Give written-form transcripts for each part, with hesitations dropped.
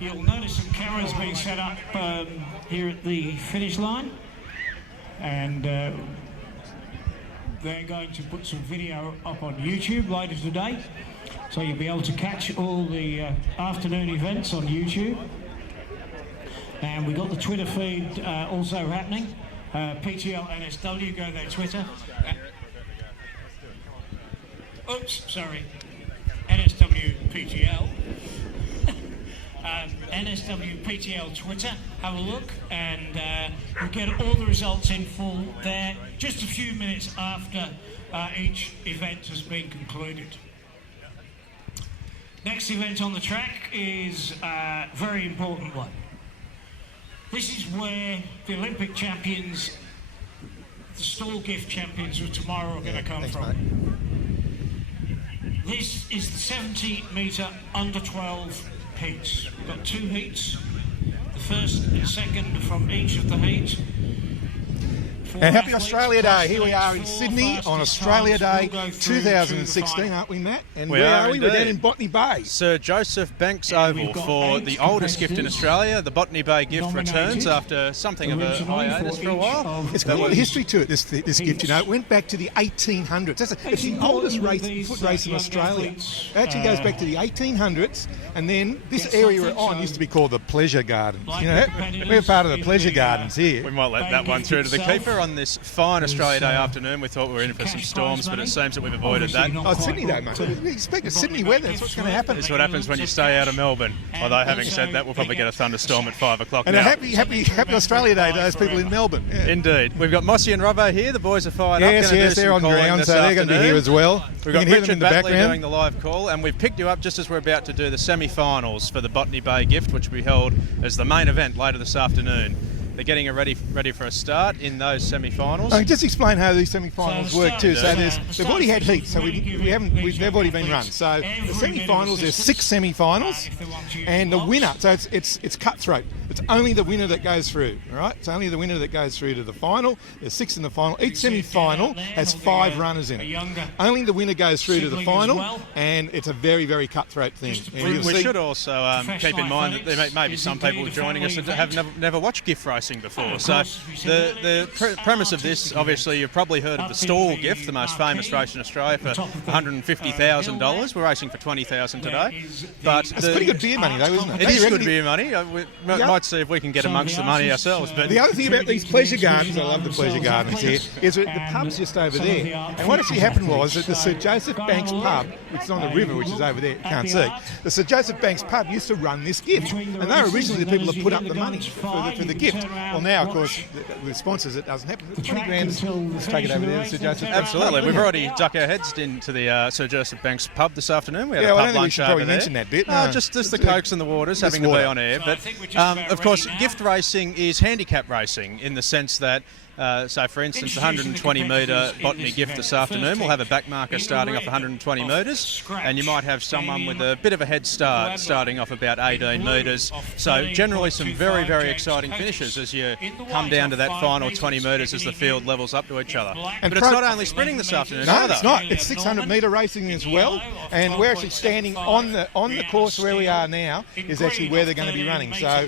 You'll notice some cameras being set up here at the finish line, and they're going to put some video up on YouTube later today, so you'll be able to catch all the afternoon events on YouTube. And we got the Twitter feed also happening. PTL NSW, go their Twitter. Oops, sorry. NSW PTL. NSW PTL Twitter, have a look, and we'll get all the results in full there just a few minutes after each event has been concluded. Next event on the track is a very important one. This is where the Olympic champions, the stall gift champions of tomorrow are going to come from. Mate. This is the 70 metre under 12 heats. We've got 2 heats, the first and second from each of the heats. And happy Australia Day. Here we are in Sydney on Australia Day 2016, aren't we, Matt? And where are we? We're down in Botany Bay. Sir Joseph Banks Oval for the oldest gift in Australia. The Botany Bay Gift returns after something of a hiatus for a while. It's got a lot of history to it, this gift, you know. It went back to the 1800s. It's the oldest foot race in Australia. It actually goes back to the 1800s, and then this area we're on used to be called the Pleasure Gardens. You know, we're part of the Pleasure Gardens here. We might let that one through to the keeper. On this fine Australia Day afternoon, we thought we were in for some storms, but it seems that we've avoided that. Oh, Sydney Day, mate. We expect Sydney weather. That's what's going to happen. It's what happens when you stay out of Melbourne. Although, having said that, we'll probably get a thunderstorm at 5 o'clock and now. And happy Australia Day to those people in Melbourne. Yeah. Indeed. We've got Mossy and Robbo here. The boys are fired up. Yes, they're on ground, so they're going to be here as well. We've got Richard in the background doing the live call, and we've picked you up just as we're about to do the semi-finals for the Botany Bay Gift, which we held as the main event later this afternoon. They're getting ready for a start in those semi-finals. Just explain how these semi-finals work too. So they've already had heats, so they've already been run. So the semi-finals, there's 6 semi-finals, and the winner. So it's cutthroat. It's only the winner that goes through. All right. It's only the winner that goes through to the final. There's 6 in the final. Each semi-final has 5 runners in it. Only the winner goes through to the final, and it's a very, very cutthroat thing. We should also keep in mind that there may be some people joining us that have never watched gift racing before. So the premise of this, obviously, you've probably heard of the stall gift, the most famous race in Australia, for $150,000. We're racing for $20,000 today. But it's pretty good beer money, though, isn't it? It is good beer money. We might see if we can get amongst the money ourselves. But the other thing about these pleasure gardens, I love the pleasure gardens here, is that the pub's just over there. And what actually happened was that the Sir Joseph Banks pub, which is on the river, which is over there, you can't see, the Sir Joseph Banks pub used to run this gift. And they were originally the people that put up the money for the gift. Well, now, of course, with sponsors, it doesn't happen. 20 grand, let's take it over there, Sir Joseph. Absolutely. We've already ducked our heads into the Sir Joseph Banks pub this afternoon. We had a I pub don't think we lunch should over probably there. mention that bit. No, just the Cokes and the Waters having to be on air. But, of course, gift racing is handicap racing in the sense that, so for instance, the 120-metre Botany Gift this afternoon will have a back marker starting off 120 metres, and you might have someone with a bit of a head start starting off about 18 metres. So generally some very, very exciting finishes as you come down to that final 20 metres as the field levels up to each other. But it's not only sprinting this afternoon, no, it's not. It's 600-metre racing as well, and we're actually standing on the course where we are now is actually where they're going to be running. So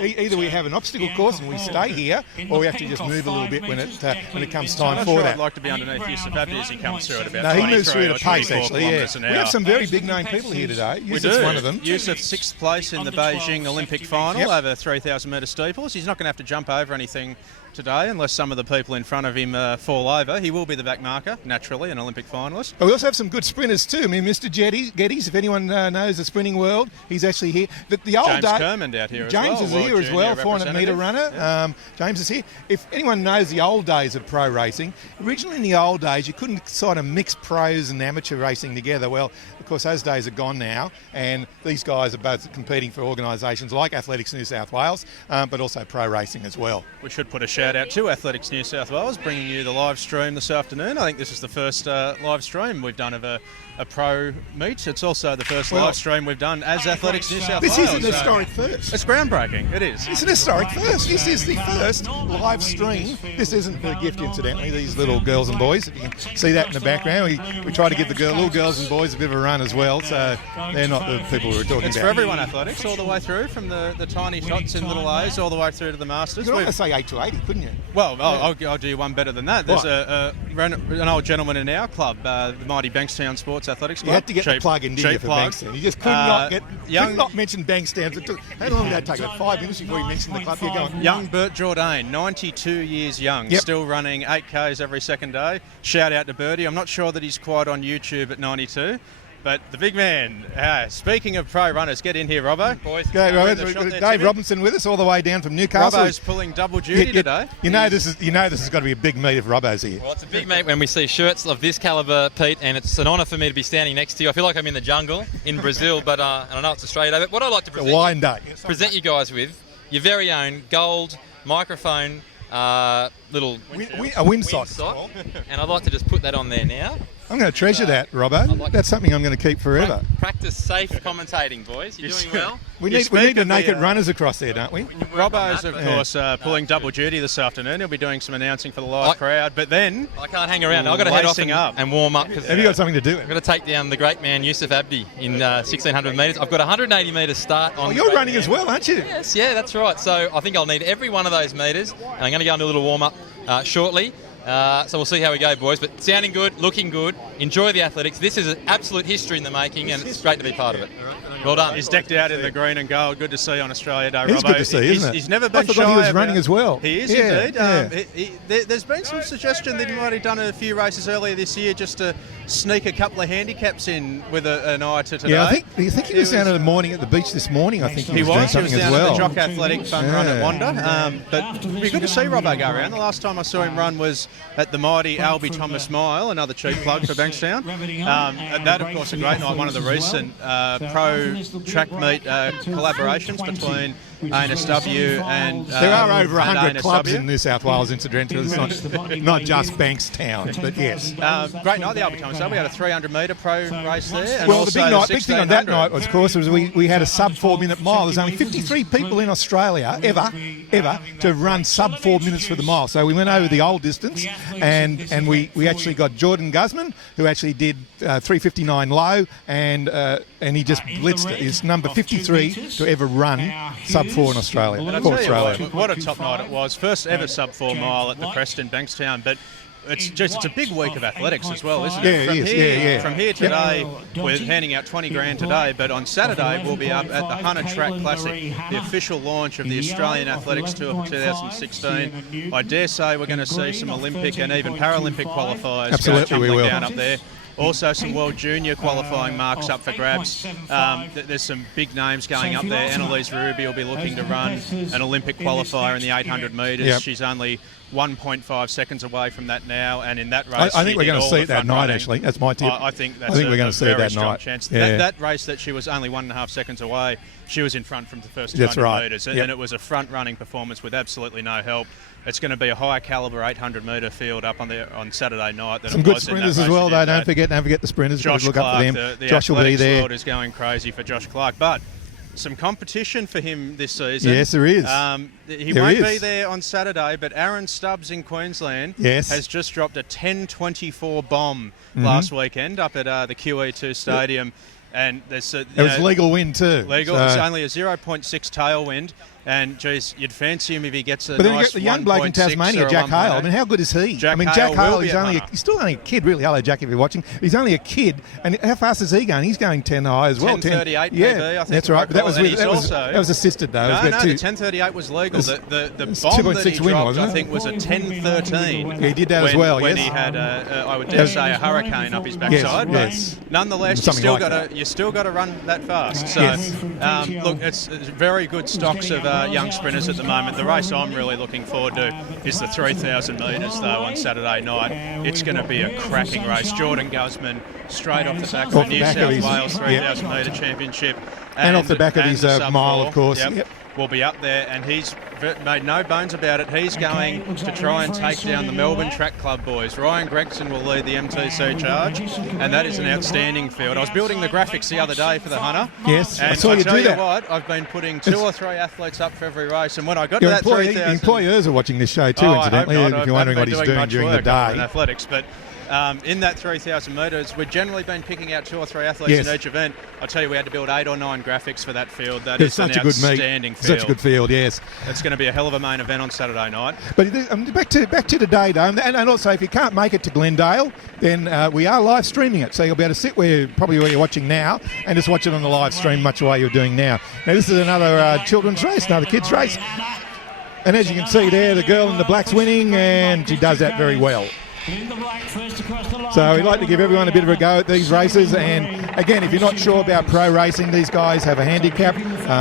either we have an obstacle course and we stay here, or we have to just move a little bit when it comes time for that. I'd like to be underneath Yusuf Abdi as he comes through at about 23 he moves through at a pace, actually. Yeah. We have some very big name people here today. Yusuf's one of them. Yusuf 6th place in the Beijing Olympic final over 3,000 metre steeples. He's not going to have to jump over anything today, unless some of the people in front of him fall over. He will be the back marker, naturally, an Olympic finalist. But we also have some good sprinters too. I mean, Mr. Geddes, if anyone knows the sprinting world, he's actually here. The old James Kermond out here James as well. is here as well, 400 metre runner. Yeah. James is here. If anyone knows the old days of pro racing, originally in the old days you couldn't sort of mix pros and amateur racing together. Well, of course, those days are gone now, and these guys are both competing for organisations like Athletics New South Wales, but also pro racing as well. We should put a shout out to Athletics New South Wales, bringing you the live stream this afternoon. I think this is the first live stream we've done of a pro meet. It's also the first live stream we've done as Athletics New South Wales. This is an historic first. It's groundbreaking. It is. It's an historic first. This is the first live stream. This isn't her gift, incidentally. These little girls and boys, if you can see that in the background, we try to give the little girls and boys a bit of a run as well. So they're not the people we were talking about. It's for everyone athletics, all the way through, from the tiny shots in little A's all the way through to the Masters. You could almost say 8 to 80, couldn't you? Well, I'll do you one better than that. There's an old gentleman in our club, the mighty Bankstown Sports Athletics Club. You had to get the plug in, didn't you, for Bankstown? You just could not mention Bankstown. How long did that take? About 5 minutes before you mentioned the club. You're going. Young Bert Jourdain, 92 years young, still running 8Ks every second day. Shout out to Bertie. I'm not sure that he's quite on YouTube at 92. But the big man, speaking of pro runners, get in here, Robbo. Boys, okay, Robbo. We've got Dave Robinson with us all the way down from Newcastle. Robbo's pulling double duty today. You know this has got to be a big meet if Robbo's here. Well, it's a big meet when we see shirts of this calibre, Pete, and it's an honour for me to be standing next to you. I feel like I'm in the jungle in Brazil, but and I know it's Australia Day. But what I'd like to present you guys with your very own gold microphone little a windsock. And I'd like to just put that on there now. I'm going to treasure that, Robbo. That's something I'm going to keep forever. Practice safe commentating, boys. You're doing well. We need the naked runners across there, don't we? Robbo's, of course, pulling double duty this afternoon. He'll be doing some announcing for the live crowd, but then I can't hang around. I've got to head off and warm up. Have you got something to do? I've got to take down the great man Yusuf Abdi in 1,600 metres. I've got a 180 metre start on. Oh, you're running as well, aren't you? Yes, yeah, that's right. So I think I'll need every one of those metres, and I'm going to go into a little warm up shortly. So we'll see how we go, boys. But sounding good, looking good. Enjoy the athletics. This is an absolute history in the making, and it's great to be part of it. Well done. He's decked out in the green and gold. Good to see on Australia Day, Robbo. He's good to see, isn't it? He's never been shy. I forgot he was running as well. He is indeed. There's been some suggestion that he might have done a few races earlier this year just to sneak a couple of handicaps in with an eye to today. Yeah, I think he was down in the morning at the beach this morning. I think he was doing something down as well. At the Jock Athletic Fun Run at Wanda. But it'd be good to see Robbo go around. The last time I saw him run was at the mighty Albie Thomas Mile, another cheap plug for Bankstown. That, of course, a great night. One of the recent pro track meet collaborations between NSW and there are over 100 clubs in New South Wales, incidentally. It's not just Bankstown, but yes. Great night, the Albie Thomas. We had a 300 metre pro race there. And well, the big thing on that night, of course, was we had a sub 4 minute mile. There's only 53 people in Australia ever to run sub 4 minutes for the mile. So we went over the old distance, and we actually got Jordan Guzman, who actually did 3:59 low, and he just blitzed it. He's number 53 to ever run sub 4 in Australia. And I tell you what a top night it was. First ever sub 4 mile at the Crest in Bankstown, but it's a big week of athletics as well, isn't it? From here today, we're handing out 20 grand today, but on Saturday we'll be up at the Hunter Track Classic, the official launch of the Australian Athletics Tour 2016. I dare say we're going to see some Olympic and even Paralympic qualifiers tumbling down up there. Also some World Junior qualifying marks up for grabs. There's some big names going up there. Annalise Ruby will be looking to run an Olympic qualifier in the 800 metres. Yep. She's only 1.5 seconds away from that now, and in that race, I think we're going to see it that night. Actually, that's my tip. I think we're going to see it that night. Chance. Yeah. That race that she was only 1.5 seconds away, she was in front from the first 200 metres, and it was a front-running performance with absolutely no help. It's going to be a high calibre 800 metre field up on Saturday night. Some good sprinters as well, though. Don't forget the sprinters. Josh look Clark, up for them. The Josh will be there. World is going crazy for Josh Clark, but some competition for him this season. Yes, there is. He won't be there on Saturday, but Aaron Stubbs in Queensland has just dropped a 10.24 bomb last weekend up at the QE2 Stadium. And there's it was legal wind too. Legal. It's only a 0.6 tailwind. And, geez, you'd fancy him if he gets a but then nice you get the young bloke in Tasmania, Jack Hale. I mean, how good is he? Jack Jack Hale, he's still only a kid, really. Hello, Jack, if you're watching. He's only a kid. And how fast is he going? He's going 10 high as well. 10:38 PB, yeah, I think. That's right. But that was assisted, though. No, the 10:38 was legal. The bomb that he dropped, I think, was a 10:13. Yeah, he did that as well, when he had, I would dare say, a hurricane up his backside. Yes. But nonetheless, you still got to run that fast. So, look, it's very good stocks of young sprinters at the moment. The race I'm really looking forward to is the 3,000 metres, though, on Saturday night. It's going to be a cracking race. Jordan Guzman, straight off the back of the New South Wales 3,000 metre championship. And off the back of his mile, of course. Yep. Will be up there, and he's made no bones about it. He's going to try and take down the Melbourne Track Club boys. Ryan Gregson will lead the MTC charge, and that is an outstanding field. I was building the graphics the other day for the Hunter. Yes, and I saw you do that. What, I've been putting 2 or 3 athletes up for every race, and when I got to that 3,000... employers are watching this show too, incidentally, if you're wondering what he's doing during the day. In athletics, but... in that 3,000 metres, we've generally been picking out 2 or 3 athletes in each event. I tell you, we had to build 8 or 9 graphics for that field. That is an outstanding field. Such a good field, yes. It's going to be a hell of a main event on Saturday night. But back to today, though, and also if you can't make it to Glendale, then we are live streaming it. So you'll be able to sit where you're watching now and just watch it on the live stream much the way you're doing now. Now, this is another children's race, another kids' race. And as you can see there, the girl in the black's winning, and she does that very well. So we'd like to give everyone a bit of a go at these races, and again, if you're not sure about pro racing, these guys have a handicap.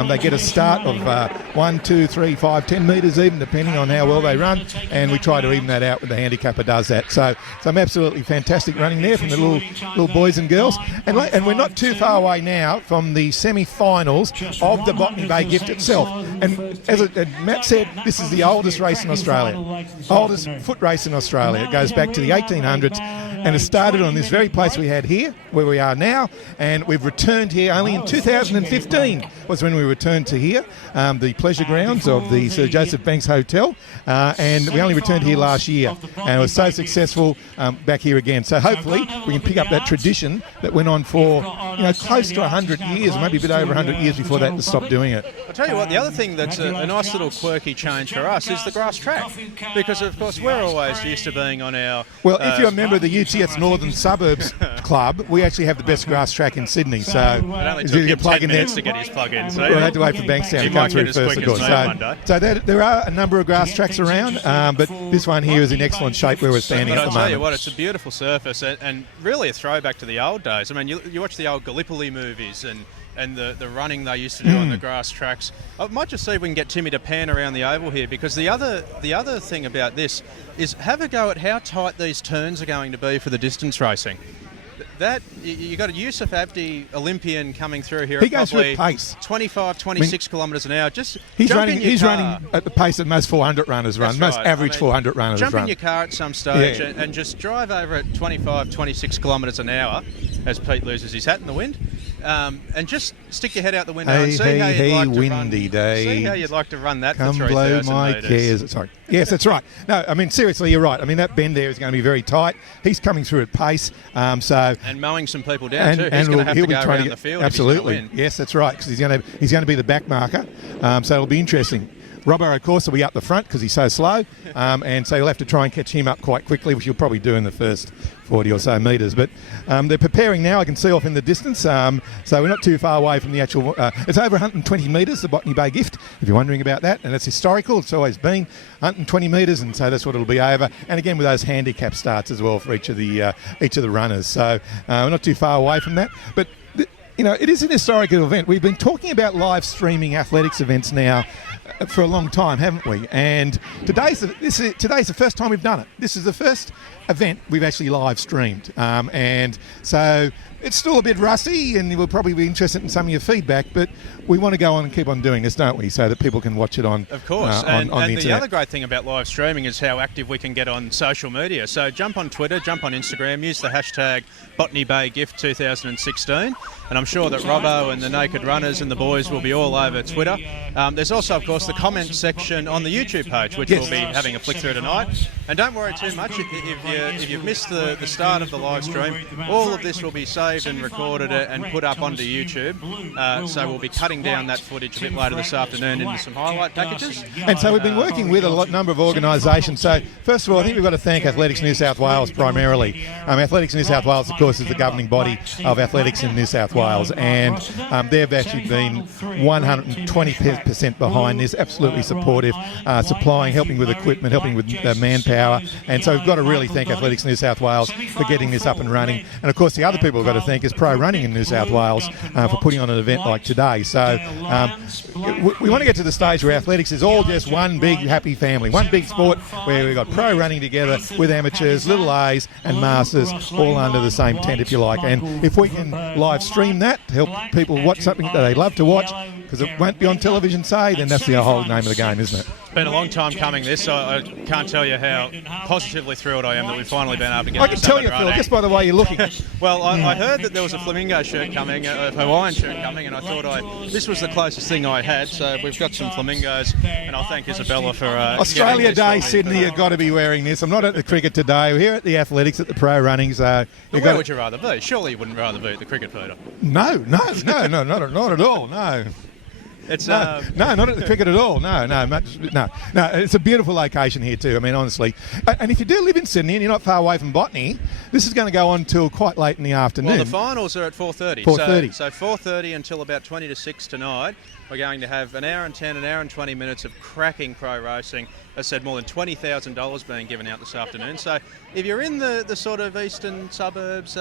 They get a start of 1, 2, 3, 5, 10 metres even, depending on how well they run, and we try to even that out when the handicapper does that. So some absolutely fantastic running there from the little boys and girls, and we're not too far away now from the semi-finals of the Botany Bay Gift itself. And as Matt said, this is the oldest race in Australia, oldest foot race in Australia. It goes back to the 1800s, and it started on this very place we had here, where we are now, and we've returned here only in 2015 was when we returned to here, the pleasure grounds of the Sir Joseph Banks Hotel, and we only returned here last year, and it was so successful back here again. So hopefully we can pick up that tradition that went on for close to 100 years, maybe a bit over 100 years before that to stop doing it. I'll tell you what, the other thing that's a nice little quirky change for us is the grass track, because of course we're always used to being on our... Well, if you're a member of the UTS Northern Suburbs Club, we actually have the best grass track in Sydney. So it only took him 10 minutes to get his plug in. So we'll have to wait for Bankstown to come through first, of course. So there are a number of grass tracks around, but this one here is in excellent shape where we're standing at the moment. I'll tell you what, it's a beautiful surface and really a throwback to the old days. I mean, you watch the old Gallipoli movies and the running they used to do on the grass tracks. I might just see if we can get Timmy to pan around the oval here, because the other thing about this is have a go at how tight these turns are going to be for the distance racing. That you got a Yusuf Abdi Olympian coming through here. He goes through at pace, 25, 26 kilometres an hour. He's running at the pace that most 400 runners run. Most average 400 runners run. Jump in your car at some stage and just drive over at 25, 26 kilometres an hour as Pete loses his hat in the wind. And just stick your head out the window and see how you'd like to windy run. Day. See how you'd like to run that Come for 3,000 blow my metres. cares. Sorry. Yes, that's right. No, I mean, seriously, you're right. I mean, that bend there is going to be very tight. He's coming through at pace. And mowing some people down too. He's going to have to go around the field. Absolutely. If he's yes, that's right, because he's going to be the back marker. So it'll be interesting. Robbo, of course, will be up the front because he's so slow, and so you'll have to try and catch him up quite quickly, which you'll probably do in the first 40 or so metres. But they're preparing now. I can see off in the distance, so we're not too far away from the actual... it's over 120 metres, the Botany Bay Gift, if you're wondering about that, and it's historical. It's always been 120 metres, and so that's what it'll be over. And again, with those handicap starts as well for each of the runners. So we're not too far away from that. But it is an historical event. We've been talking about live streaming athletics events now for a long time, haven't we? And today's the first time we've done it. This is the first event we've actually live streamed, and so it's still a bit rusty, and we'll probably be interested in some of your feedback, but we want to go on and keep on doing this, don't we, so that people can watch it on of course on and the the other great thing about live streaming is how active we can get on social media. So jump on Twitter, jump on Instagram, use the hashtag Botany Bay Gift 2016, and I'm sure that Robbo and the Naked Runners and the boys will be all over Twitter. There's also, of course, course, the comment section on the YouTube page, which we'll be having a flick through tonight. And don't worry too much if you've missed the start of the live stream. All of this will be saved and recorded and put up onto YouTube. So we'll be cutting down that footage a bit later this afternoon into some highlight packages. And so we've been working with a number of organisations. So first of all, I think we've got to thank Athletics New South Wales primarily. Athletics New South Wales, of course, is the governing body of athletics in New South Wales, and they've actually been 120% behind this, absolutely supportive, supplying, helping with equipment, helping with manpower. And so we've got to really thank Athletics New South Wales for getting this up and running. And of course, the other people we've got to thank is Pro Running in New South Wales for putting on an event like today. So we want to get to the stage where athletics is all just one big happy family, one big sport where we've got pro running together with amateurs, little A's and masters all under the same tent, if you like. And if we can live stream that to help people watch something that they love to watch, because it won't be on television, say, then that's the whole name of the game, isn't it? It's been a long time coming, this. I can't tell you how positively thrilled I am that we've finally been able to get I can tell you, Phil, just by the way you're looking. Well, I heard that there was a flamingo shirt coming, a Hawaiian shirt coming, and I thought this was the closest thing I had. So we've got some flamingos, and I'll thank Isabella for Australia Day, Sydney, you've got to be wearing this. I'm not at the cricket today. We're here at the athletics, at the pro running. So where would you rather be? Surely you wouldn't rather be at the cricket, Peter. No, not at all, no. It's no, not at the cricket at all. No. It's a beautiful location here too. I mean, honestly, and if you do live in Sydney and you're not far away from Botany, this is going to go on till quite late in the afternoon. Well, the finals are at 4:30. 4:30. So 4:30 until about 20 to 6 tonight. We're going to have an hour and 10, an hour and 20 minutes of cracking pro racing. As I said, more than $20,000 being given out this afternoon. So if you're in the sort of eastern suburbs.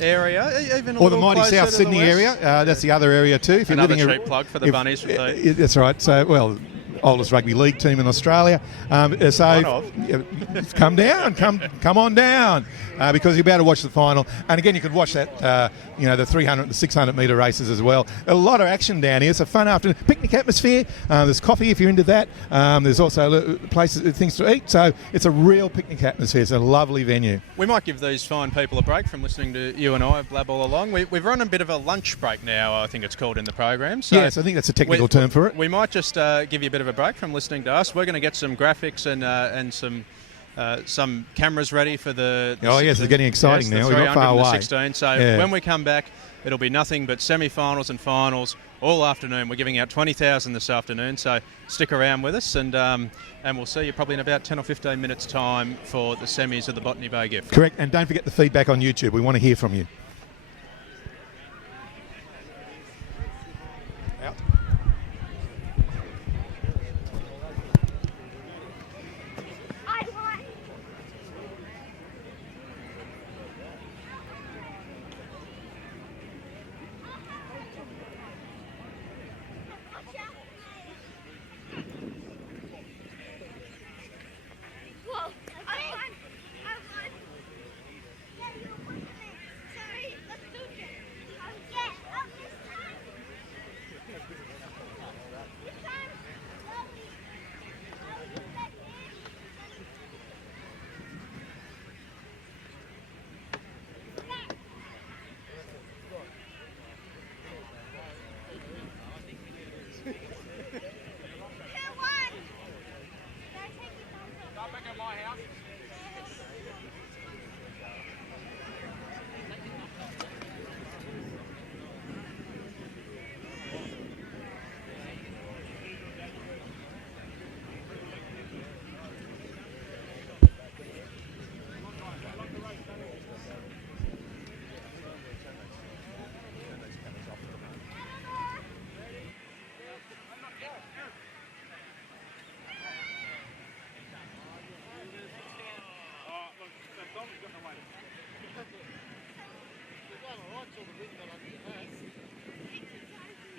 Area, even or the mighty South Sydney area. That's the other area too. If you're Another living cheap plug for the Bunnies. That's right. So, well, oldest rugby league team in Australia. So come down, come on down, because you're about to watch the final. And again, you could watch that, the 300 and the 600 metre races as well. A lot of action down here. It's a fun afternoon. Picnic atmosphere. There's coffee if you're into that. There's also places, things to eat. So it's a real picnic atmosphere. It's a lovely venue. We might give these fine people a break from listening to you and I blab all along. We've run a bit of a lunch break now, I think it's called in the program. So yes, I think that's a technical term for it. We might just give you a bit of a break from listening to us. We're going to get some graphics and some cameras ready for the yes, it's getting exciting now. We're not far away. 16. So when we come back, it'll be nothing but semi-finals and finals all afternoon. We're giving out 20,000 this afternoon, so stick around with us, and we'll see you probably in about 10 or 15 minutes' time for the semis of the Botany Bay Gift. Correct, and don't forget the feedback on YouTube. We want to hear from you.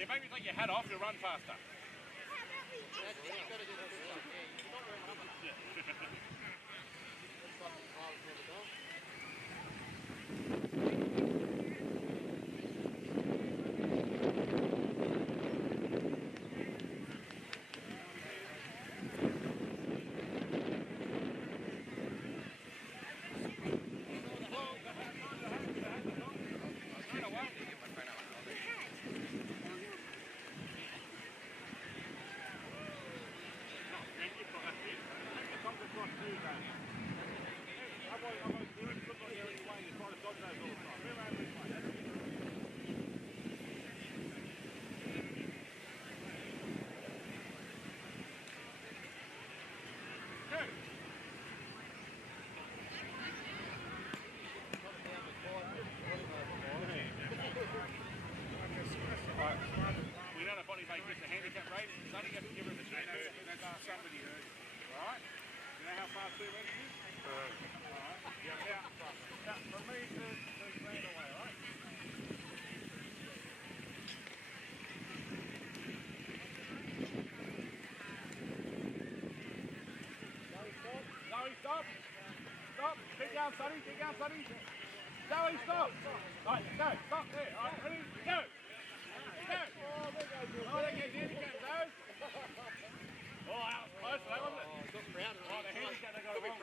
Yeah, maybe take your hat off, you'll run faster. Yeah, from me to Grand away, right? Zoe, stop! Stop! Keep going, Sonny, keep going, Sonny! Zoe, stop! Right, go, stop there, alright, ready, go! Go! Oh, there goes the handicap, Zoe! Oh, out close to that, wasn't it? Oh, got proud of it. Oh, the handicap, they got it wrong.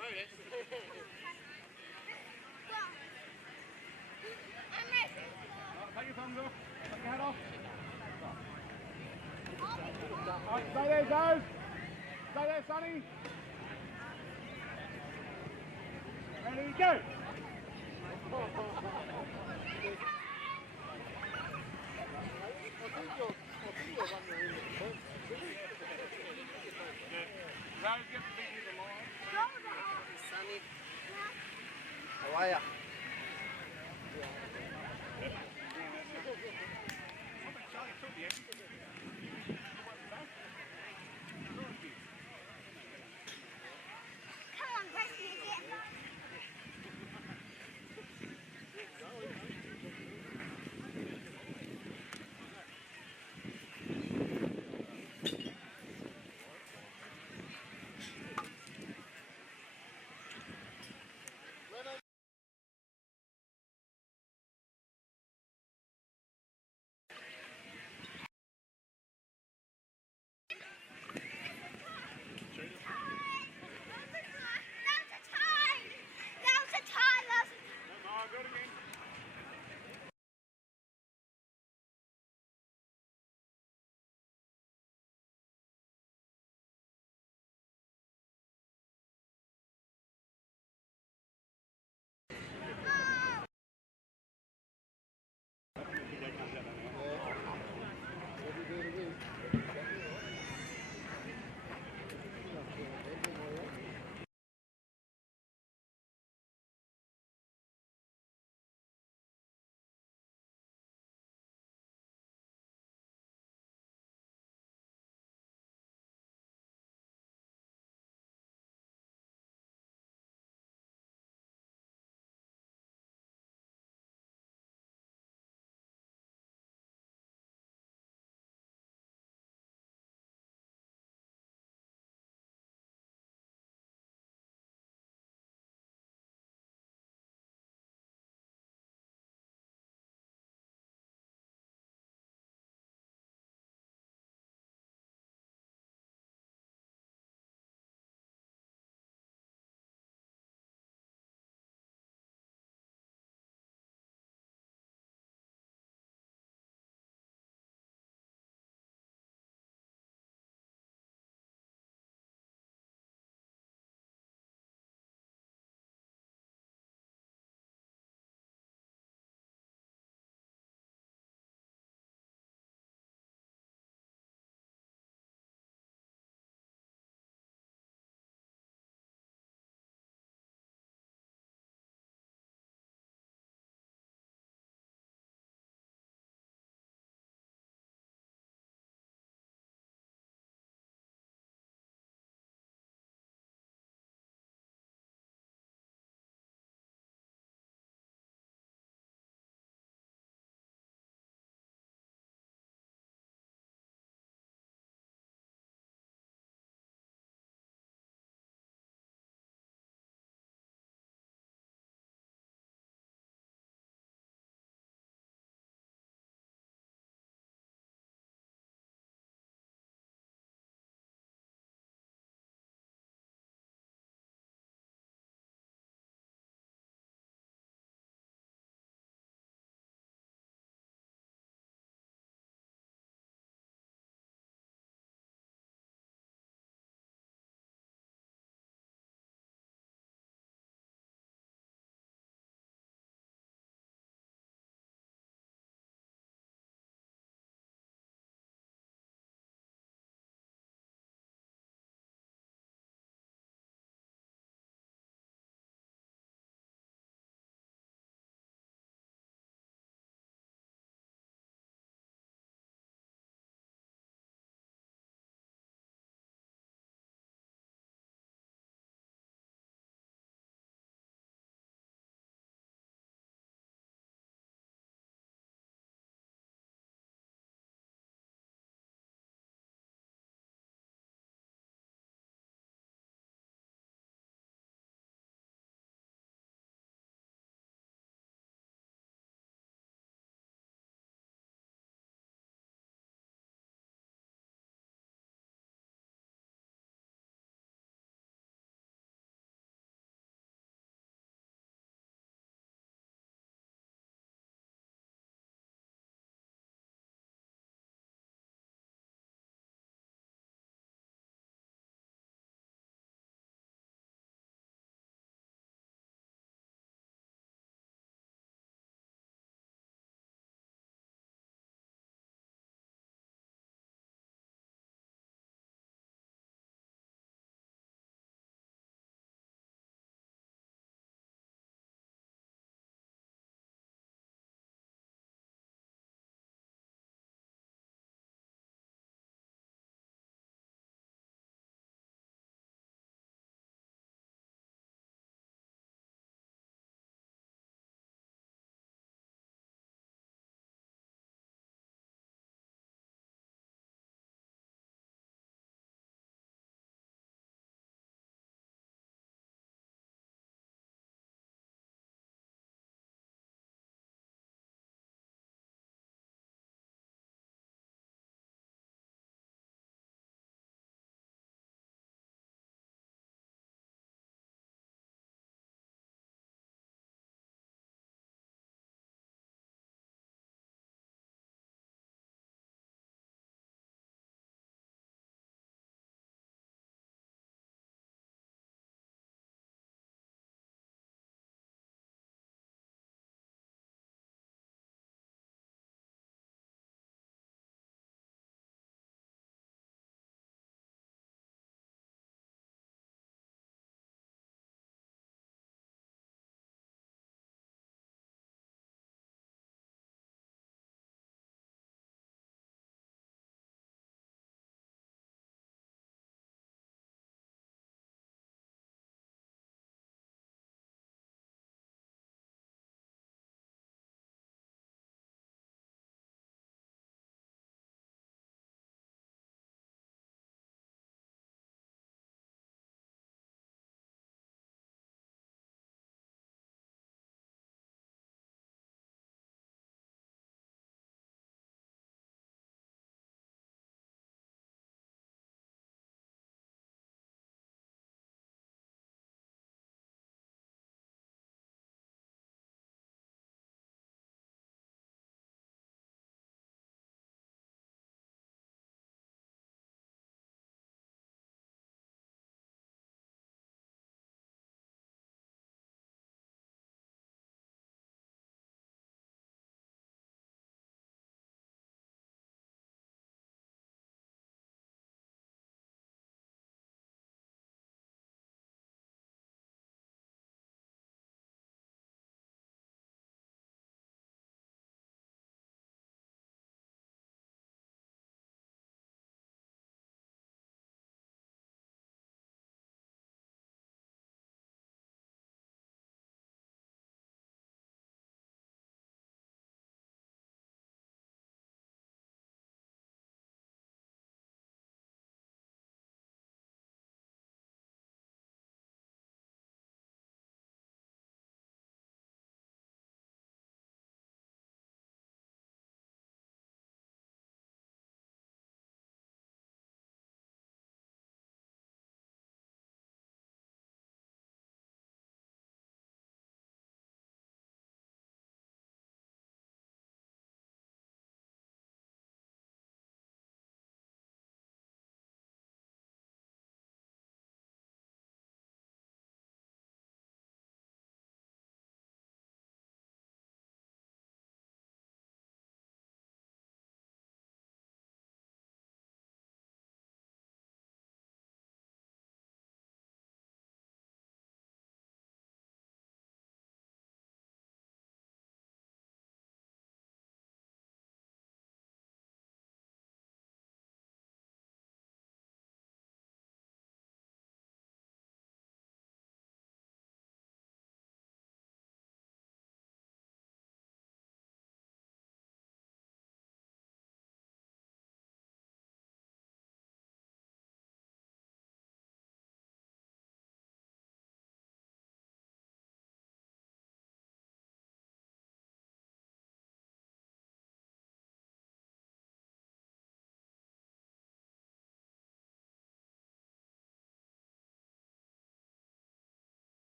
Take your thumbs off. Take your hat off. Right, stay there, Zoe. Stay there, Sonny. Ready, go. Zoe's getting big in the line. Sonny. How are ya? Charlie took the Come on, Preston,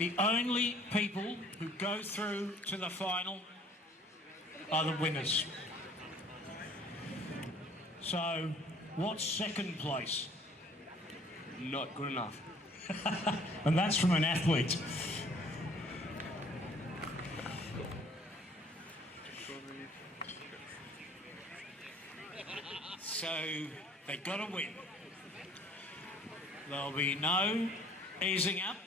The only people who go through to the final are the winners. So, what's second place? Not good enough. And that's from an athlete. So, they've got to win. There'll be no easing up.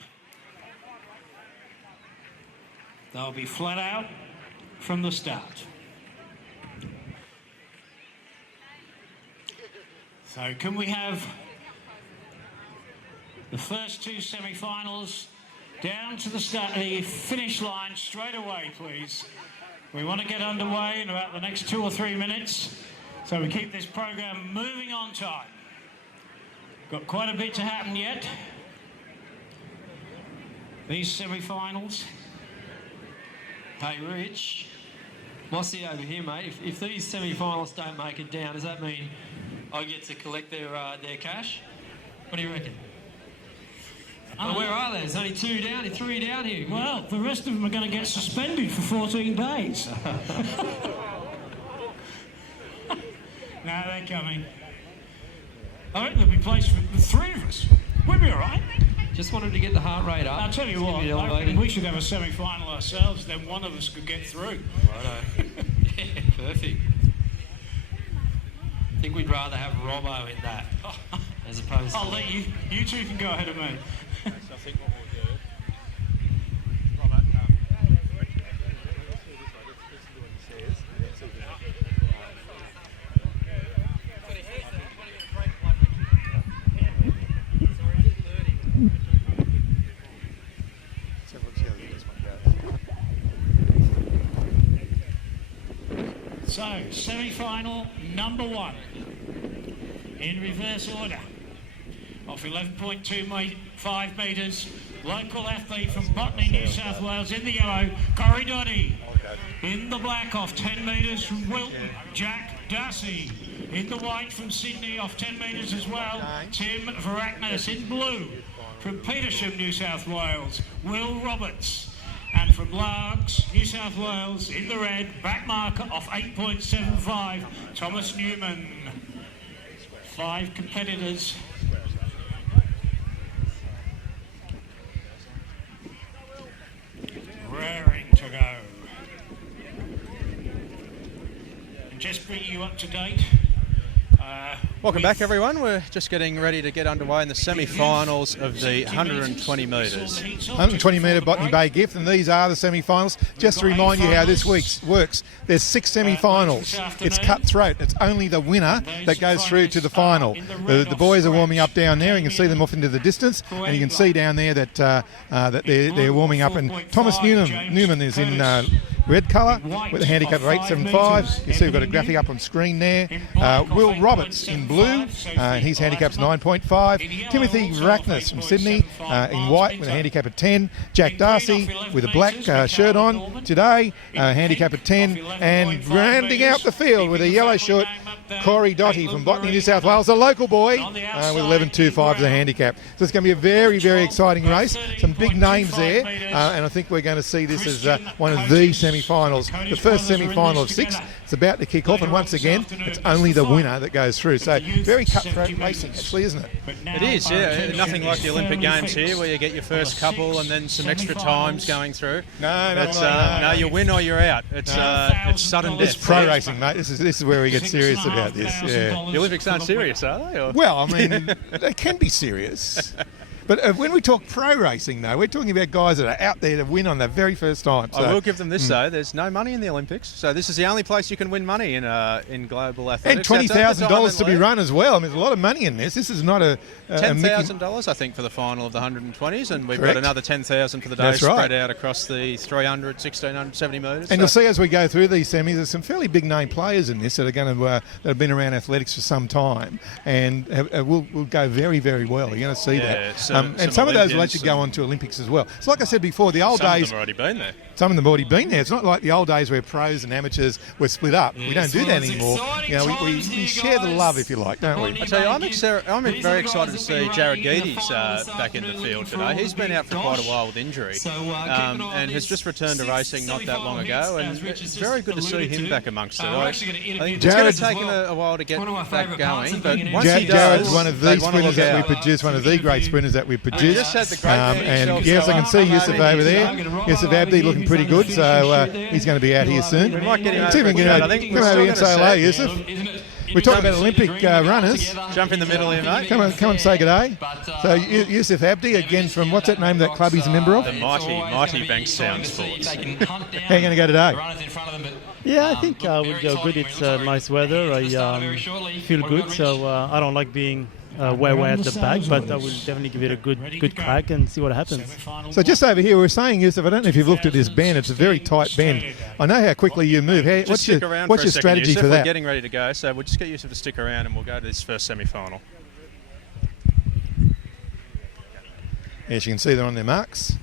They'll be flat out from the start. So can we have the first two semi-finals down to the finish line straight away, please? We want to get underway in about the next 2 or 3 minutes, so we keep this program moving on time. Got quite a bit to happen yet. These semi-finals. Hey, Rich. Mossy over here, mate. If these semi-finals don't make it down, does that mean I get to collect their cash? What do you reckon? Well, where are they? There's only 3 down here. Well, the rest of them are going to get suspended for 14 days. Now they're coming. I reckon there'll be place for the 3 of us. We'll be all right. Just wanted to get the heart rate up. I'll tell you what, I reckon we should have a semi-final ourselves, then one of us could get through. Righto. Yeah, perfect. I think we'd rather have Robbo in that, as opposed to... I'll let you two can go ahead of me. So I think what we'll do, So, semi-final number 1, in reverse order, off 11.25 metres, local athlete from Botany, New South Wales, in the yellow, Corey Dotty. In the black, off 10 metres from Wilton, Jack Darcy. In the white from Sydney, off 10 metres as well, Tim Varaknis. In blue, from Petersham, New South Wales, Will Roberts. And from Largs, New South Wales, in the red, back marker off 8.75, Thomas Newman. 5 competitors. Raring to go. And just bring you up to date. welcome back, everyone. We're just getting ready to get underway in the semi-finals of the 120 metres. 120 metre Botany Bay Gift, and these are the semi-finals. Just to remind you how this week's works, there's 6 semi-finals. It's cutthroat. It's only the winner that goes through to the final. The boys are warming up down there. You can see them off into the distance, and you can see down there that that they're warming up. And Thomas Newman is in red colour with a handicap of 8.75. You see we've got a graphic up on screen there. Will Roberts in blue, and his handicap's 9.5. Timothy Varaknis from Sydney in white with a handicap of 10. Jack Darcy with a black shirt on today, handicap of 10. And rounding out the field with a yellow shirt, Corey Dotty from Botany, New South Wales, a local boy with 11.25 as a handicap. So it's going to be a very, very exciting race. Some big names there, and I think we're going to see this as one of the semi-finals. The first semi-final of 6. It's about to kick off, and once again, it's only the winner that goes through. So very cutthroat racing, actually, isn't it? It is, yeah. Nothing like the Olympic Games here, where you get your first couple and then some extra times going through. No, you win or you're out. It's sudden death. It's pro racing, mate. This is where we get serious about this. Yeah. The Olympics aren't serious, are they? Or? Well, I mean, they can be serious. But when we talk pro racing, though, we're talking about guys that are out there to win on their very first time. So, I will give them this, though. There's no money in the Olympics. So this is the only place you can win money in global athletics. And $20,000 to be run as well. I mean, there's a lot of money in this. This is not a $10,000, I think, for the final of the 120s. And we've got another $10,000 for the day spread out across the 300, 1,670 metres. And you'll see as we go through these semis, there's some fairly big name players in this that are going to that have been around athletics for some time and will go very, very well. You're going to see that. And some of those will actually go on to Olympics as well. So like I said before, the old days... Some of them have already been there. Some of them have already been there. It's not like the old days where pros and amateurs were split up. We don't do that anymore. You know, we share the love, if you like, don't we? I tell you, I'm very excited to see Jared Geedes back in the field today. He's been out for quite a while with injury and has just returned to racing not that long ago, and it's very good to see him back amongst it. I think it's going to take him a while to get back going, but once he does, Jared's one of the sprinters that we produce, one of the great sprinters that we produce. And yes, I can see Yusuf over there. Yusuf Abdi looking pretty good, so he's going to be out here soon. We might get him Come over here and say hello, Yusuf. We're talking about Olympic runners. Jump in the middle here, mate. Come and say good day. So Yusuf Abdi, again from, what's that name, that club he's a member of? The Mighty Bankstown Sports. How are you going to go today? Yeah, I think I will go good. It's nice weather. I feel good, so I don't like being way at the back, but I will definitely give it a good crack and see what happens. So just over here, we were saying, Yusuf, I don't know if you've looked at this bend. It's a very tight bend. I know how quickly you move. What's your strategy Yusuf, for that? We're getting ready to go, so we'll just get Yusuf to stick around and we'll go to this first semi-final. As you can see, they're on their marks.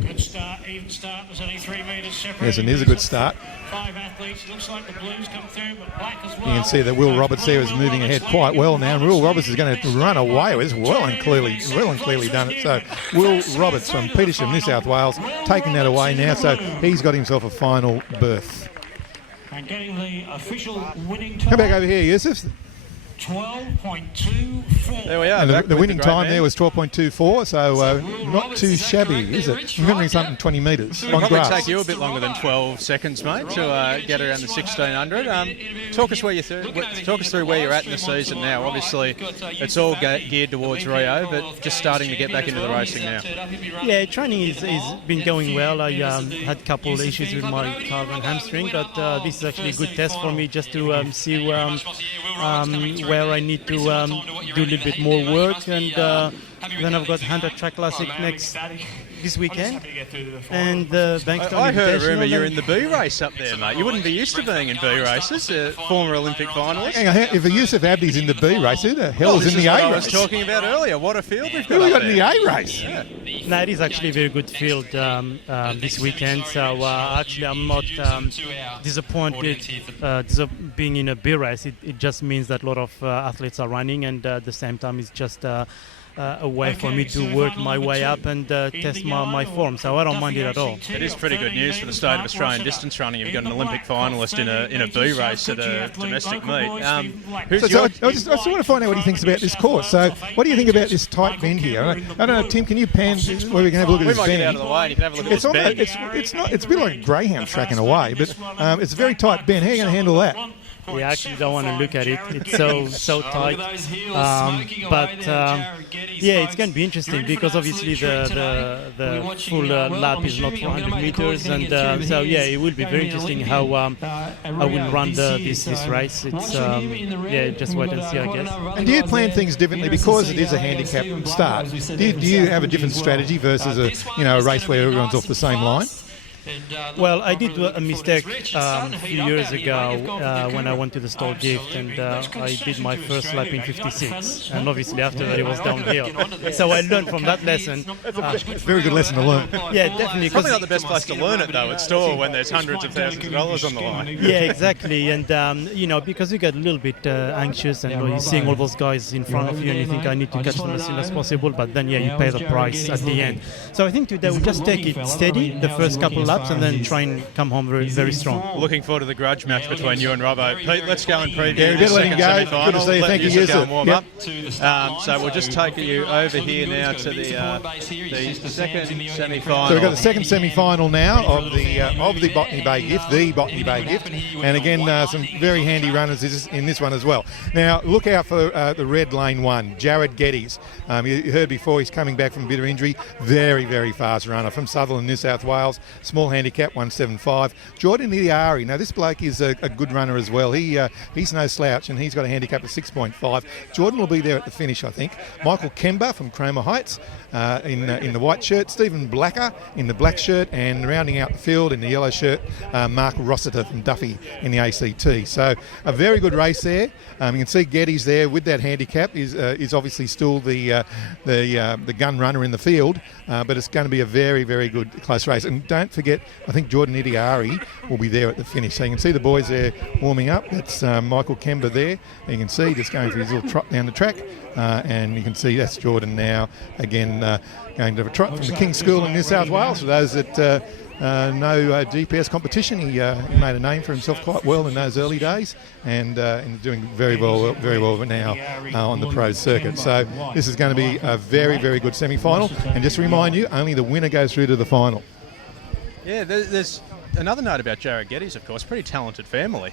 Good start, even start. There's only 3 metres separated. Yes, and here's a good start. 5 athletes. Looks like the blues come through, but black as well. You can see that Will Roberts there is moving ahead quite well now. And Will Roberts is going to run away with this. Well and clearly done it. So Will Roberts from Petersham, New South Wales, taking that away now. So he's got himself a final berth. And getting the official winning time. Come back over here, Yusuf. 12.24. There we are. And the winning time there was 12.24, so not too shabby, is it? Remembering something 20 metres It'll on probably grass. take you a bit longer than 12 seconds, mate, to get around the 1600. Talk us through where you're at in the season now. Obviously, it's all geared towards Rio, but just starting to get back into the racing now. Yeah, training is been going well. I had a couple of issues with my calf and hamstring, but this is actually a good test for me just to see where I need to do a little bit more work, and then I've got Hunter Track Classic this weekend, and the Bankstown I heard a Invitational. rumour you're in the B race up there, mate. You wouldn't be used to being in B races, former Olympic finalist. Hang on, if Yusuf Abdi's in the B race, who the hell is in the A race? I was talking about earlier. What a field we've got. Who we got up in there. the A race? Yeah. No, it is actually a very good field this weekend. So actually, I'm not disappointed being in a B race. It just means that a lot of athletes are running, and at the same time, it's just a way for me to work my way up and test my form. So I don't mind it at all. It is pretty good news for the state of Australian distance running. You've got an Olympic finalist in a B race at a domestic meet. I just want to find out what he thinks about this course. So what do you think about this tight bend here? I don't know, Tim, can you pan where we can have a look at this We might bend? get out of the way and you can have a look at this bend. It's a bit like a greyhound track in a way, but it's a very tight bend. How are you going to handle that? Yeah, I actually don't want to look at it. It's so tight. Yeah, it's going to be interesting because obviously the full lap is not 400 meters, and so yeah, it will be very interesting how I will run this race. It's yeah, just wait and see, I guess. And do you plan things differently because it is a handicap start? Do you have a different strategy versus a race where everyone's off the same line? Well, I did a mistake a few years ago when I went to the Stall Gift, and I did my first lap in 56, and obviously after that it was downhill. So I learned from that lesson. It's a very good lesson to learn. Yeah, definitely. Probably not the best place to learn it though at Stall when there's hundreds of thousands of dollars on the line. Yeah, exactly. And because you get a little bit anxious, and you're seeing all those guys in front of you, and you think I need to catch them as soon as possible, but then you pay the price at the end. So I think today we'll just take it steady the first couple of laps, and then try and come home very, very strong. Looking forward to the grudge match between you and Robbo. Pete, let's go and preview Yeah, the let him second go. semi-final. Good to see you. Let Thank you, Yusuf go Yusuf. and warm Yep. up. So we'll just take you over here now to the second semi-final. So we've got the second semi-final now of the Botany Bay Gift, and again some very handy runners in this one as well. Now look out for the red lane one, Jared Geedes. You heard before he's coming back from a bit of injury. Very, very fast runner from Sutherland, New South Wales. Small small handicap 175. Jordan Idiari. Now, this bloke is a good runner as well. He's no slouch, and he's got a handicap of 6.5. Jordan will be there at the finish, I think. Michael Kemba from Cromer Heights in the white shirt. Stephen Blacker in the black shirt, and rounding out the field in the yellow shirt, Mark Rossiter from Duffy in the ACT. So a very good race there. You can see Geddes there with that handicap. Is obviously still the gun runner in the field, but it's going to be a very, very good close race. And don't forget, I think Jordan Idiari will be there at the finish. So you can see the boys there warming up. That's Michael Kemba there. You can see just going for his little trot down the track. And you can see that's Jordan now, again, going to have a trot from the King's School in New South Wales. For those that know GPS competition, he made a name for himself quite well in those early days, and doing very well now on the pro circuit. So this is going to be a very, very good semi-final. And just to remind you, only the winner goes through to the final. Yeah, there's another note about Jared Geddes, of course, pretty talented family.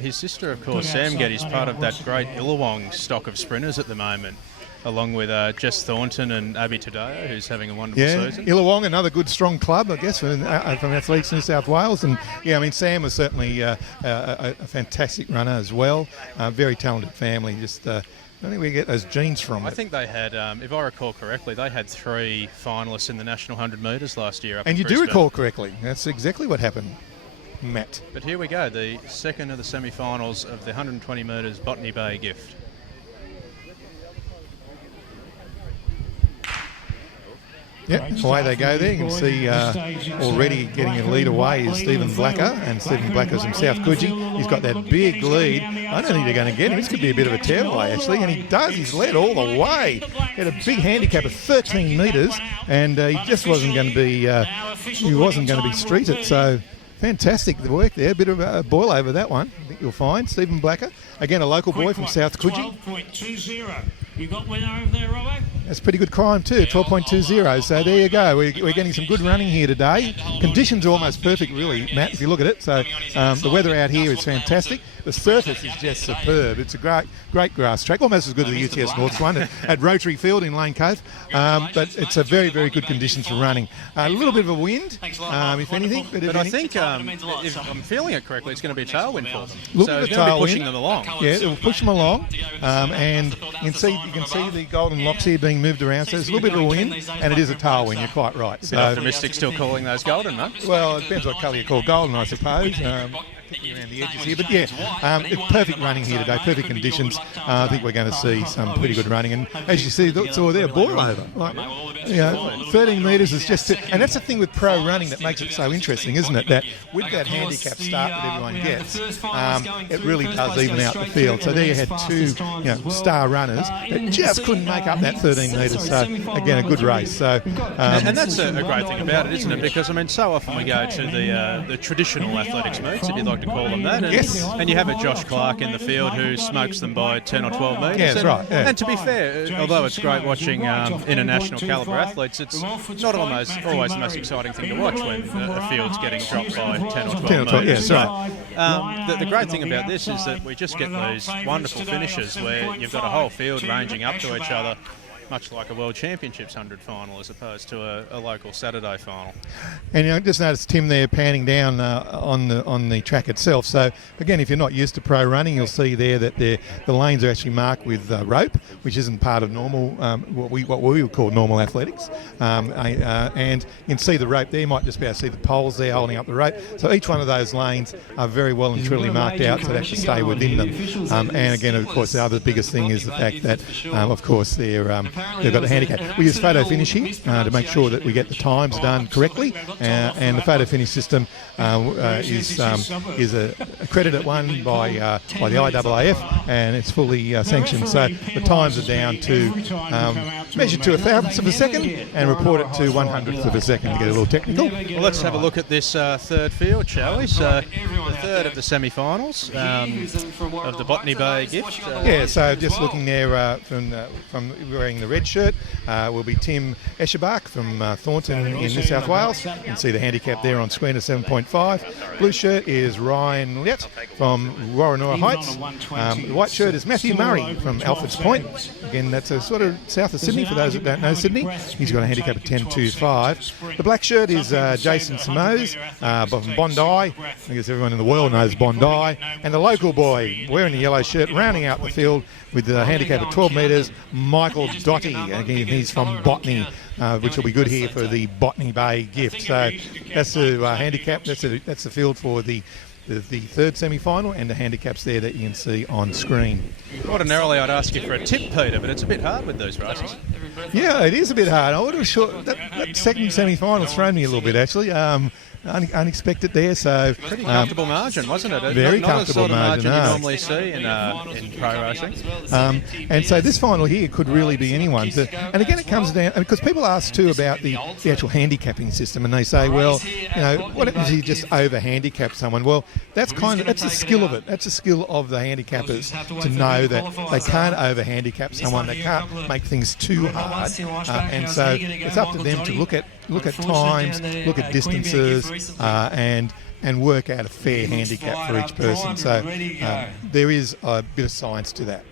His sister, of course, Sam Geddes, part of that great Illawong stock of sprinters at the moment, along with Jess Thornton and Abby Tadeo, who's having a wonderful season. Illawong, another good strong club, I guess, from Athletics New South Wales. And yeah, I mean, Sam was certainly a fantastic runner as well. Very talented family. Just I don't think we get those genes from. I think they had, if I recall correctly, they had 3 finalists in the National 100 metres last year. And you do recall correctly. That's exactly what happened, Matt. But here we go, the second of the semi-finals of the 120 metres Botany Bay Gift. Yep, away they go there. You can see already getting a lead away is Stephen Blacker, and Stephen Blacker's from South Coogee. He's got that big lead. I don't think they're going to get him. This could be a bit of a tearaway, actually, and he does. He's led all the way. He had a big handicap of 13 metres, and he just wasn't going to be. He wasn't going to be streeted. So fantastic work there. A bit of a boil over that one. I think you'll find Stephen Blacker, again a local boy from South Coogee. 12.20. You got winner over there, Robbo? That's pretty good climb too, 12.20. So there you go. We're getting some good running here today. Conditions are almost perfect, really, Matt, if you look at it. So the weather out here is fantastic. The surface is just superb. It's a great grass track, almost as good as the UTS Norths one at Rotary Field in Lane Cove. But it's a very, very good conditions for running. A little bit of a wind, if anything. But I think, if I'm feeling it correctly, it's going to be a tailwind for them. Look so at it's the going to tailwind. be pushing them along. Yeah, it will push them along. And you can see the golden locks here being moved around. So there's a little bit of a wind, and it is a tailwind. You're quite right. So optimistic still calling those golden, no? Well, it depends what colour you call golden, I suppose. Around the edges here, but yeah, perfect running here today, perfect conditions. I think we're going to see some pretty good running, and as you see, saw there, boil over. Like, 13 metres is just, and that's the thing with pro running that makes it so interesting, isn't it? That with that handicap start that everyone gets, it really does even out the field. So there you had 2 star runners that just couldn't make up that 13 metres. So again, a good race. So and that's a great thing about it, isn't it? Because I mean, so often we go to the traditional athletics meets, if you'd like to call them that, and you have a Josh Clark in the field who smokes them by 10 or 12 metres. Yeah, that's right. Yeah. And to be fair, although it's great watching international calibre athletes, it's not always the most exciting thing to watch when a field's getting dropped by 10 or 12 metres. Yeah, right. The great thing about this is that we just get those wonderful finishes where you've got a whole field ranging up to each other, much like a World Championships 100 final as opposed to a local Saturday final. And I just noticed Tim there panning down on the track itself. So again, if you're not used to pro running, you'll see there that the lanes are actually marked with rope, which isn't part of normal what we would call normal athletics. And you can see the rope there. You might just be able to see the poles there holding up the rope. So each one of those lanes are very well and truly marked out, so they actually stay within them. And again, of course, the other biggest thing is the fact that, of course, they've got the handicap. We use photo finish here to make sure that we get the times done correctly, and the photo finish system is a accredited one by the IAAF, and it's fully sanctioned. So the times are down to measured to 1,000th of a second and report it to 100th of a second to get a little technical. Well, let's have a look at this third field, shall we? So the third of the semi-finals of the Botany Bay Gift. So just looking there from wearing the red shirt will be Tim Escherbach from Thornton in New South Wales. You can see the handicap there on screen at 7.5. Blue shirt is Ryan Liet from Warranora Heights. The white shirt is Matthew Murray from Alfred's Point. Again, that's a sort of south of Sydney for those that don't know Sydney. He's got a handicap of 10.25. The black shirt is Jason Simoes from Bondi. I guess everyone in the world knows Bondi. And the local boy wearing the yellow shirt, rounding out the field with the handicap of 12 metres, Michael Doty. Again, he's from Botany, which will be good here for the Botany Bay Gift. So that's the handicap. That's the field for the third semi-final, and the handicaps there that you can see on screen. Ordinarily I'd ask you for a tip, Peter, but it's a bit hard with those races. Yeah, it is a bit hard. I would have thought that second semi-final's thrown me a little bit, actually. Unexpected there, so pretty comfortable margin, wasn't it? Very not comfortable the sort of margin no. you normally see in pro racing. And so this final here could really be anyone's. And again, it comes down because people ask too about the actual handicapping system, and they say, well, what happens if you just over handicap someone? Well, that's the skill of it. That's the skill of the handicappers to know that they can't over handicap someone. They can't make things too hard, and so it's up to them to look at times, look at distances, and work out a fair handicap for each person. So there is a bit of science to that.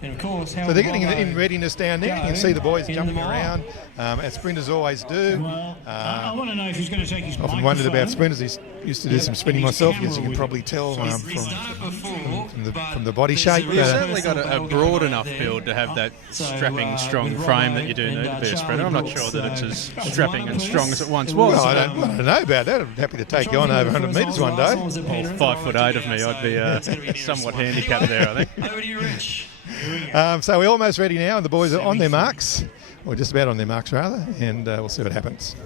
And of course, so they're getting in readiness down there. You can see the boys jumping around, as sprinters always do. I want to know if he's going to take his often wondered about sprinters. I used to do some sprinting myself, as you can probably tell from the body shape. Well, you've certainly got a broad enough build to have that strapping, strong frame that you do need to be a sprinter. I'm not sure that it's as strapping and strong as it once was. Well, I don't know about that. I'm happy to take you on over 100 metres one day. Well, 5'8" of me, I'd be somewhat handicapped there, I think. Over to you, Rich. So we're almost ready now, and the boys are on their marks, or just about on their marks rather, and we'll see what happens.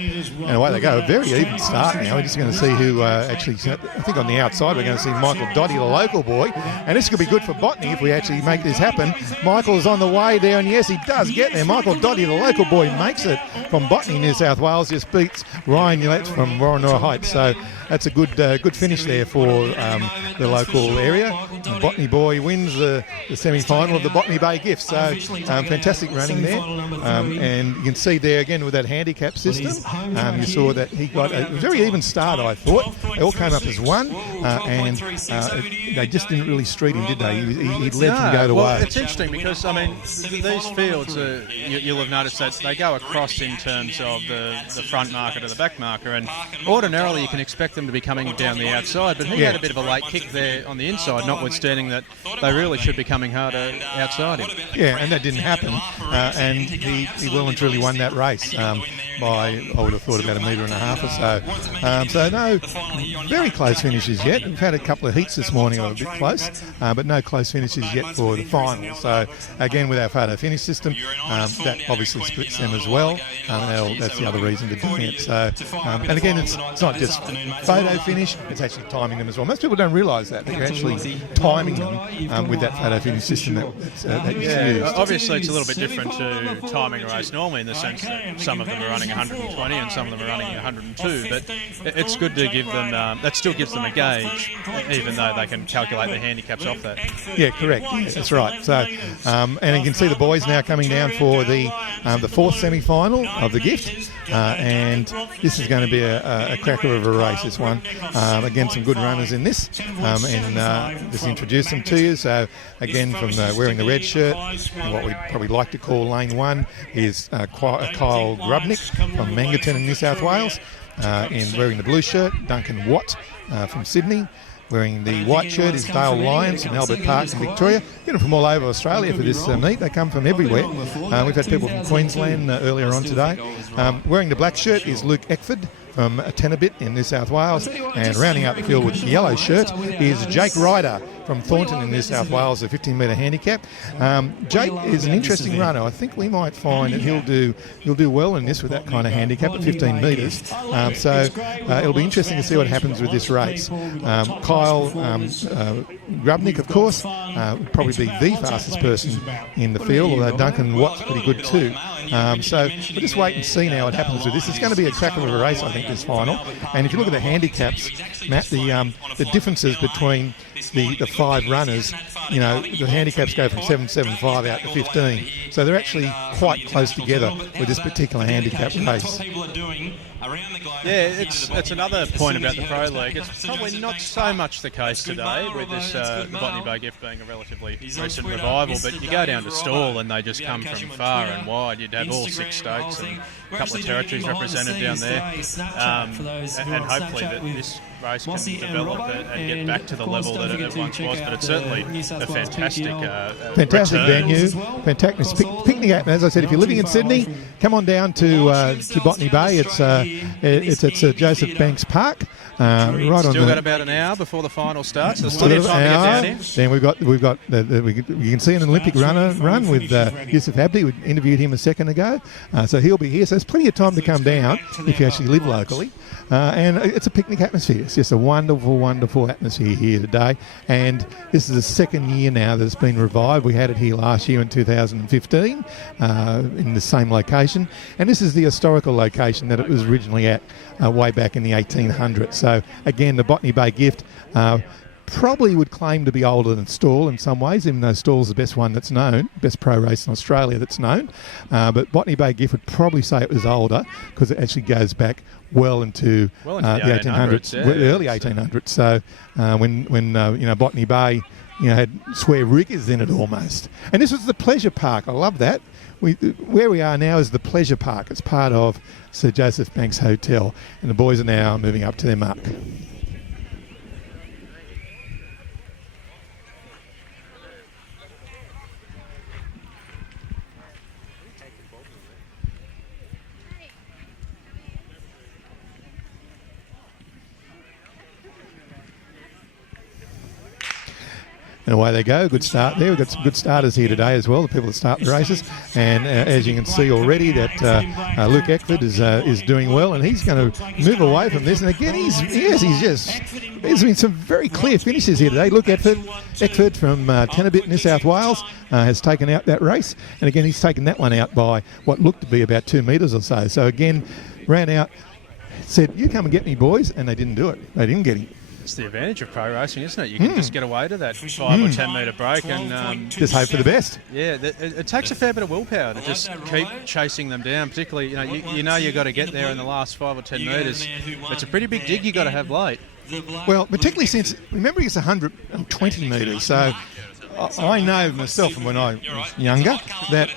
And away they go. A very even start now. We're just going to see who actually, I think on the outside we're going to see Michael Doty, the local boy. And this could be good for Botany if we actually make this happen. Michael's on the way there, and yes, he does get there. Michael Doty, the local boy, makes it from Botany, New South Wales. Just beats Ryan Ulet from Warranora Heights. So that's a good finish there for the local area. The Botany boy wins the semi-final of the Botany Bay Gift. So fantastic running there. And you can see there again with that handicap system. You saw that he got a very even start, I thought. They all came up as one, and they just didn't really street him, did they? He let them go to way. It's interesting because, I mean, these fields, you'll have noticed that they go across in terms of the front marker to the back marker, and ordinarily you can expect them to be coming down the outside, but he had a bit of a late kick there on the inside, notwithstanding that they really should be coming harder outside him. Yeah, and that didn't happen, and he well and truly won that race. By, I would have thought, about 1.5 metres or so. So no very close finishes yet. We've had a couple of heats this morning that were a bit close, but no close finishes yet for the final. So again, with our photo finish system, that obviously splits them as well. That's the other reason for doing it. So, and again, it's not just photo finish, it's actually timing them as well. Most people don't realise that you're actually timing them with that photo finish system that you use. Obviously, it's a little bit different to timing a race normally, in the sense that some of them are running 120 and some of them are running 102, but it's good to give them, that still gives them a gauge, even though they can calculate their handicaps off that. Yeah, correct. Yeah, that's right. So, and you can see the boys now coming down for the fourth semi-final of the gift, and this is going to be a cracker of a race, this one. Again, some good runners in this, and just introduce them to you. So, again, from wearing the red shirt, what we probably like to call lane one is Kyle Grubnick from Mangaton in New South Wales. In wearing the blue shirt, Duncan Watt from Sydney. Wearing the white shirt is Dale Lyons from Albert Park in Victoria. Get them from all over Australia for this meet. They come from everywhere. We've had people from Queensland earlier on today. Wearing the black shirt is Luke Eckford from Tenabit in New South Wales. And rounding out the field with the yellow shirt is Jake Ryder from Thornton in New South Wales, a 15-metre handicap. Jake is an interesting runner. I think we might find that he'll do well in this with that kind of handicap at 15 metres. So it'll be interesting to see what happens with this race. Kyle Grubnick, of course, would probably be the fastest person in the field, although Duncan Watt's pretty good too. So we'll just wait and see now what happens with this. It's going to be a cracker of a race, I think, this final. And if you look at the handicaps, Matt, the differences between the 5 runners, you know, the handicaps go from 7.75 out to 15. So they're actually quite close together with this particular handicap race. Yeah, it's another point about the Pro League. It's probably not so much the case today with this the Botany Bay Gift being a relatively recent revival, but you go down to Stawell and they just come from far and wide. You'd have all 6 stakes and a couple of territories represented down there, and hopefully that this race can develop and get back to the level that it once was. But it's certainly a fantastic venue, fantastic picnic atmosphere. As I said, if you're living in Sydney, come on down to Botany Bay. It's at Sir Joseph Banks Park. Right Still on got about an hour before the final starts. There's still time to get down here. Then we've got you can see an Olympic run with Yusuf Abdi. We interviewed him a second ago, so he'll be here. So there's plenty of time to come down if you actually live locally. And it's a picnic atmosphere. It's just a wonderful, wonderful atmosphere here today. And this is the second year now that it's been revived. We had it here last year in 2015 in the same location. And this is the historical location that it was originally at way back in the 1800s. So, again, the Botany Bay Gift probably would claim to be older than Stawell in some ways, even though Stawell's the best one that's known, best pro race in Australia that's known. But Botany Bay Gift would probably say it was older because it actually goes back well into the 1800s, early 1800s. So when Botany Bay had square riggers in it almost. And this was the pleasure park. I love that. Where we are now is the pleasure park. It's part of Sir Joseph Banks Hotel, and the boys are now moving up to their mark. And away they go. Good start there. We've got some good starters here today as well, the people that start the races. And as you can see already, that Luke Eckford is doing well, and he's going to move away from this. And again, there's been some very clear finishes here today. Luke Eckford from Tenabit, New South Wales, has taken out that race. And again, he's taken that one out by what looked to be about 2 metres or so. So again, ran out, said, "You come and get me, boys," and they didn't do it. They didn't get him. It's the advantage of pro racing, isn't it? You can just get away to that 5 or 10 metre break and just hope for the best. Yeah, it takes a fair bit of willpower to just keep chasing them down. Particularly, you've got to get there in the last 5 or 10 metres. It's a pretty big dig you've got to have late. Well, particularly since, remember, it's 120 metres, so I know myself from when I was younger that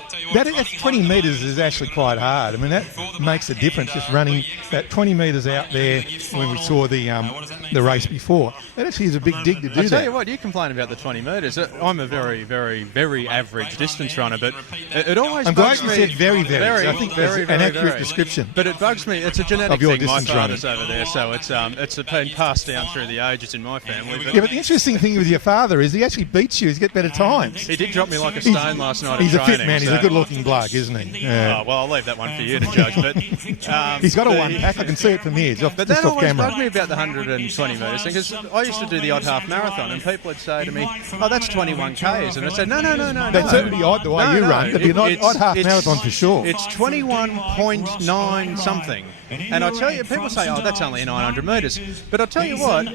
20 metres is actually quite hard. I mean, that makes a difference, just running that 20 metres out there when we saw the race before. That actually is a big dig to do that. I tell you what, you complain about the 20 metres. I'm a very, very, very average distance runner, but it always I'm glad bugs you me. said very. I think very, an accurate description. But it bugs me. It's a genetic of your thing. My distance father's running. over there, so it's been passed down through the ages in my family. But the interesting thing with your father is he actually beats you. He's got better times. He did drop me like a stone last night. He's at a training, fit man. He's a good-looking bloke, isn't he? Oh, well, I'll leave that one for you to judge. But he's got a one-pack. I can see it from here. But that always bugged me about the 120 metres thing, because I used to do the odd half marathon, and people would say to me, "Oh, that's 21 Ks," and I said, "No." That's certainly odd the way you run. It'd be an odd half marathon for sure. It's 21.9 something. And I tell you, people say, "Oh, that's only 900 metres." But I'll tell you what,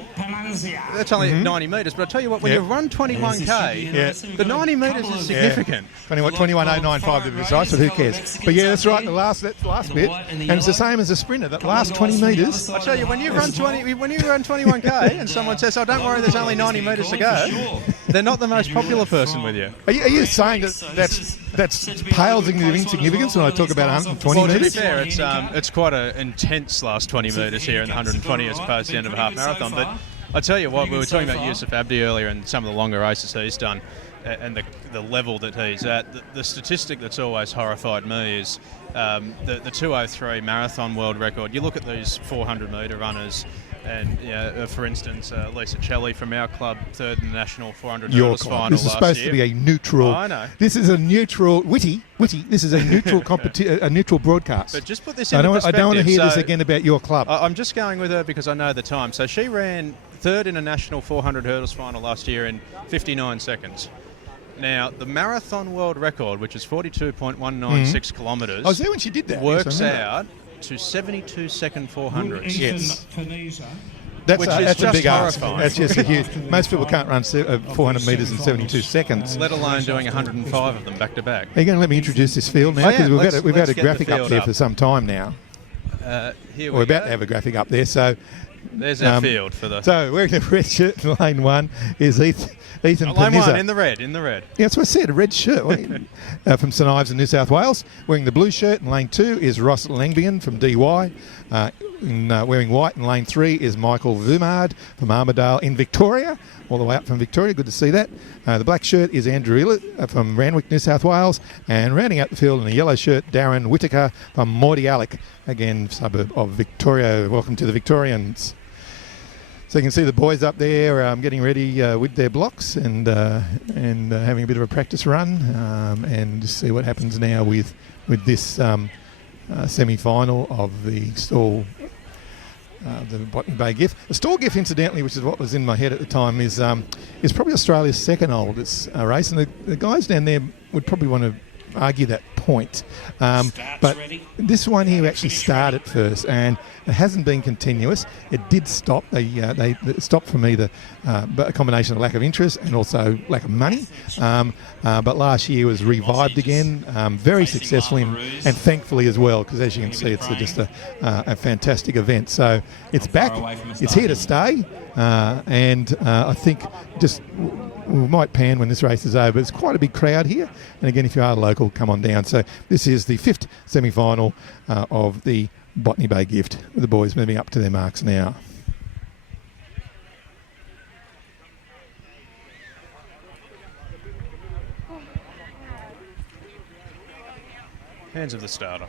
that's only 90 metres. But I'll tell you what, when you run 21k, the 90 metres is significant. 21.095 to be precise, but who cares? But yeah, that's right. That last bit, and it's the same as a sprinter. That last 20 metres. I tell you, when you run 21k, and someone says, "Oh, don't worry, there's only 90 metres to go," they're not the most popular person with you. Are you saying that's pales in insignificance when I talk about 120 well, metres? To be fair, it's quite an intense last 20 metres here in the 120 as opposed to the end of a half marathon. But I tell you what, we were talking about Yusuf Abdi earlier and some of the longer races he's done and the level that he's at. The statistic that's always horrified me is the 2:03 marathon world record. You look at these 400 metre runners. And for instance, Lisa Celli from our club, third in the national 400 hurdles final. This is supposed to be a neutral. Oh, I know. This is a neutral, witty. This is a neutral a neutral broadcast. But just put this into perspective. I don't want to hear this again about your club. I'm just going with her because I know the time. So she ran third in a national 400 hurdles final last year in 59 seconds. Now, the marathon world record, which is 42.196 kilometres, I was there when she did that. works out to 72 second 400s. Yes. Panisa. That's Which a, is that's a just big ask. horrifying. That's just a huge. Most people can't run 400 metres in 72 seconds. Let alone doing 105 of them back to back. Are you going to let me introduce this field now? Oh, yeah. Because we've had Let's a get graphic the up field there up. for some time now. Here We're about to have a graphic up there. So There's our field for the... So wearing the red shirt in lane 1 is Ethan Lane Panizza. 1 in the red, Yeah, that's what I said, a red shirt from St Ives in New South Wales. Wearing the blue shirt in lane 2 is Ross Langbian from DY. Wearing white in lane 3 is Michael Vumard from Armidale in Victoria, all the way up from Victoria. Good to see that. The black shirt is Andrew Illett from Randwick, New South Wales. And rounding out the field in a yellow shirt, Darren Whittaker from Mordialloc, again, suburb of Victoria. Welcome to the Victorians. So you can see the boys up there getting ready with their blocks and having a bit of a practice run and just see what happens now with this semi-final of the stall, the Botany Bay Gift. The stall gift, incidentally, which is what was in my head at the time, is probably Australia's second oldest race, and the guys down there would probably want to argue that point. But this one here actually started first, and it hasn't been continuous. It did stop. They stopped for me a combination of lack of interest and also lack of money. But last year was revived again, very successfully and thankfully as well, because as you can see, it's just a fantastic event. So it's back. It's here to stay, and I think just. We might pan when this race is over. It's quite a big crowd here. And again, if you are local, come on down. So this is the 5th semi-final of the Botany Bay Gift. The boys moving up to their marks now. Hands of the starter.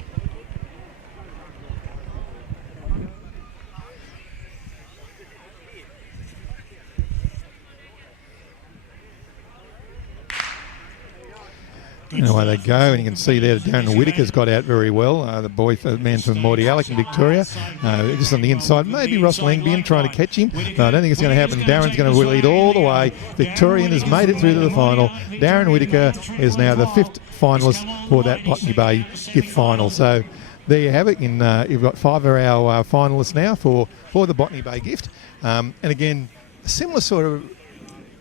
And away they go, and you can see there Darren Whittaker's got out very well, the man from Mordialloc in Victoria, just on the inside. Maybe Ross Langbian trying to catch him, but I don't think it's going to happen. Darren's going to lead all the way. Victorian has made it through to the final. Darren Whittaker is now the 5th finalist for that Botany Bay Gift final. So there you have it. You've got 5 of our finalists now for the Botany Bay Gift. And again, a similar sort of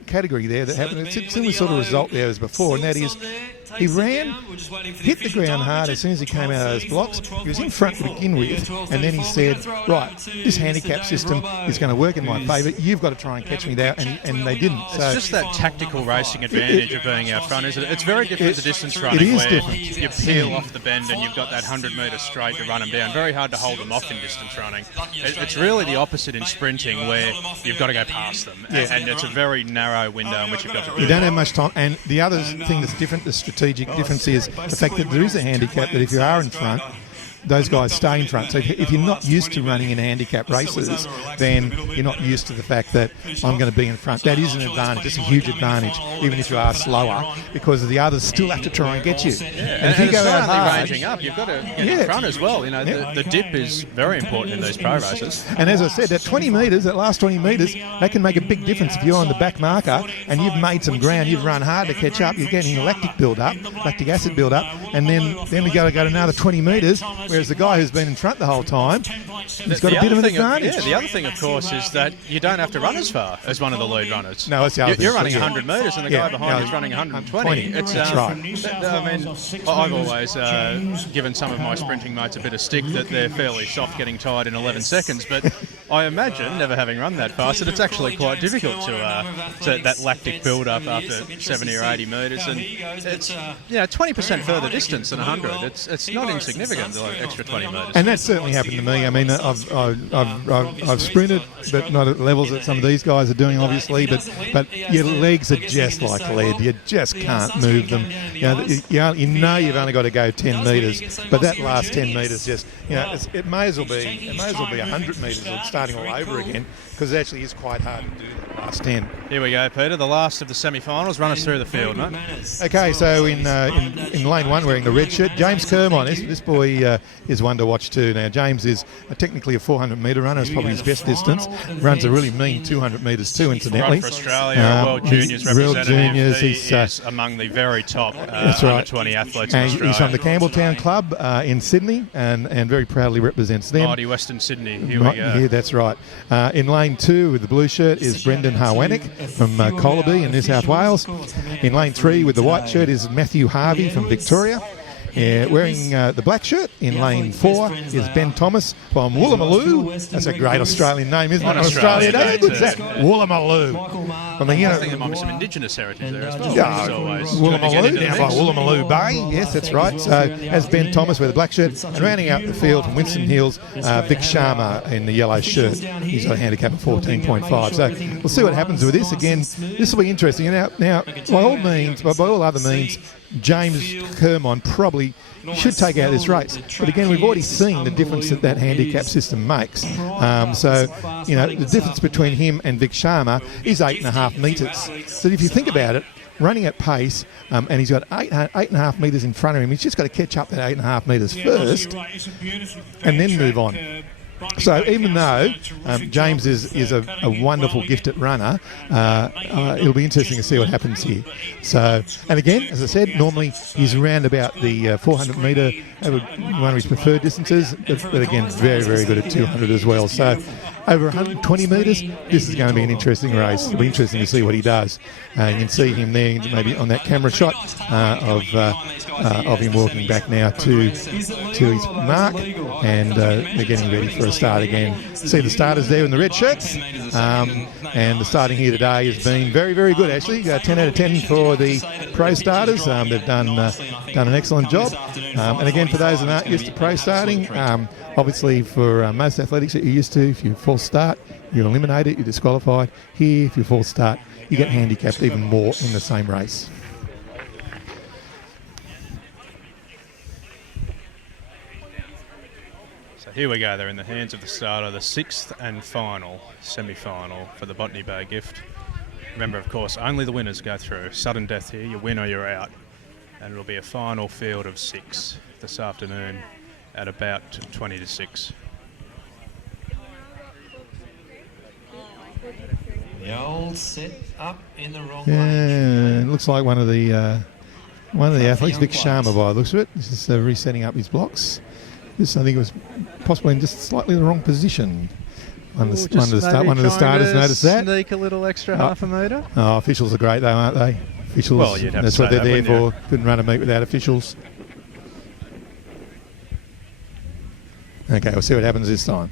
category there that happened. It's a similar sort of result there as before, and that is he ran, hit the ground hard as soon as he came out of those blocks. He was in front to begin with, and then he said, right, this handicap system is going to work in my favour. You've got to try and catch me there, and they didn't. It's just that tactical racing advantage of being out front, isn't it? It's very different to distance running, it is where different. you peel off the bend and you've got that 100-metre straight to run them down. Very hard to hold them off in distance running. It's really the opposite in sprinting, where you've got to go past them, and it's a very narrow window in which you've got to. You don't have much time, and the other thing that's different, the strategic difference is the fact that there is a handicap that if you are in front, those guys stay in front. So if you're not used to running in handicap races, then you're not used to the fact that I'm going to be in front. That is an advantage. It's a huge advantage, even if you are slower, because the others still have to try and get you. And if you go out hard, ranging up, you've got to get in front as well. You know, the dip is very important in these pro races. And as I said, that 20 metres, that last 20 metres, that can make a big difference if you're on the back marker and you've made some ground, you've run hard to catch up, you're getting lactic acid build up, and then we go to another 20 metres. Whereas the guy who's been in front the whole time, he's got a bit of an advantage. The other thing, of course, is that you don't have to run as far as one of the lead runners. No, it's the other thing. You're running 100 metres and the guy behind is running 120. That's right. I mean, I've always given some of my sprinting mates a bit of stick that they're fairly soft getting tired in 11 seconds, but I imagine, never having run that fast, that it's actually quite difficult to that lactic build-up after 70 or 80 metres. And it's 20% further distance than 100. It's not insignificant, the extra 20 metres. And that certainly happened to me. I mean, I've sprinted, but not at the levels that some of these guys are doing, obviously. But your legs are just like lead. You just can't move them. You know you've only got to go 10 metres, but that last 10 metres just, it may as well be 100 metres or starting all over again, because it actually is quite hard to do that last 10. Here we go, Peter. The last of the semi-finals. Run us through the field, mate. Okay, so in lane 1, wearing the red shirt, James Kermon. This boy is one to watch too. Now, James is a technically a 400-metre runner. It's probably his best distance. Runs a really mean 200 metres too, incidentally. Run for Australia, World Juniors representative. He's among the very top under 20 athletes in Australia. He's from the Campbelltown Club in Sydney and very proudly represents them. Mighty Western Sydney. Here we go. Yeah, that's right. In lane 2 with the blue shirt is Brendan Harwanick from Collaby in New South Wales. In lane 3 with the white shirt is Matthew Harvey from Victoria. Wearing the black shirt in lane 4 is Ben Thomas from Woolloomooloo. That's a great Australian name, isn't it? Australia Day. Good that. Woolloomooloo. I think there might be some Indigenous heritage there as well. Woolloomooloo, down by Woolloomooloo Bay. Yes, that's right. So as Ben Thomas with the black shirt, and rounding out the field from Winston Hills, Vic Sharma in the yellow shirt. He's got a handicap of 14.5. So we'll see what happens with this. Again, this will be interesting. Now, by all means, by all other means, James Kermon probably should take out this race. But again, we've already seen the difference that handicap system makes. So, the difference between him and Vic Sharma is 8.5 metres. So if you think about it, running at pace, and he's got 8.5 metres in front of him, he's just got to catch up that 8.5 metres first and then move on. So even though James is a wonderful gifted runner, it'll be interesting to see what happens here. So, and again, as I said, normally he's around about the 400 metre, one of his preferred distances, but again, very, very good at 200 as well. So over 120 metres, this is going to be an interesting race. It'll be interesting to see what he does. You can see him there, maybe on that camera shot of him walking back now to his mark, and they're getting ready for a start again. See the starters there in the red shirts, and the starting here today has been very, very good actually. 10 out of 10 for the pro starters. They've done an excellent job. And again, for those that aren't used to pro starting, obviously for most athletics that you're used to, if you false start, you're eliminated, you're disqualified. Here, if you false start, you get handicapped even more in the same race. So here we go. They're in the hands of the starter, the 6th and final semi-final for the Botany Bay Gift. Remember, of course, only the winners go through. Sudden death here, you win or you're out. And it'll be a final field of 6 this afternoon at about 20 to 6. The old set up in the wrong way. It looks like one of the athletes, Vic Sharma, by the looks of it. This is resetting up his blocks. This, I think, was possibly in just slightly the wrong position. One of the starters noticed that. Sneak a little extra half a metre. Oh, officials are great though, aren't they? Officials. Well, you'd have that's to what they're there for. You? Couldn't run a meet without officials. Okay, we'll see what happens this time.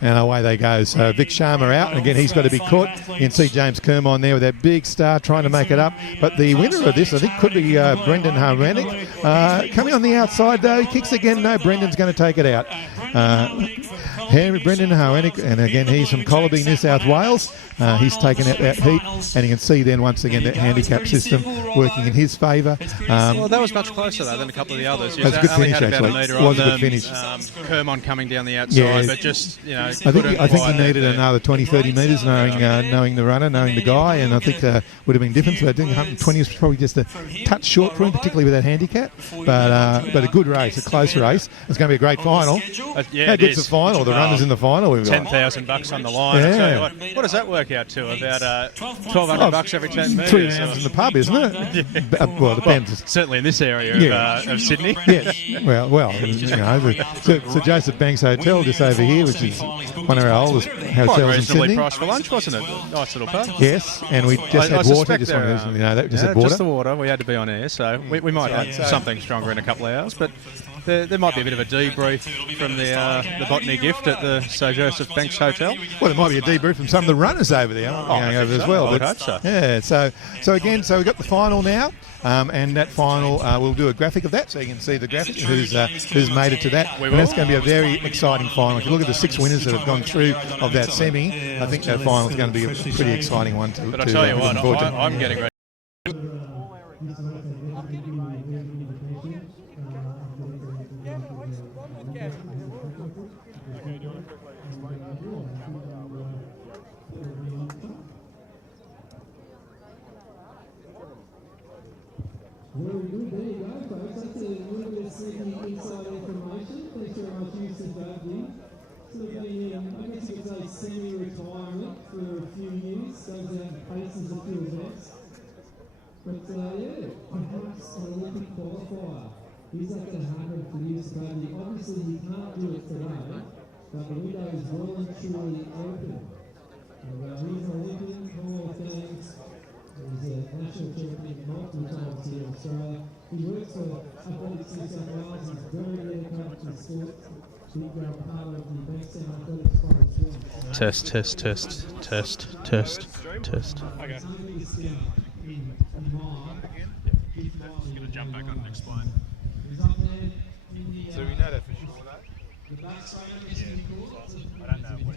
And away they go. So Vic Sharma out. And again, he's got to be caught. You can see James Kermon there with that big star trying to make it up. But the winner of this, I think, could be Brendan Harwanick. Coming on the outside, though. He kicks again. No, Brendan's going to take it out. Brendan Harwanick, and again, he's from Collaby, New South Wales. He's taken out that heat. And you can see then, once again, that handicap system working in his favour. Well, that was much closer, though, than a couple of the others. It was a good finish, actually. It was a good finish. Kermon coming down the outside, but just, I think he needed another 20, 30 metres, knowing the runner, knowing the guy, and I think would have been different. So I think 120 was probably just a touch short for him, particularly with that handicap. But a good race, a close race. It's going to be a great final. How good's the final? The runners in the final. We've got $10,000 on the line. Yeah. I tell you what does that work out to? About $1,200 every 10 metres. 3 rounds in the pub, isn't it? Yeah. Well, it depends. Certainly in this area of Sydney. Yes. Well, so Joseph Banks Hotel just over here, which is one of our oldest hotels in Sydney. Priced for lunch, wasn't it? Nice little pub. Yes, and we just had water. Just had water. Just the water. We had to be on air, so we might have something stronger in a couple of hours, but there might be a bit of a debrief from the Botany Gift at the Sir Joseph Banks Hotel. Well, there might be a debrief from some of the runners over there going over as well. I would hope so. Yeah, so we've got the final now, and that final, we'll do a graphic of that so you can see the graphic, who's made it to that. And that's going to be a very exciting final. If you look at the 6 winners that have gone through of that semi, I think that final is going to be a pretty exciting one to But I tell you what, I'm getting ready. Very good. There you go, folks. That's a little bit of sneaky inside information. Thanks very much, U12 Final. Sort of been, I guess you could say, semi-retirement for a few years. Goes out and paces a few events. But yeah, perhaps an Olympic qualifier. He's up to 100 for U12. Obviously, he can't do it today, but the window is well and truly open. He's an Olympian, Hall of Fame. He's a national champion multiple times here in Australia. He works for Athletics NSW. He's very dedicated to sports. Big part of the Bankstown Athletics Final. Test. Okay. Just going to jump back on and explain. So we know that for sure, though. I don't know what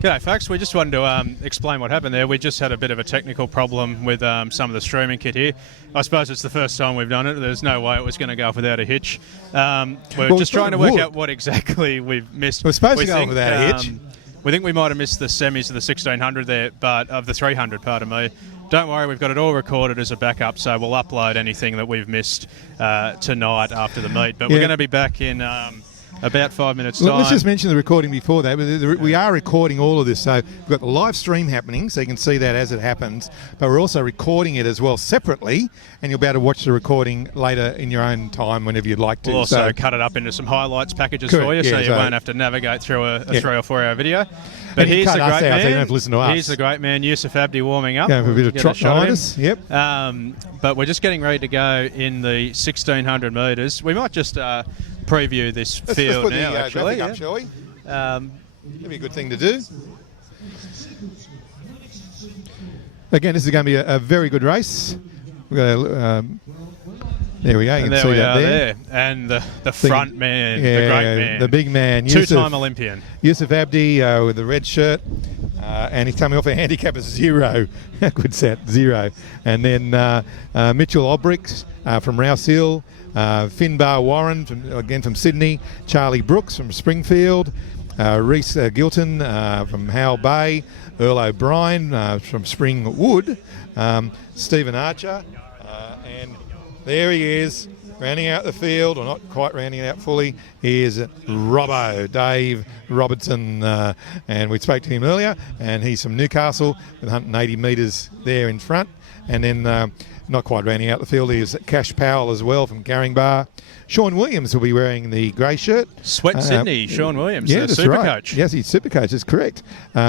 G'day folks, we just wanted to explain what happened there. We just had a bit of a technical problem with some of the streaming kit here. I suppose it's the first time we've done it. There's no way it was going to go off without a hitch. We're just trying to work out what exactly we've missed. We're supposed to go off without a hitch. We think we might have missed the semis of the 1600 there, but of the 300, pardon me. Don't worry, we've got it all recorded as a backup, so we'll upload anything that we've missed tonight after the meet. But we're going to be back in about 5 minutes' time. Let's just mention the recording before that. We are recording all of this, so we've got the live stream happening, so you can see that as it happens. But we're also recording it as well separately, and you'll be able to watch the recording later in your own time whenever you'd like to. We'll also cut it up into some highlights packages for you, so you won't have to navigate through a 3 or 4 hour video. But here's the great man. So you don't have to listen to us. Here's the great man, Yusuf Abdi, warming up. Going for a bit of trot behind us. Yep. But we're just getting ready to go in the 1600 metres. We might just preview this field now, actually. Up, shall we? That'd be a good thing to do. Again, this is going to be a very good race. We've got there we go. You can see that there. And the front man, the great man, the big man, two-time Olympian, Yusuf Abdi with the red shirt, and he's coming off a handicap of 0. Good set, 0. And then Mitchell Obricks from Rouse Hill, Finbar Warren from Sydney, Charlie Brooks from Springfield, Reese Gilton from Howell Bay, Earl O'Brien from Springwood, Stephen Archer, and there he is, rounding out the field, or not quite rounding it out fully, is Robbo, Dave Robertson, and we spoke to him earlier, and he's from Newcastle with 180 metres there in front, and then not quite rounding out the field, here's Cash Powell as well from Garringbar. Sean Williams will be wearing the grey shirt. Sweat Sydney, Sean Williams, yeah, the that's super right. coach. Yes, he's super coach, that's correct.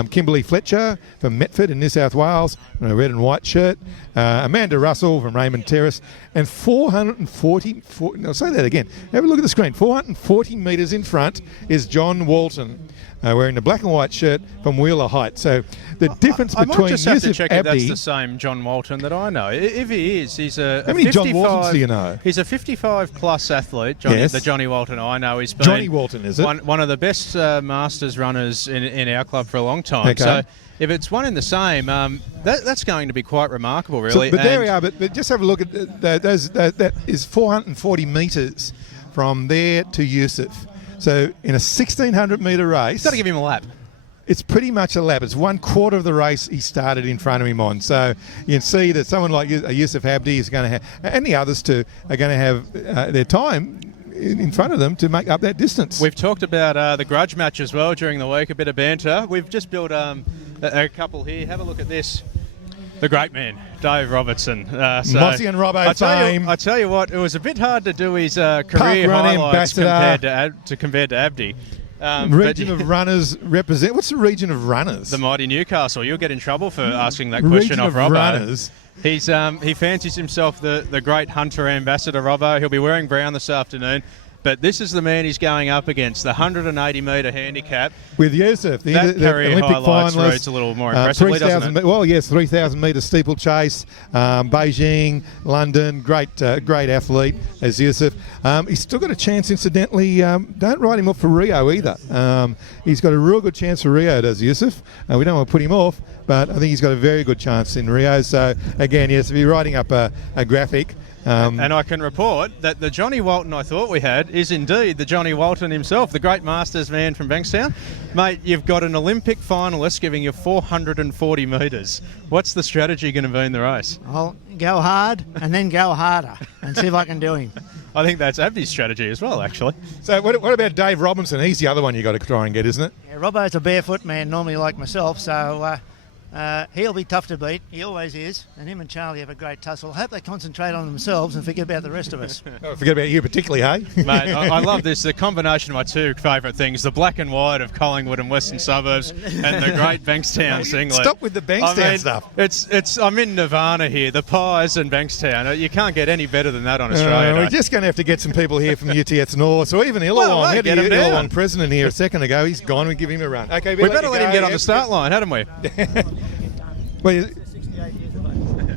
Kimberly Fletcher from Metford in New South Wales, in a red and white shirt. Amanda Russell from Raymond Terrace. And 440, I'll say that again, have a look at the screen, 440 metres in front is John Walton, wearing the black and white shirt from Wheeler Heights. So the difference between I might just have to Yusuf check Abdi, if that's the same John Walton that I know. If he is, he's a how many 55, John Waltons do you know? He's a 55-plus athlete, Yes. The Johnny Walton I know. He's been Johnny Walton, is it? one of the best Masters runners in our club for a long time. Okay. So if it's one in the same, that's going to be quite remarkable, really. So, but there we are. But just have a look at that is 440 metres from there to Yusuf. So in a 1600 metre race, got to give him a lap. It's pretty much a lap. It's 1/4 of the race he started in front of him on. So you can see that someone like Yusuf Abdi is going to have, and the others too, are going to have their time in front of them to make up that distance. We've talked about the grudge match as well during the week, a bit of banter. We've just built a couple here. Have a look at this. The great man, Dave Robertson. Mossy and Robbo fame. I tell you what, it was a bit hard to do his career highlights compared to Abdi. Region of runners represent. What's the region of runners? The mighty Newcastle. You'll get in trouble for asking that question of Robbo. Runners. He fancies himself the great hunter ambassador, Robbo. He'll be wearing brown this afternoon. But this is the man he's going up against, the 180-metre handicap. With Yusuf, the career Olympic highlights finalist. reads a little more impressively, doesn't it? Well, yes, 3,000-metre steeplechase, Beijing, London, great athlete as Yusuf. He's still got a chance, incidentally. Don't write him off for Rio either. He's got a real good chance for Rio, does Yusuf. We don't want to put him off, but I think he's got a very good chance in Rio. So, again, yes, if you're writing up a graphic... and I can report that the Johnny Walton I thought we had is indeed the Johnny Walton himself, the great Masters man from Bankstown. Mate, you've got an Olympic finalist giving you 440 metres. What's the strategy going to be in the race? I'll go hard and then go harder and see if I can do him. I think that's Abdi's strategy as well, actually. So what about Dave Robinson? He's the other one you've got to try and get, isn't it? Yeah, Robbo's a barefoot man, normally like myself, so he'll be tough to beat. He always is. And him and Charlie have a great tussle. I hope they concentrate on themselves and forget about the rest of us. Oh, forget about you particularly, hey? Mate, I love this. The combination of my two favourite things, the black and white of Collingwood and Western Suburbs and the great Bankstown singlet. Stop with the Bankstown stuff. I'm in Nirvana here, the Pies and Bankstown. You can't get any better than that on Australia Day. We're just going to have to get some people here from UTS North, or even Illawong. We had the Illawong president here a second ago. He's gone. We give him a run. Okay, we better let him get on the start line, hadn't we? Well,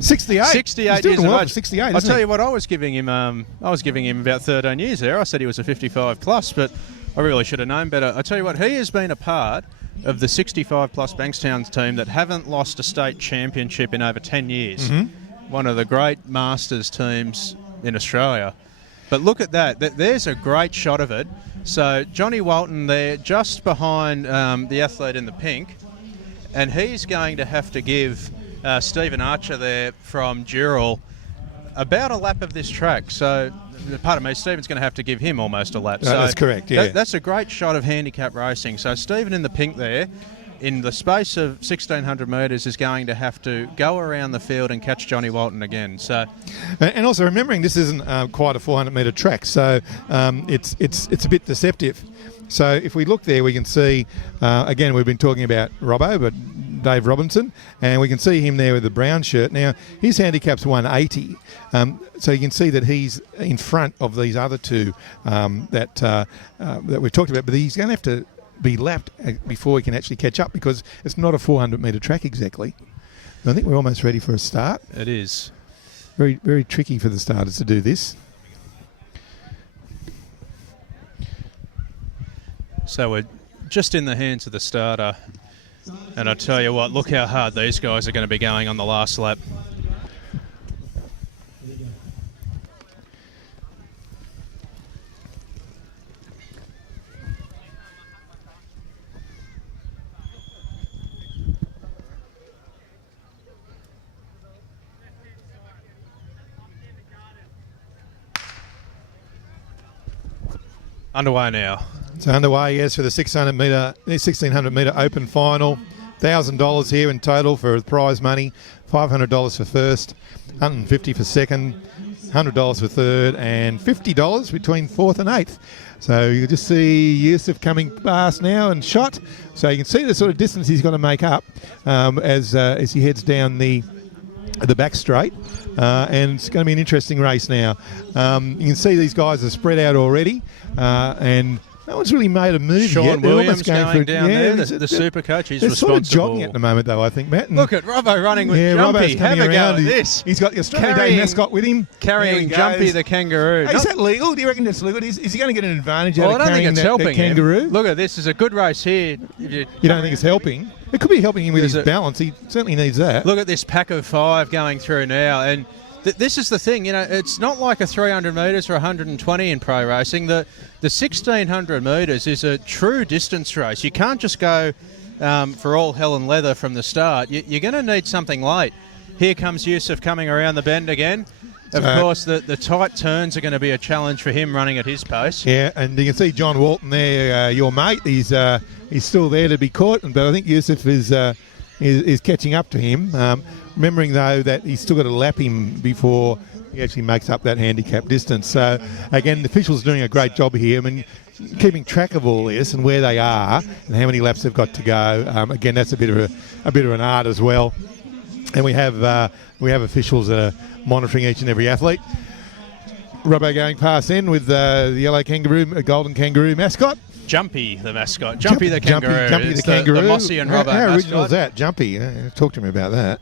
68. 68 years of age. 68. I'll tell you what, I was giving him about 13 years there. I said he was a 55 plus, but I really should have known better. I tell you what, he has been a part of the 65 plus Bankstown team that haven't lost a state championship in over 10 years. Mm-hmm. One of the great Masters teams in Australia. But look at that. There's a great shot of it. So Johnny Walton there, just behind the athlete in the pink. And he's going to have to give Stephen Archer there from Dural about a lap of this track. So, pardon me, Stephen's going to have to give him almost a lap. So that's correct, yeah. That's a great shot of handicap racing. So Stephen in the pink there, in the space of 1,600 metres, is going to have to go around the field and catch Johnny Walton again. So, and also remembering this isn't quite a 400-metre track, so it's a bit deceptive. So if we look there, we can see, again, we've been talking about Robbo, but Dave Robinson, and we can see him there with the brown shirt. Now, his handicap's 180, so you can see that he's in front of these other two that we've talked about, but he's going to have to be lapped before he can actually catch up because it's not a 400-metre track exactly. I think we're almost ready for a start. It is. Very, very tricky for the starters to do this. So we're just in the hands of the starter. And I tell you what, look how hard these guys are going to be going on the last lap. Underway now. So underway, yes, for the 1,600-metre open final. $1,000 here in total for prize money. $500 for first, $150 for second, $100 for third, and $50 between fourth and eighth. So you can just see Yusuf coming past now and shot. So you can see the sort of distance he's got to make up as he heads down the back straight. And it's going to be an interesting race now. You can see these guys are spread out already, and no one's really made a move Sean yet. Williams going down there, the super coach. He's responsible. Sort of jogging at the moment, though, I think, Matt. And look at Robbo running with Robbo's Jumpy. coming Have a around. go at this. He's got the Australia Day mascot with him. Carrying Jumpy the kangaroo. Hey, is that legal? Do you reckon that's legal? Is he going to get an advantage out of I don't think carrying it's that helping kangaroo? him. Look at this. It's a good race here. You don't think it's helping? It could be helping him with his balance. He certainly needs that. Look at this pack of five going through now. And this is the thing, it's not like a 300 metres or 120 in pro racing. The 1,600 metres is a true distance race. You can't just go for all hell and leather from the start. You're going to need something late. Here comes Yusuf coming around the bend again. Of course, the tight turns are going to be a challenge for him running at his pace. Yeah, and you can see John Walton there, your mate. He's still there to be caught, but I think Yusuf is catching up to him. Remembering, though, that he's still got to lap him before he actually makes up that handicap distance. So, again, the officials are doing a great job here. I mean, keeping track of all this and where they are and how many laps they've got to go. Again, that's a bit of an art as well. And we have officials that are monitoring each and every athlete. Robbo going past in with the yellow kangaroo, golden kangaroo mascot. Jumpy, the mascot. Jumpy the kangaroo. Jumpy the kangaroo. The Mossy and Robbo How mascot. original is that? Jumpy. Talk to me about that.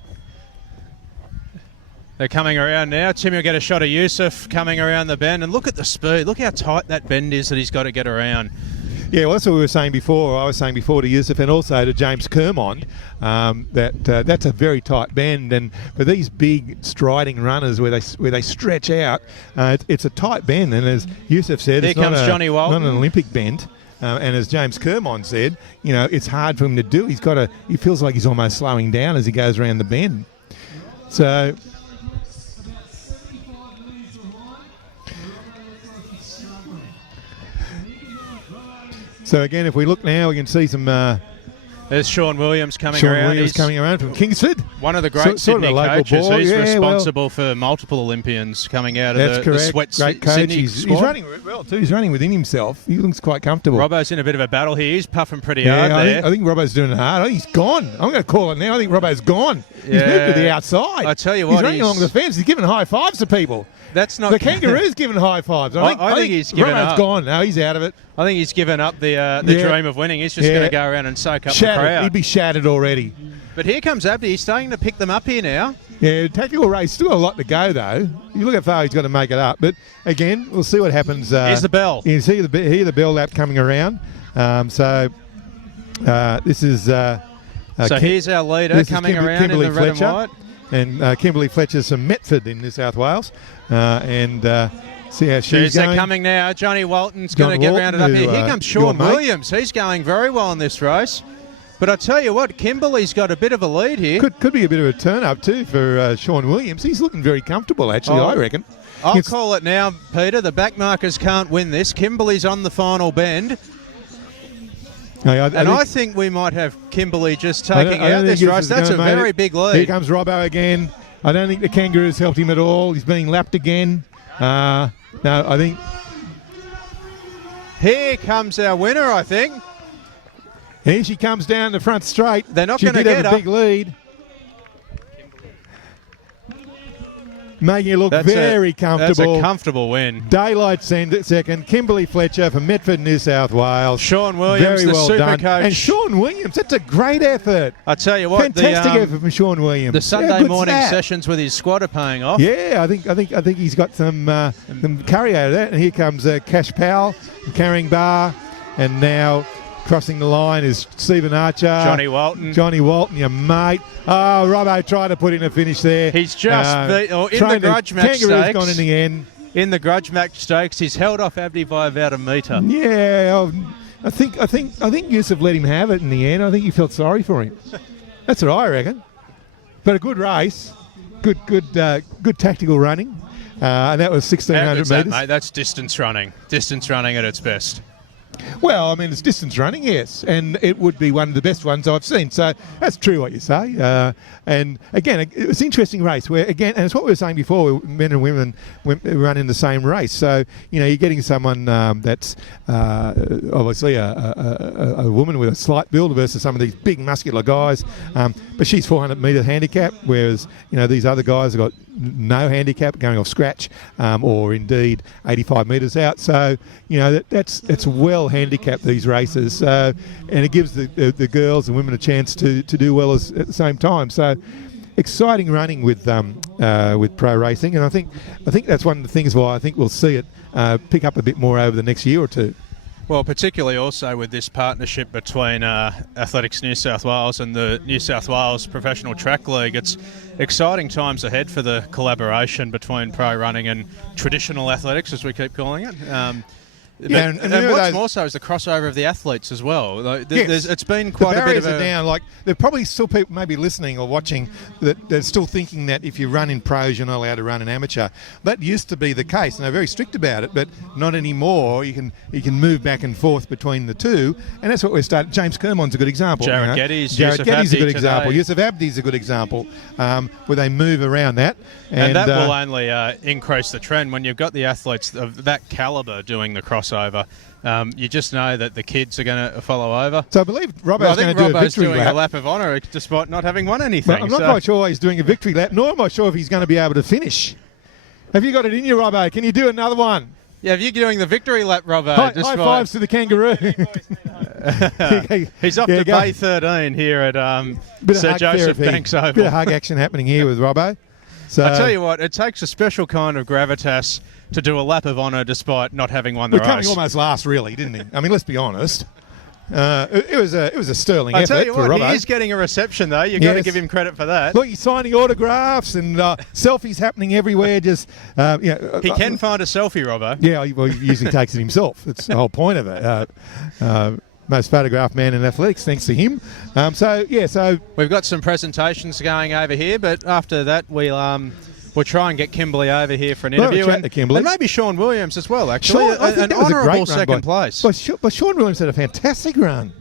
They're coming around now. Timmy will get a shot of Yusuf coming around the bend. And look at the speed. Look how tight that bend is that he's got to get around. Yeah, well, that's what we were saying before. I was saying before to Yusuf and also to James Kermond that's a very tight bend. And for these big striding runners where they stretch out, it's a tight bend. And as Yusuf said, Here it's comes Johnny Walton. not an Olympic bend. And as James Kermond said, it's hard for him to do. He feels like he's almost slowing down as he goes around the bend. So again, if we look now, we can see some. There's Sean Williams coming Sean around. Williams coming around from Kingsford. One of the great sort Sydney of a local coaches. boy. He's Yeah, responsible for multiple Olympians coming out of the Sweat Great coach. Sydney He's squad. running well too. He's running within himself. He looks quite comfortable. Robbo's in a bit of a battle here. He's puffing pretty hard there. I think Robbo's doing it hard. I think he's gone. I'm going to call it now. I think Robbo's gone. He's moved to the outside. I tell you what, he's running along the fence. He's giving high fives to people. That's not the kangaroo's giving high fives. I think he's given Robbo's up. gone. No, he's out of it. I think he's given up the dream of winning. He's just going to go around and soak up Shattered. the crowd. He'd be shattered already. But here comes Abdi. He's starting to pick them up here now. Yeah, tactical race. Still got a lot to go, though. You look how far he's got to make it up. But, again, we'll see what happens. Here's the bell. You can hear the bell lap coming around. This is... so here's our leader coming around Kimberly in the red Fletcher. and white. And Kimberly Fletcher's from Metford in New South Wales. See how she's They're going. coming now. Johnny Walton's going to get rounded up here. Here comes Sean Williams. He's going very well in this race. But I tell you what, Kimberly's got a bit of a lead here. Could be a bit of a turn-up too for Sean Williams. He's looking very comfortable, actually, I reckon. I'll call it now, Peter. The backmarkers can't win this. Kimberly's on the final bend. I think we might have Kimberly just taking out this race. That's a very big lead. Here comes Robbo again. I don't think the Kangaroos helped him at all. He's being lapped again. No, I think... Here comes our winner, I think. Here she comes down the front straight. They're not going to She get did have a big lead. Making it look very comfortable. That's a comfortable win. Daylight second. Kimberly Fletcher from Metford, New South Wales. Sean Williams, very well super done. coach. And Sean Williams, that's a great effort. I tell you what, fantastic effort from Sean Williams. The Sunday morning sessions with his squad are paying off. Yeah, I think he's got some curry out of that. And here comes Cash Powell carrying bar, and now crossing the line is Stephen Archer. Johnny Walton, your mate. Oh, Robbo tried to put in a finish there. He's just in the grudge match Kangaroo's stakes. Gone in the end. In the grudge match stakes, he's held off Abdi by about a metre. Yeah, I think Yusuf let him have it in the end. I think he felt sorry for him. That's what I reckon. But a good race, good tactical running, and that was 1,600 metres. Mate, that's distance running. Distance running at its best. Well, I mean, it's distance running, yes, and it would be one of the best ones I've seen. So that's true what you say. And again, it was an interesting race where, again, and it's what we were saying before, men and women run in the same race. So, you're getting someone that's obviously a woman with a slight build versus some of these big muscular guys. But she's 400-metre handicap, whereas, these other guys have got no handicap going off scratch or indeed 85 metres out. So, it's well handicapped, these races, and it gives the girls and women a chance to do well at the same time. So exciting running with pro racing, and I think that's one of the things why I think we'll see it pick up a bit more over the next year or two. Well, particularly also with this partnership between Athletics New South Wales and the New South Wales Professional Track League, it's exciting times ahead for the collaboration between pro running and traditional athletics, as we keep calling it. And what's more so is the crossover of the athletes as well. It's been quite a bit of are down. Like, there are probably still people maybe listening or watching that they're still thinking that if you run in pros, you're not allowed to run in amateur. That used to be the case, and they're very strict about it, but not anymore. You can move back and forth between the two, and that's what we're starting. James Kermond's a good example. Jared Geddes a good example. Today. Yusuf Abdi's a good example, where they move around that. And that will only increase the trend when you've got the athletes of that calibre doing the crossover. You just know that the kids are going to follow over. So I believe Robbo's going to do a victory doing lap. a lap of honour despite not having won anything. But I'm not quite sure he's doing a victory lap, nor am I sure if he's going to be able to finish. Have you got it in you, Robbo? Can you do another one? Yeah, if you're doing the victory lap, Robbo. High fives to the kangaroo. He's off to Bay 13 here at Sir Joseph Banks Oval. Bit of hug action happening here with Robbo. So I tell you what, it takes a special kind of gravitas to do a lap of honour despite not having won the race. Coming almost last, really, didn't he? I mean, let's be honest. It was a sterling effort tell you for what, Robbo. he is getting a reception though. You've got to give him credit for that. Look, he's signing autographs and selfies happening everywhere. Just he can find a selfie, Robbo. Yeah, well, he usually takes it himself. That's the whole point of it. Most photographed man in athletics, thanks to him. So we've got some presentations going over here, but after that we'll try and get Kimberley over here for an interview, and maybe Sean Williams as well. Actually, an honourable second place. But Sean Williams had a fantastic run.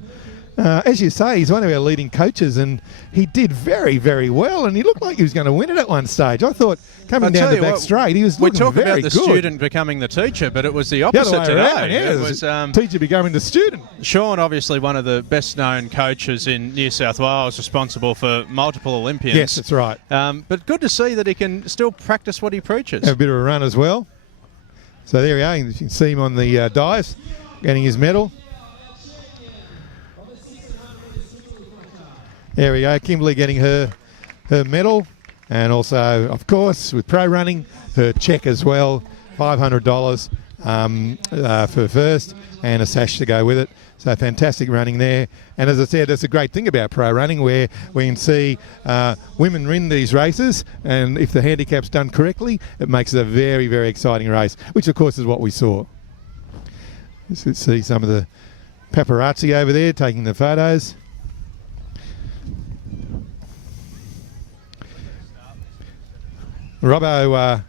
As you say, he's one of our leading coaches, and he did very, very well, and he looked like he was going to win it at one stage. I thought coming down the back straight, he was looking very good. We talk about the student becoming the teacher, but it was the opposite today. It was teacher becoming the student. Sean, obviously one of the best-known coaches in New South Wales, responsible for multiple Olympians. Yes, that's right. But good to see that he can still practice what he preaches. Have a bit of a run as well. So there we are. You can see him on the dives, getting his medal. There we go, Kimberley getting her medal, and also, of course, with pro running, her cheque as well, $500 for first, and a sash to go with it. So fantastic running there. And as I said, that's a great thing about pro running, where we can see women win these races, and if the handicap's done correctly, it makes it a very, very exciting race, which of course is what we saw. Let's see some of the paparazzi over there taking the photos. Robbo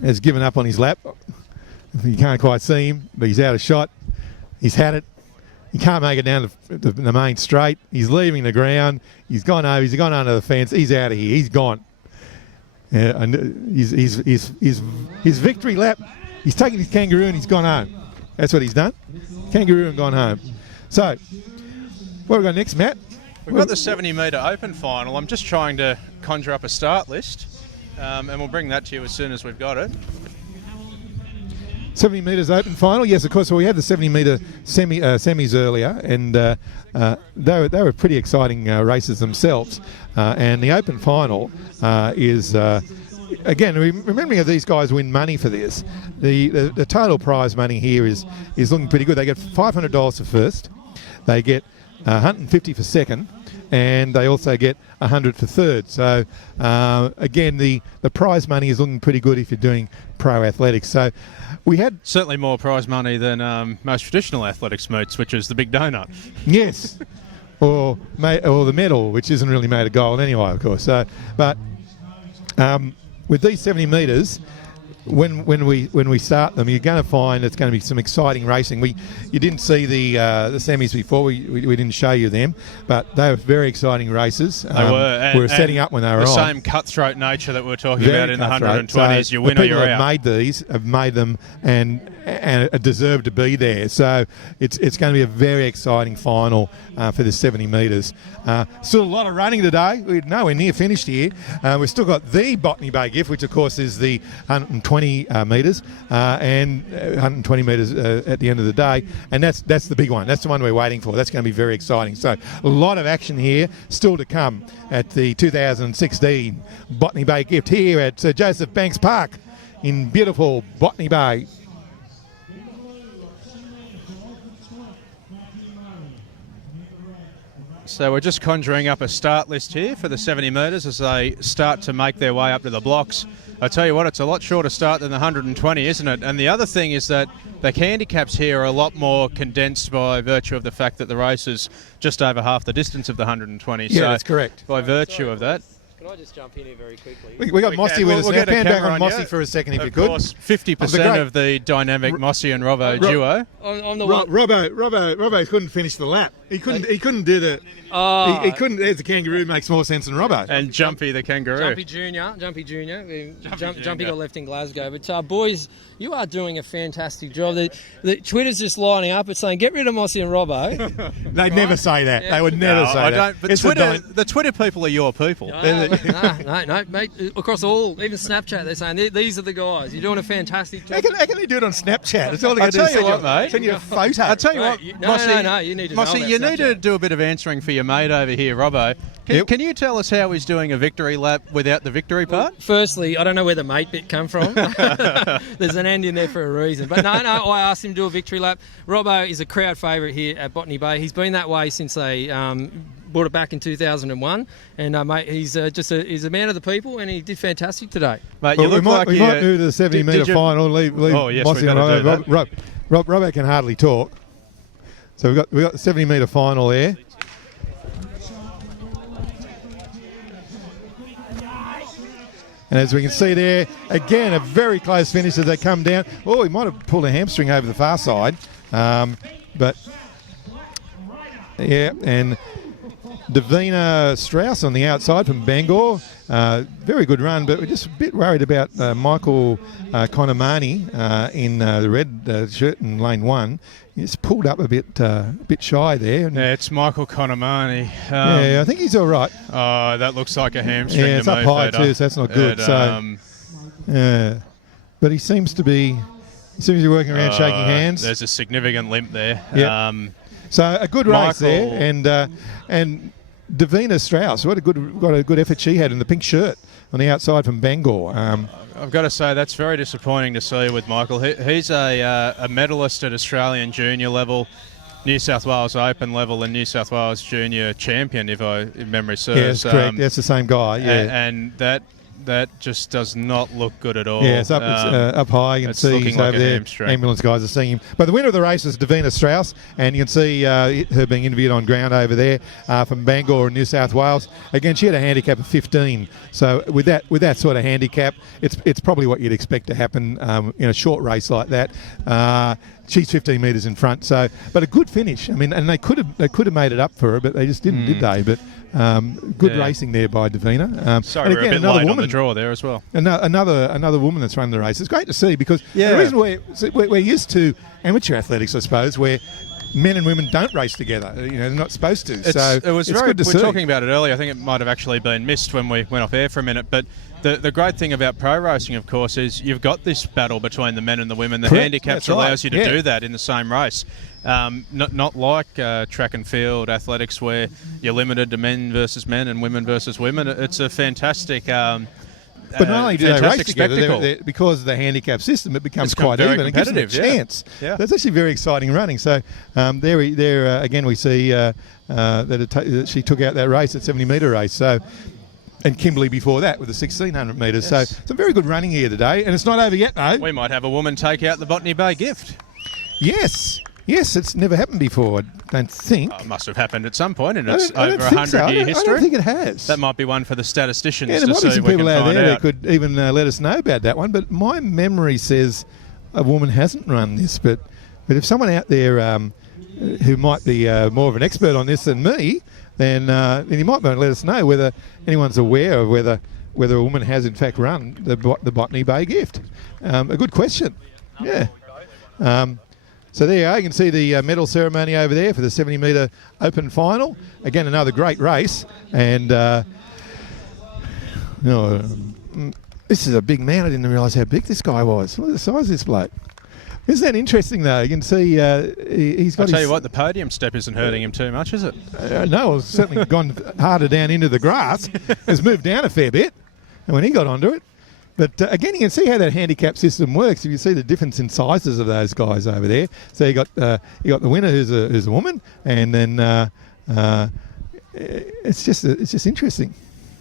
has given up on his lap. You can't quite see him, but he's out of shot. He's had it. He can't make it down the main straight. He's leaving the ground. He's gone over. He's gone under the fence. He's out of here. He's gone. And his victory lap. He's taken his kangaroo and he's gone home. That's what he's done. Kangaroo and gone home. So, what have we got next, Matt? We've got the 70-metre open final. I'm just trying to conjure up a start list. And we'll bring that to you as soon as we've got it. 70 metres open final, yes, of course. Well, we had the 70-metre semis earlier, and they were pretty exciting races themselves. And the open final is, again, remembering these guys win money for this. The total prize money here is looking pretty good. They get $500 for first, they get $150 for second, and they also get $100 for third. So again, the prize money is looking pretty good if you're doing pro athletics. So we had certainly more prize money than most traditional athletics meets, which is the big donut. Yes, or the medal, which isn't really made of gold anyway, of course. But with these 70 metres, when we start them, you're going to find it's going to be some exciting racing. You didn't see the semis before. We didn't show you them, but they were very exciting races. They were. We were setting up when they were the on. same cutthroat nature that we were talking about in the 120s. So you win or you're out. The people have made these, have made them, and deserve to be there. So it's going to be a very exciting final for the 70 metres. Still a lot of running today. We're nowhere near finished here. We've still got the Botany Bay Gift, which of course is the 120 metres and 120 metres at the end of the day, and that's the big one. That's the one we're waiting for. That's going to be very exciting. So a lot of action here still to come at the 2016 Botany Bay Gift here at Sir Joseph Banks Park in beautiful Botany Bay. So we're just conjuring up a start list here for the 70 metres as they start to make their way up to the blocks. I tell you what, it's a lot shorter start than the 120, isn't it? And the other thing is that the handicaps here are a lot more condensed by virtue of the fact that the race is just over half the distance of the 120. Yeah, so that's correct. By virtue of that. Can I just jump in here very quickly? We got Mossy with us we'll now. Get a Pan back camera on Mossy for a second if you could. Of course, 50% of the dynamic Mossy and Robbo duo. I'm the one. Robbo couldn't finish the lap. He couldn't do the. He couldn't. There's the kangaroo makes more sense than Robbo. And Jumpy the kangaroo. Jumpy Junior. Jumpy got left in Glasgow. But boys, you are doing a fantastic job. The Twitter's just lining up. It's saying get rid of Mossy and Robbo. They'd never say that. Yeah. They would never say that. But the Twitter people are your people. No, mate. Across all, even Snapchat, they're saying these are the guys. You're doing a fantastic job. How can they do it on Snapchat? It's all they I'll got to do tell you is what, mate. send you a photo. I'll tell you what, No, you need to know Mossy, about you need to Snapchat. do a bit of answering for your mate over here, Robbo. Can you tell us how he's doing a victory lap without the victory part? Firstly, I don't know where the mate bit come from. There's an end in there for a reason. But no, I asked him to do a victory lap. Robbo is a crowd favourite here at Botany Bay. He's been that way since they brought it back in 2001. And, mate, he's a man of the people, and he did fantastic today. Mate, we might move to the 70-metre final. Leave Mossy and Robbo can hardly talk. So we've got the 70-metre final there. And as we can see there, again, a very close finish as they come down. Oh, he might have pulled a hamstring over the far side. But, yeah, and Davina Strauss on the outside from Bangor. Very good run, but we're just a bit worried about Michael Conamani in the red shirt in lane 1. He's pulled up a bit shy there. Yeah, it's Michael Conamani. Yeah, I think he's all right. Oh, that looks like a hamstring. Yeah, it's up high too, so that's not good. But he seems to be working around shaking hands. There's a significant limp there. Yep. So a good race there, and Davina Strauss, got a good effort she had in the pink shirt on the outside from Bangor. I've got to say that's very disappointing to see with Michael. He's a medalist at Australian junior level, New South Wales Open level, and New South Wales junior champion, if memory serves. Yeah, that's correct. That's the same guy. Yeah, and that just does not look good at all. Yeah, it's up high. You can see he's over there. Hamstring. Ambulance guys are seeing him. But the winner of the race is Davina Strauss, and you can see her being interviewed on ground over there from Bangor in New South Wales. Again, she had a handicap of 15. So with that sort of handicap, it's probably what you'd expect to happen in a short race like that. She's 15 metres in front, but a good finish. I mean, and they could have made it up for her, but they just didn't, did they? But good racing there by Davina. Sorry, we're a bit late on the draw there as well. Another woman that's run the race. It's great to see because the reason we're used to amateur athletics, I suppose, where men and women don't race together. They're not supposed to. It was good to see. We were talking about it earlier. I think it might have actually been missed when we went off air for a minute, but the great thing about pro racing, of course, is you've got this battle between the men and the women. The handicaps allows you to do that in the same race. Not like track and field athletics where you're limited to men versus men and women versus women. It's a fantastic but not only do they race together, because of the handicap system, it becomes quite even. It gives them a chance. Yeah. That's actually very exciting running. So there again we see that she took out that race, at 70-metre race. So. And Kimberley before that with the 1,600 metres. Yes. So some very good running here today. And it's not over yet, though. We might have a woman take out the Botany Bay Gift. Yes, it's never happened before, I don't think. It must have happened at some point in its over 100-year history. I don't think it has. That might be one for the statisticians to see. There might be some people out there that could even let us know about that one. But my memory says a woman hasn't run this. But if someone out there who might be more of an expert on this than me, then you might want to let us know whether anyone's aware of whether a woman has in fact run the Botany Bay Gift. A good question. Yeah. So there you are. You can see the medal ceremony over there for the 70-metre open final. Again, another great race. And this is a big man. I didn't realise how big this guy was. Look at the size of this bloke. Isn't that interesting, though? You can see he's got. I'll tell you what, the podium step isn't hurting him too much, is it? No, it's certainly gone harder down into the grass. It's moved down a fair bit, and when he got onto it. But again, you can see how that handicap system works. If you see the difference in sizes of those guys over there. So you got the winner who's a woman, and then it's just interesting.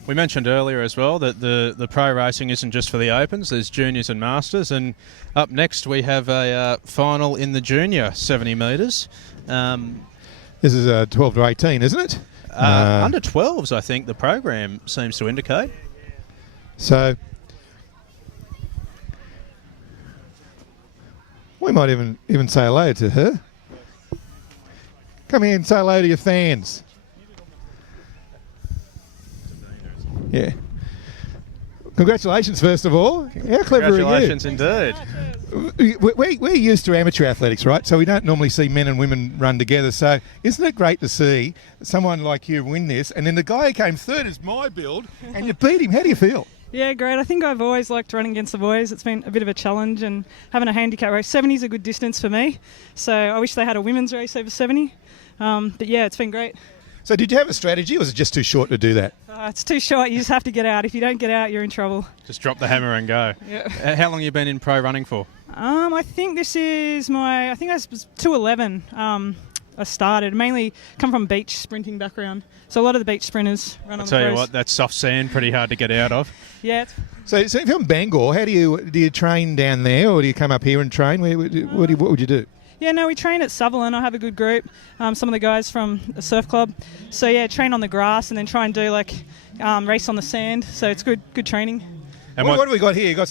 We mentioned earlier as well that the pro racing isn't just for the Opens. There's juniors and masters, and up next we have a final in the junior 70 metres. This is 12 to 18, isn't it? Under 12s, I think the program seems to indicate. So we might even say hello to her. Come here and say hello to your fans. Yeah. Congratulations, first of all. How clever are you? Congratulations indeed. we're used to amateur athletics, right? So we don't normally see men and women run together. So isn't it great to see someone like you win this? And then the guy who came third is my build, and you beat him. How do you feel? Yeah, great. I think I've always liked running against the boys. It's been a bit of a challenge, and having a handicap race, 70 is a good distance for me. So I wish they had a women's race over 70. But yeah, it's been great. So did you have a strategy, or was it just too short to do that? It's too short. You just have to get out. If you don't get out, you're in trouble. Just drop the hammer and go. Yeah. How long have you been in pro running for? I think this is I think I was 211. I started. Mainly come from beach sprinting background. So a lot of the beach sprinters run on the pros. I'll tell you what, that's soft sand, pretty hard to get out of. Yeah. So if you're in Bangor, how do you train down there, or do you come up here and train? What would you do? Yeah, no, we train at Sutherland. I have a good group. Some of the guys from the surf club. So yeah, train on the grass and then try and do race on the sand. So it's good training. And what have we got here? You got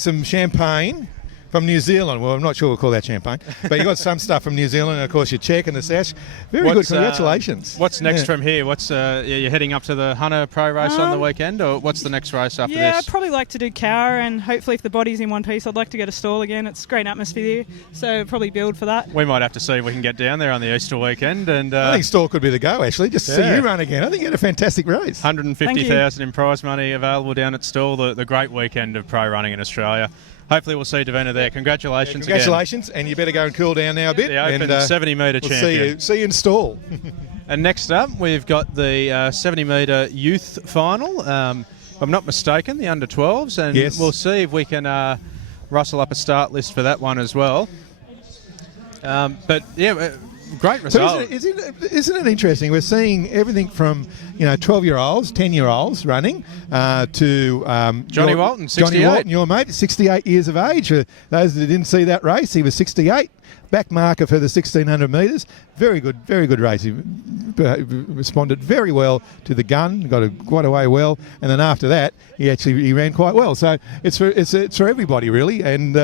some champagne from New Zealand. Well, I'm not sure we'll call that champagne, but you got some stuff from New Zealand, and of course your check and the sash. Very good. Congratulations. What's next from here? What's you're heading up to the Hunter Pro race on the weekend, or what's the next race after this? Yeah, I'd probably like to do Cowra, and hopefully if the body's in one piece, I'd like to go to Stall again. It's a great atmosphere here, so probably build for that. We might have to see if we can get down there on the Easter weekend. And I think Stall could be the go, actually, just to see you run again. I think you had a fantastic race. 150,000 in prize money available down at Stall, the great weekend of pro running in Australia. Hopefully we'll see Davina there. Congratulations again. Congratulations, and you better go and cool down now a bit. The Open 70-metre champion. See you in Stall. And next up, we've got the 70-metre youth final. If I'm not mistaken, the under-12s, and we'll see if we can rustle up a start list for that one as well. But yeah, great result. So isn't it interesting? We're seeing everything from 12-year-olds, 10-year-olds running to Johnny Walton, 68. Johnny Walton, your mate, 68 years of age. For those that didn't see that race, he was 68. Back marker for the 1,600 metres. Very good race. He responded very well to the gun, got quite away well, and then after that, he ran quite well. So it's for everybody really, and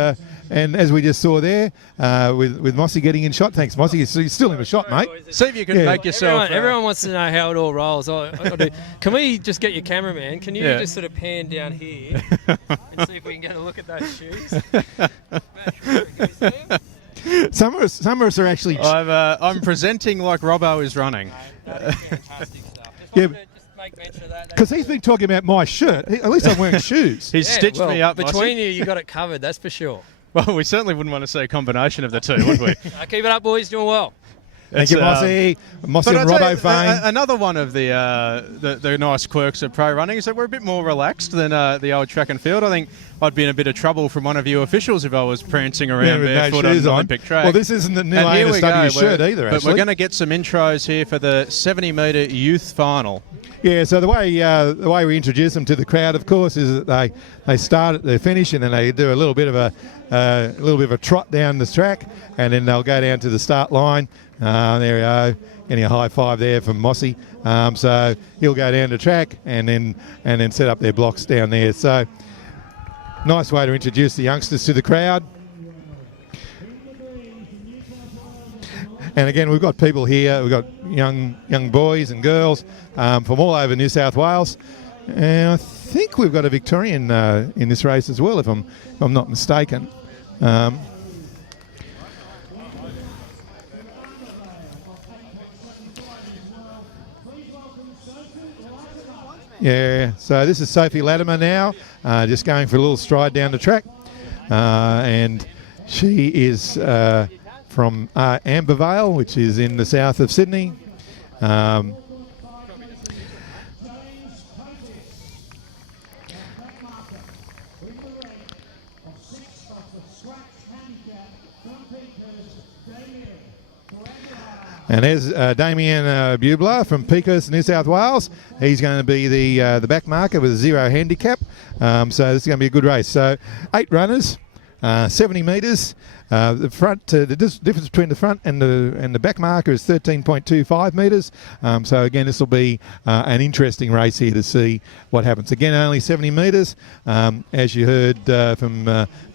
as we just saw there, with Mossy getting in shot. Thanks, Mossy. You're still in a shot, mate. See if you can make yourself. Everyone wants to know how it all rolls. Can we just get your cameraman? Can you just sort of pan down here and see if we can get a look at those shoes? Some of us are actually. I'm presenting like Robbo is running. Yeah, because he's been talking about my shirt. At least I'm wearing shoes. He's stitched me up. Between you got it covered. That's for sure. Well, we certainly wouldn't want to see a combination of the two, would we? Keep it up, boys. Doing well. Thank you, Mossy. Mossy and Robbo fame. Another one of the nice quirks of pro running is that we're a bit more relaxed than the old track and field. I think I'd be in a bit of trouble from one of you officials if I was prancing around barefoot on the Olympic track. Well, this isn't the new NSW shirt either, but actually. We're going to get some intros here for the 70-metre youth final. Yeah, so the way we introduce them to the crowd, of course, is that they start at the finish and then they do a little bit of a trot down the track, and then they'll go down to the start line. There we go, getting a high five there from Mossy. So he'll go down the track and then set up their blocks down there. So nice way to introduce the youngsters to the crowd. And again, we've got people here. We've got young boys and girls from all over New South Wales, and I think we've got a Victorian in this race as well, if I'm not mistaken. Yeah, so this is Sophie Latimer now, just going for a little stride down the track, and she is from Ambervale, which is in the south of Sydney. And there's Damien Bubler from Peakhurst, New South Wales. He's going to be the back marker with a 0 handicap. So this is going to be a good race. So 8 runners, 70 metres. The front, the difference between the front and the back marker is 13.25 metres. So again, this will be an interesting race here to see what happens. Again, only 70 metres. As you heard from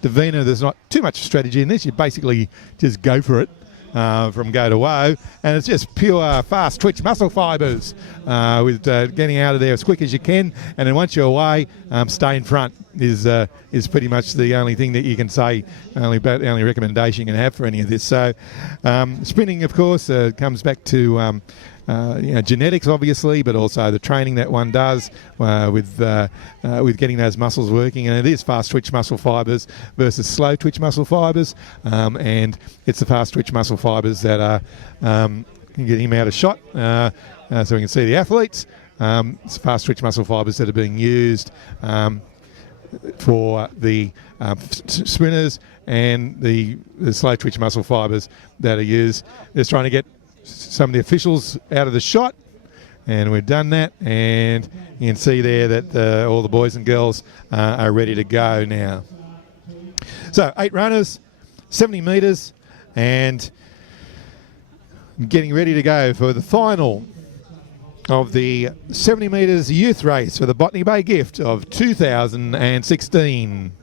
Davina, there's not too much strategy in this. You basically just go for it. from go to woe, and it's just pure fast twitch muscle fibres with getting out of there as quick as you can, and then once you're away, stay in front is pretty much the only thing that you can say, the only recommendation you can have for any of this. So sprinting, of course, comes back to genetics, obviously, but also the training that one does with getting those muscles working. And it is fast twitch muscle fibres versus slow twitch muscle fibres, and it's the fast twitch muscle fibres that can get him out of shot. So we can see the athletes. It's fast twitch muscle fibres that are being used for the sprinters, and the slow twitch muscle fibres that are used. Just trying to get some of the officials out of the shot, and we've done that, and you can see there that all the boys and girls are ready to go now. So 8 runners, 70 metres, and getting ready to go for the final of the 70 metres youth race for the Botany Bay Gift of 2016.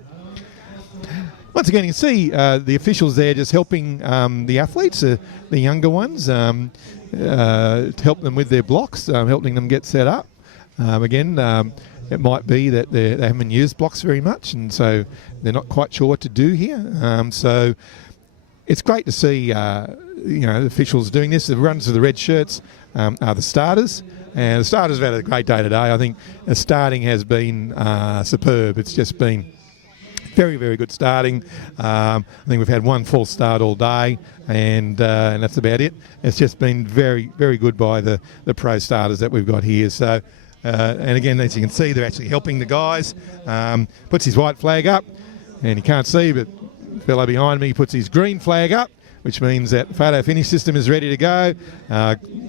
Once again, you can see the officials there just helping the athletes, the younger ones, to help them with their blocks, helping them get set up. It might be that they haven't used blocks very much, and so they're not quite sure what to do here. So it's great to see the officials doing this. The runners of the red shirts are the starters, and the starters have had a great day today. I think the starting has been superb. It's just been very, very good starting. I think we've had one false start all day, and that's about it. It's just been very, very good by the pro starters that we've got here. So, and again, as you can see, they're actually helping the guys. Puts his white flag up, and you can't see, but the fellow behind me puts his green flag up, which means that the photo finish system is ready to go.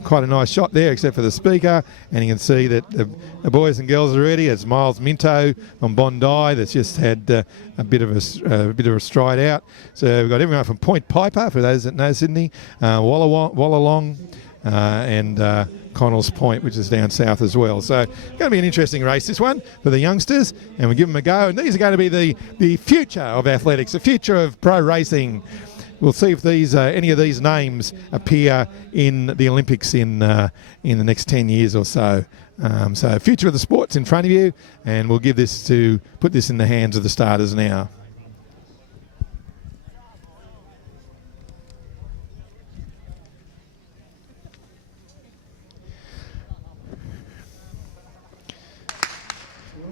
Quite a nice shot there, except for the speaker, and you can see that the boys and girls are ready. It's Miles Minto from Bondi that's just had a bit of a stride out. So we've got everyone from Point Piper, for those that know Sydney, Wallalong, and Connells Point, which is down south as well. So it's going to be an interesting race, this one, for the youngsters, and we'll give them a go. And these are going to be the future of athletics, the future of pro racing. We'll see if any of these names appear in the Olympics in the next 10 years or so. So future of the sport's in front of you, and we'll put this in the hands of the starters now.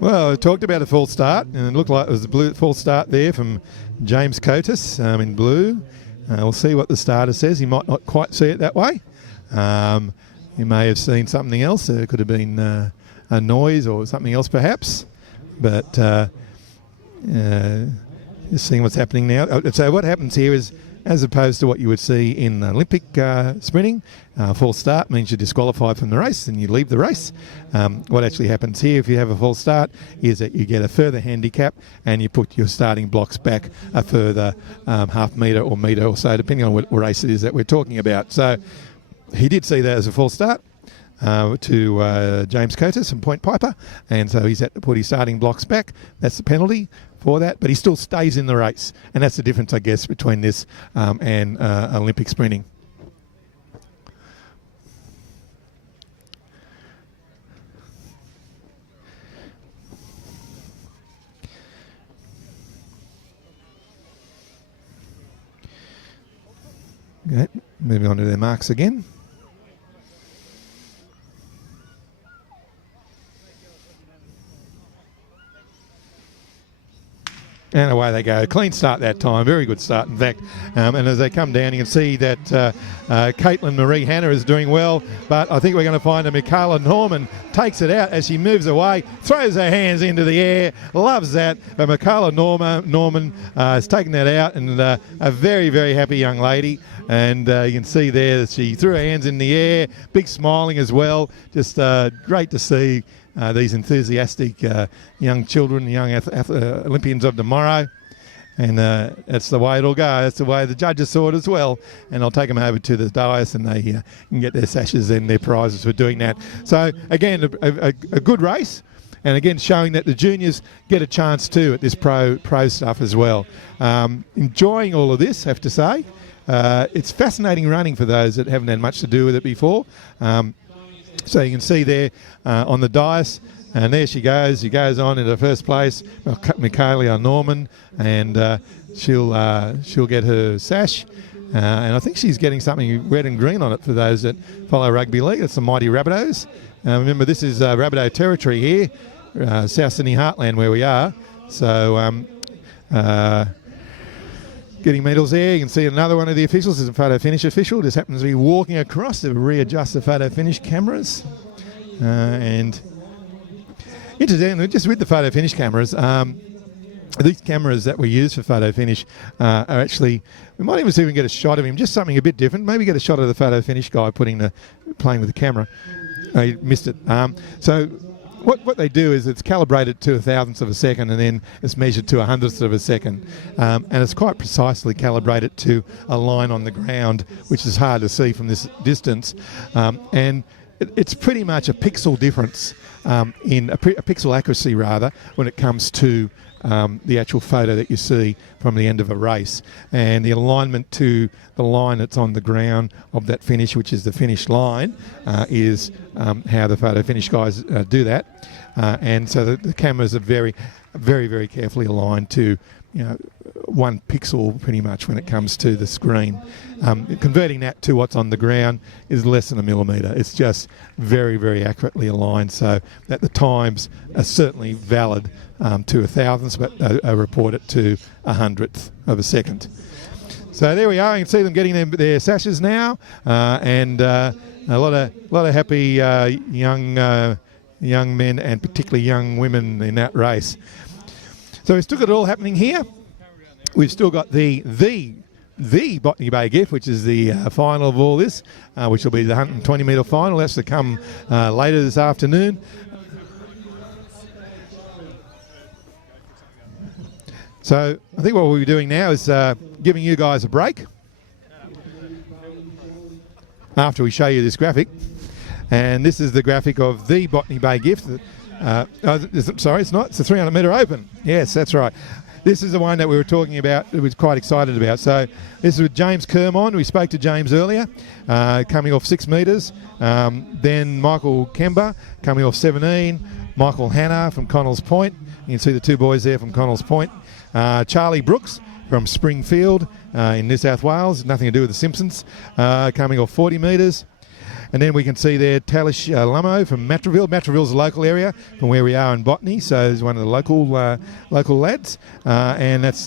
Well, I talked about a false start, and it looked like it was a false start there from James Cotis in blue. We'll see what the starter says. He might not quite see it that way. He may have seen something else. It could have been a noise or something else perhaps. But just seeing what's happening now. So what happens here is, as opposed to what you would see in Olympic sprinting, false start means you're disqualified from the race and you leave the race. What actually happens here, if you have a false start, is that you get a further handicap and you put your starting blocks back a further half metre or metre or so, depending on what race it is that we're talking about. So he did see that as a false start to James Cotis and Point Piper, and so he's had to put his starting blocks back. That's the penalty for that, but he still stays in the race, and that's the difference, I guess, between this and Olympic sprinting. Okay, moving on to their marks again. And away they go. Clean start that time. Very good start, in fact. And as they come down, you can see that Caitlin Marie Hanna is doing well. But I think we're going to find that Michaela Norman takes it out as she moves away, throws her hands into the air. Loves that. But Michaela Norman has taken that out, and a very, very happy young lady. And you can see there that she threw her hands in the air. Big smiling as well. Just great to see these enthusiastic young children, young Olympians of tomorrow. And that's the way it'll go. That's the way the judges saw it as well. And I'll take them over to the dais, and they can get their sashes and their prizes for doing that. So, again, a good race. And, again, showing that the juniors get a chance too at this pro stuff as well. Enjoying all of this, I have to say. it's fascinating running for those that haven't had much to do with it before. So you can see there on the dais, and there she goes. She goes on into first place, Michaela Norman, and she'll get her sash. And I think she's getting something red and green on it for those that follow rugby league. It's the Mighty Rabbitohs. Remember, this is Rabbitoh territory here, South Sydney Heartland where we are. So getting medals there. You can see another one of the officials is a photo finish official. Just happens to be walking across to readjust the photo finish cameras. And incidentally, just with the photo finish cameras, these cameras that we use for photo finish are actually, we might even see if we can get a shot of him, just something a bit different. Maybe get a shot of the photo finish guy playing with the camera. I missed it. So what they do is it's calibrated to 1,000th of a second, and then it's measured to 100th of a second. And it's quite precisely calibrated to a line on the ground, which is hard to see from this distance. And it's pretty much a pixel difference in a pixel accuracy rather when it comes to the actual photo that you see from the end of a race, and the alignment to the line that's on the ground of that finish, which is the finish line, is how the photo finish guys do that. And so the cameras are very, very, very carefully aligned to, 1 pixel pretty much when it comes to the screen. Converting that to what's on the ground is less than a millimetre. It's just very, very accurately aligned, so that the times are certainly valid to 1,000th, but are reported to 100th of a second. So there we are. You can see them getting their sashes now, and a lot of happy young men and particularly young women in that race. So we've still got it all happening here. We've still got the Botany Bay Gift, which is the final of all this, which will be the 120-metre final. That's to come later this afternoon. So I think what we'll be doing now is giving you guys a break after we show you this graphic. And this is the graphic of the Botany Bay Gift. Sorry, it's not. It's the 300-metre open. Yes, that's right. This is the one that we were talking about, that we were quite excited about. So this is with James Kermond. We spoke to James earlier, coming off 6 metres. Then Michael Kemba coming off 17. Michael Hanna from Connells Point. You can see the 2 boys there from Connells Point. Charlie Brooks from Springfield in New South Wales. Nothing to do with the Simpsons. Coming off 40 metres. And then we can see there Talish Lummo from Matraville. Matraville's a local area from where we are in Botany, so he's one of the local lads. And that's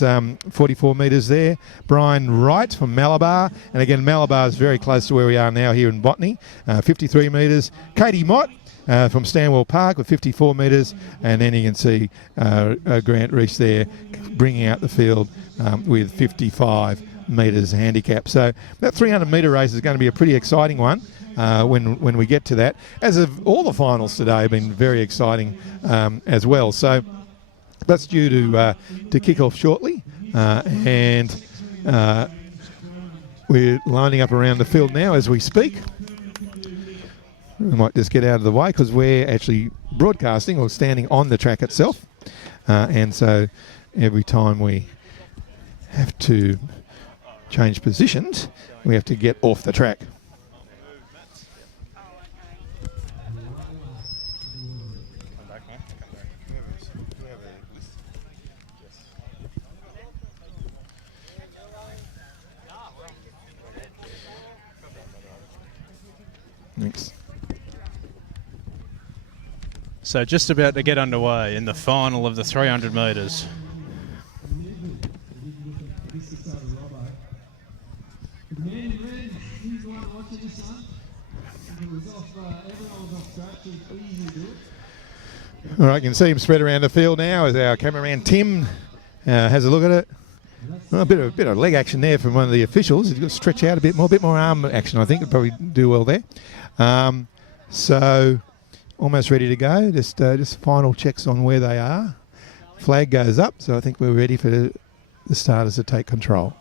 44 metres there. Brian Wright from Malabar. And again, Malabar is very close to where we are now here in Botany. 53 metres. Katie Mott from Stanwell Park with 54 metres. And then you can see Grant Reese there bringing out the field with 55 metres handicap. So that 300-metre race is going to be a pretty exciting one. When we get to that, as of all the finals today have been very exciting as well. So that's due to kick off shortly, and we're lining up around the field now as we speak. We might just get out of the way because we're actually broadcasting or standing on the track itself, and so every time we have to change positions, we have to get off the track. Thanks. So just about to get underway in the final of the 300 metres. All right, you can see him spread around the field now as our cameraman Tim has a look at it. Well, a bit of leg action there from one of the officials. He's got to stretch out a bit more arm action. I think would probably do well there. So almost ready to go. Just final checks on where they are. Flag goes up, so I think we're ready for the starters to take control.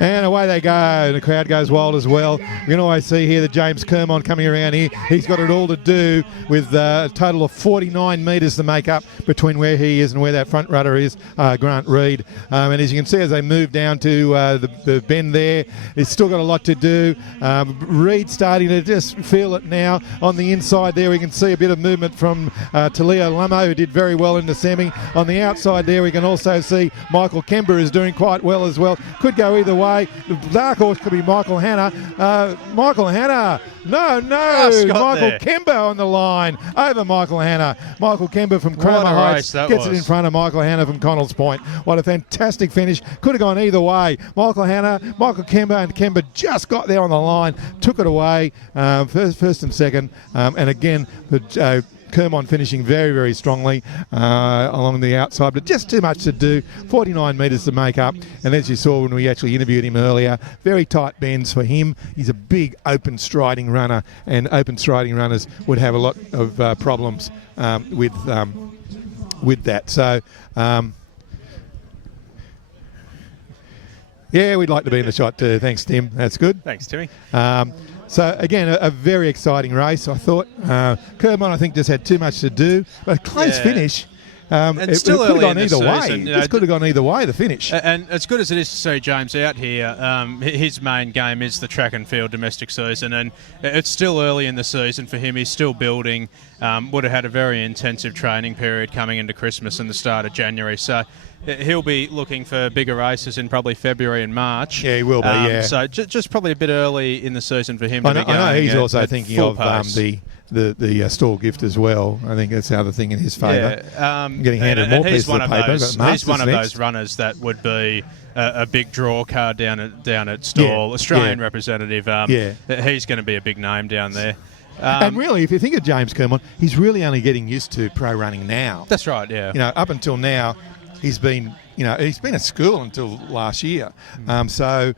And away they go. And the crowd goes wild as well. We can always see here that James Kermond coming around here. He's got it all to do with a total of 49 metres to make up between where he is and where that front rudder is, Grant Reid. And as you can see, as they move down to the bend there, he's still got a lot to do. Reid starting to just feel it now. On the inside there, we can see a bit of movement from Talio Lamo, who did very well in the semi. On the outside there, we can also see Michael Kemba is doing quite well as well. Could go either way. The dark horse could be Michael Hanna. Michael Hanna. No. Michael Kemba on the line over Michael Hanna. Michael Kemba from Cromer Heights gets it in front of Michael Hanna from Connells Point. What a fantastic finish. Could have gone either way. Michael Kemba, and Kemba just got there on the line, took it away, first and second. And again, Kermond finishing very, very strongly along the outside, but just too much to do. 49 metres to make up. And as you saw when we actually interviewed him earlier, very tight bends for him. He's a big open striding runner, and open striding runners would have a lot of problems with that. So, yeah, we'd like to be in the shot too. Thanks, Tim. That's good. Thanks, Timmy. So, again, a very exciting race, I thought. Kermond, I think, just had too much to do. But a close finish. It could have gone either way. This could have gone either way, the finish. And as good as it is to see James out here, his main game is the track and field domestic season, and it's still early in the season for him. He's still building. Would have had a very intensive training period coming into Christmas and the start of January. So he'll be looking for bigger races in probably February and March. Yeah, he will be, yeah. So just probably a bit early in the season for him to be going. I know he's also thinking of the stall gift as well. I think that's the other thing in his favour. Getting handed more pieces of paper. He's one of those runners that would be a big draw card down at stall. Australian representative. He's going to be a big name down there. And really, if you think of James Kermond, he's really only getting used to pro running now. That's right, yeah. Up until now, he's been at school until last year. So,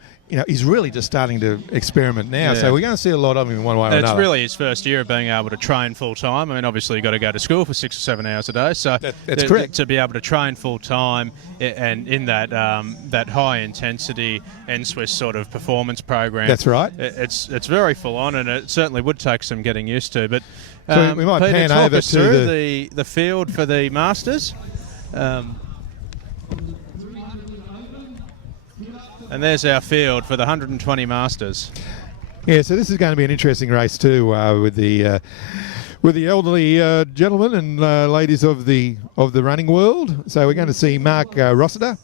he's really just starting to experiment now. So we're going to see a lot of him in one way or another. It's really his first year of being able to train full time. I mean, obviously you've got to go to school for 6 or 7 hours a day. So that's correct. To be able to train full time and in that that high intensity N-Swiss sort of performance program. That's right. It's very full on, and it certainly would take some getting used to. But so we might Peter, pan talk over us to through the field for the Masters. And there's our field for the 120 Masters. Yeah, so this is going to be an interesting race too, with the elderly gentlemen and ladies of the running world. So we're going to see Mark Rossiter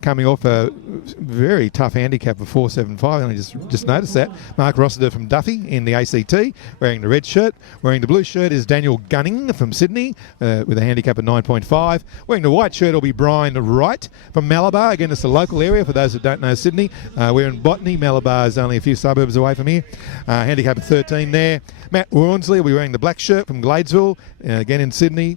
coming off a very tough handicap of 4.75. I only just noticed that. Mark Rossiter from Duffy in the ACT, wearing the red shirt. Wearing the blue shirt is Daniel Gunning from Sydney with a handicap of 9.5. Wearing the white shirt will be Brian Wright from Malabar. Again, it's a local area for those that don't know Sydney. We're in Botany. Malabar is only a few suburbs away from here. Handicap of 13 there. Matt Wornsley will be wearing the black shirt from Gladesville, again in Sydney.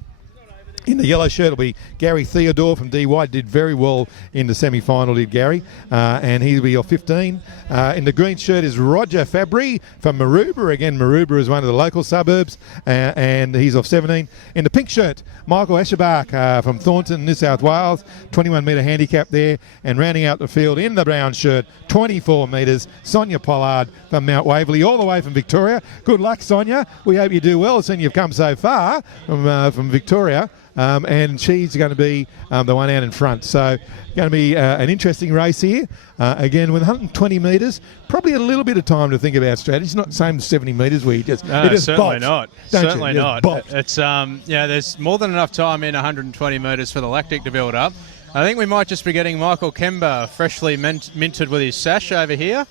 In the yellow shirt will be Gary Theodore from DY. Did very well in the semi-final, did Gary. And he'll be your 15. In the green shirt is Roger Fabry from Maroubra. Again, Maroubra is one of the local suburbs. And he's off 17. In the pink shirt, Michael Escherbach from Thornton, New South Wales. 21-metre handicap there. And rounding out the field in the brown shirt, 24 metres, Sonia Pollard from Mount Waverley, all the way from Victoria. Good luck, Sonia. We hope you do well, seeing you've come so far from Victoria. And she's going to be the one out in front. So going to be an interesting race here. Again, with 120 metres, probably a little bit of time to think about strategy. It's not the same as 70 metres where you just certainly bolt, not. Certainly not. It's there's more than enough time in 120 metres for the lactic to build up. I think we might just be getting Michael Kemba freshly minted with his sash over here,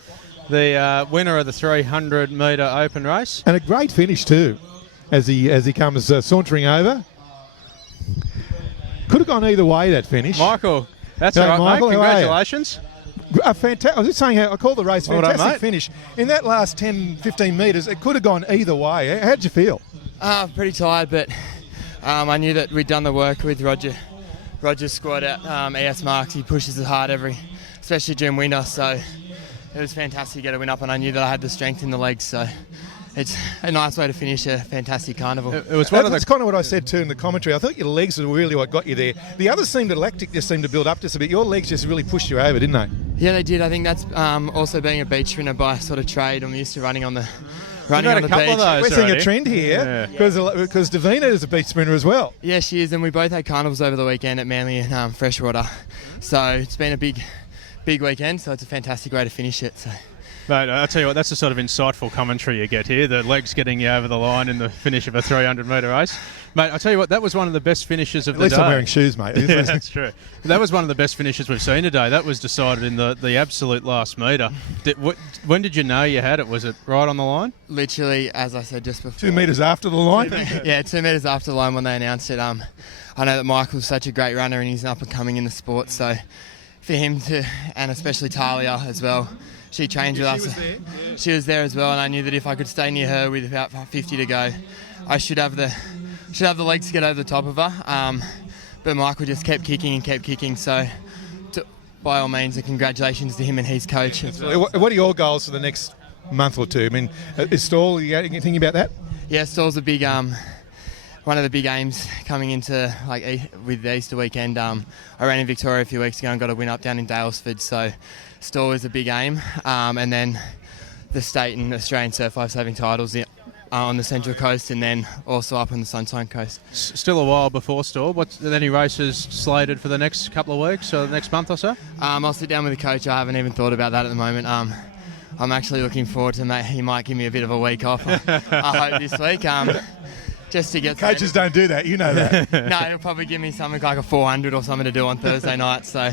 the winner of the 300-metre open race. And a great finish too, as he comes sauntering over. Could have gone either way, that finish. Michael, that's all right, Michael, mate. Congratulations. I was just saying, I called the race fantastic finish. In that last 10, 15 metres, it could have gone either way. How'd you feel? Pretty tired, but I knew that we'd done the work with Roger. Roger's squad out ES Marks. He pushes us hard especially during winter, so it was fantastic to get a win up, and I knew that I had the strength in the legs, so it's a nice way to finish a fantastic carnival. It was that's kind of what I said too in the commentary. I thought your legs were really what got you there. The others lactic just seemed to build up just a bit. Your legs just really pushed you over, didn't they? Yeah, they did. I think that's also being a beach runner by sort of trade. I'm used to running on the beach. We're seeing a trend here because Davina is a beach sprinter as well. Yeah, she is, and we both had carnivals over the weekend at Manly and Freshwater. So it's been a big weekend, so it's a fantastic way to finish it. So. Mate, I'll tell you what, that's the sort of insightful commentary you get here. The legs getting you over the line in the finish of a 300-metre race. Mate, I'll tell you what, that was one of the best finishes of the day. At least I'm wearing shoes, mate. Yeah, that's true. That was one of the best finishes we've seen today. That was decided in the absolute last metre. When did you know you had it? Was it right on the line? Literally, as I said just before. 2 metres after the line? Yeah, 2 metres after the line when they announced it. I know that Michael's such a great runner and he's an up-and-coming in the sport, so for him to, and especially Talia as well, she trained with us. She was there as well, and I knew that if I could stay near her with about 50 to go, I should have the legs to get over the top of her. But Michael just kept kicking. So, by all means, congratulations to him and his coach. What are your goals for the next month or two? I mean, is Stall? You thinking about that? Yeah, Stall's a big. One of the big aims coming into with the Easter weekend. I ran in Victoria a few weeks ago and got a win up down in Dalesford, so Stall is a big aim. And then the state and Australian surf lifesaving titles on the Central Coast, and then also up on the Sunshine Coast. Still a while before Stall. What's any races slated for the next couple of weeks or the next month or so? I'll sit down with the coach. I haven't even thought about that at the moment. I'm actually looking forward to that. He might give me a bit of a week off. I hope this week. Just to get coaches don't do that, you know that. No, he'll probably give me something like a 400 or something to do on Thursday night. So,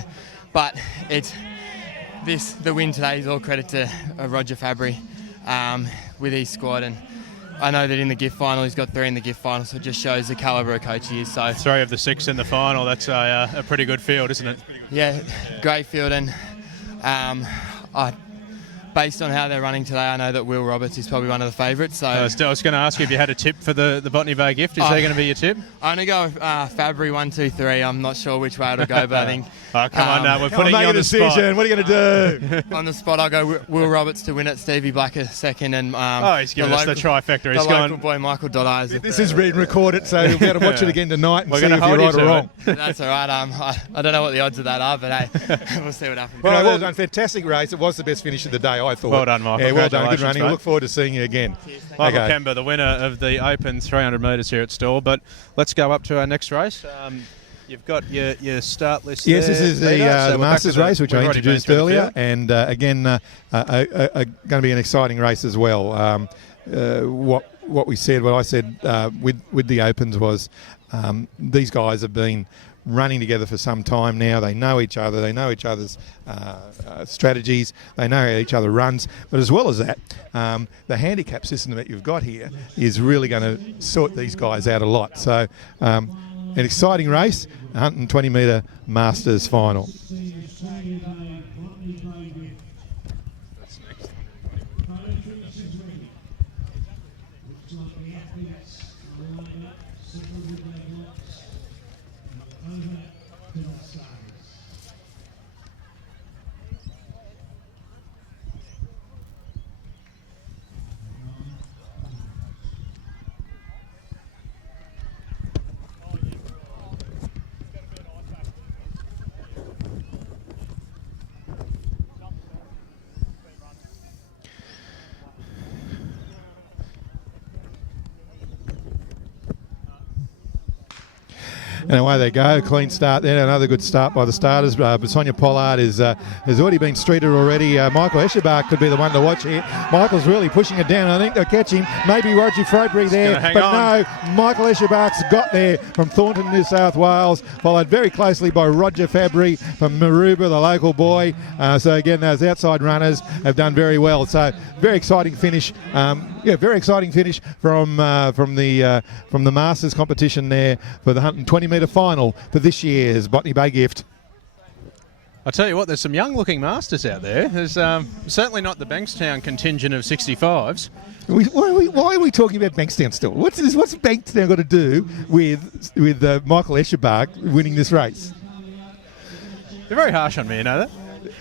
but the win today is all credit to Roger Fabry with his squad, and I know that in the gift final he's got 3 in the gift final, so it just shows the calibre of coach he is. So 3 of the 6 in the final. That's a pretty good field, isn't it? Yeah, great field, and based on how they're running today, I know that Will Roberts is probably one of the favourites. So I was going to ask you if you had a tip for the Botany Bay Gift. Is there going to be your tip? I'm going to go with Fabry 1, 2, 3. I'm not sure which way it'll go, but I think... Oh, come on now, we're putting you on the spot. What are you going to do? On the spot, I'll go Will Roberts to win it, Stevie Blacker second, and he's given us the trifecta. He's local boy, Michael Dotto. This is being recorded, so you'll be able to watch it again tonight and see if you're right or wrong. That's all right. I don't know what the odds of that are, but hey, we'll see what happens. Well done. Fantastic race. It was the best finish of the day, I thought. Well done, Michael. Yeah, well done. Good running. I look forward to seeing you again. Michael Kemba, the winner of the Open 300 metres here at Stall. But let's go up to our next race. You've got your start list there. Yes, this is the Masters race, which I introduced earlier. And again, going to be an exciting race as well. What I said with the Opens was these guys have been running together for some time now. They know each other. They know each other's strategies. They know how each other runs. But as well as that, the handicap system that you've got here is really going to sort these guys out a lot. So an exciting race, 120-metre Masters final. And away they go. Clean start there. Another good start by the starters. Sonia Pollard has already been streeted already. Michael Escherbach could be the one to watch here. Michael's really pushing it down. I think they'll catch him. Maybe Roger Frobry there. But no, Michael Escherbach's got there from Thornton, New South Wales. Followed very closely by Roger Fabry from Maroubra, the local boy. So again, those outside runners have done very well. So very exciting finish. Very exciting finish from the Masters competition there for the 120-metre final for this year's Botany Bay Gift. I'll tell you what, there's some young-looking Masters out there. There's certainly not the Bankstown contingent of 65s. Why are we talking about Bankstown still? What's Bankstown got to do with Michael Escherbach winning this race? You're very harsh on me, you know that?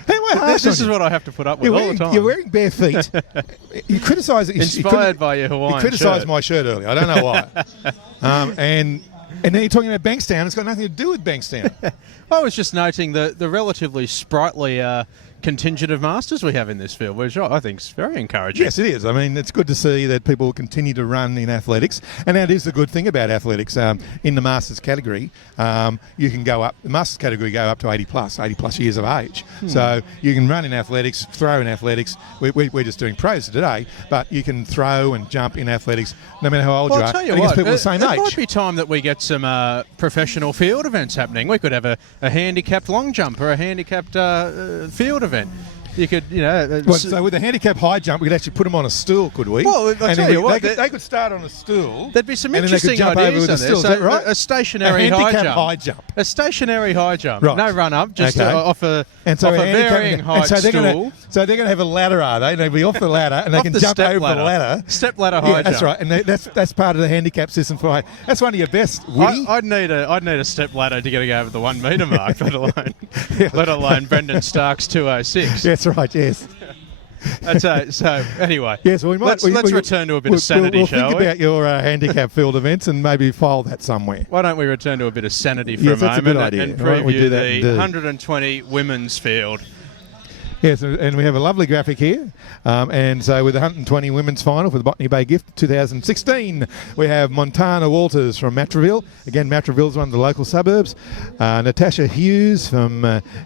Hey, this is what I have to put up with all the time. You're wearing bare feet. You criticise it. Inspired by your Hawaiian shirt. You criticised my shirt earlier. I don't know why. And then you're talking about Bankstown. It's got nothing to do with Bankstown. I was just noting the relatively sprightly contingent of masters we have in this field, which I think is very encouraging. Yes, it is. I mean, it's good to see that people continue to run in athletics, and that is the good thing about athletics. In the masters category, you can go up. The masters category go up to 80 plus years of age. So you can run in athletics, throw in athletics. We're just doing pros today, but you can throw and jump in athletics no matter how old you are. I'll tell you and what, people the same it age. might be time that we get some professional field events happening. We could have a handicapped long jump or a handicapped field event. You could, so with a handicap high jump, we could actually put them on a stool, could we? Well, I'll tell you what, they could start on a stool. There's be some and interesting then they could jump ideas over with on a stool. there. Is that right? A stationary high jump. A stationary high jump. Right. No run up, just off a varying height stool. So they're going to have a ladder, are they? They'll be off the ladder and they can jump over the ladder. Step ladder high jump. That's right. And that's part of the handicap system for high. That's one of your best, Woody. I'd need a step ladder to get over the 1 metre mark, let alone Brendan Stark's 206. That's right. Yes. So anyway, yes, well, let's return to a bit of sanity, shall we? Think about your handicap field events and maybe file that somewhere. Why don't we return to a bit of sanity for a that's moment a good idea. and Why don't we preview do that the indeed? 120 women's field. Yes, and we have a lovely graphic here. And so with the 120 women's final for the Botany Bay Gift 2016, we have Montana Walters from Matraville. Again, Matraville's one of the local suburbs. Natasha Hughes from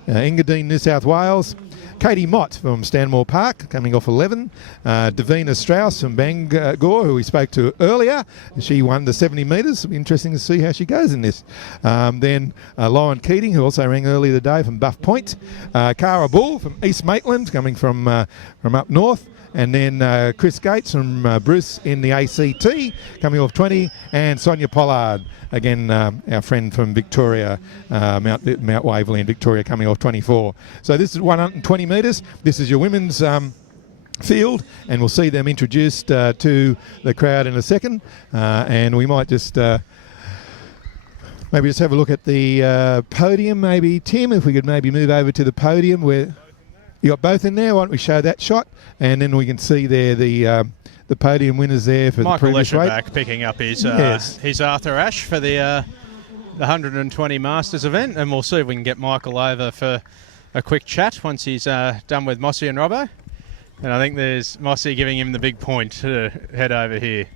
Engadine, New South Wales. Katie Mott from Stanmore Park, coming off 11. Davina Strauss from Bangor, who we spoke to earlier. She won the 70 metres. It'll be interesting to see how she goes in this. Then Lauren Keating, who also rang earlier today from Buff Point. Cara Bull from East Maitland, coming from up north. And then Chris Gates from Bruce in the ACT, coming off 20. And Sonia Pollard, again, our friend from Victoria, Mount Waverley in Victoria, coming off 24. So this is 120 metres. This is your women's field, and we'll see them introduced to the crowd in a second. And we might just maybe just have a look at the podium, maybe, Tim, if we could maybe move over to the podium where... You got both in there. Why don't we show that shot, and then we can see there the podium winners there for Michael the previous weight. Lescherbach picking up his Arthur Ashe for the 120 Masters event, and we'll see if we can get Michael over for a quick chat once he's done with Mossy and Robbo. And I think there's Mossy giving him the big point to head over here.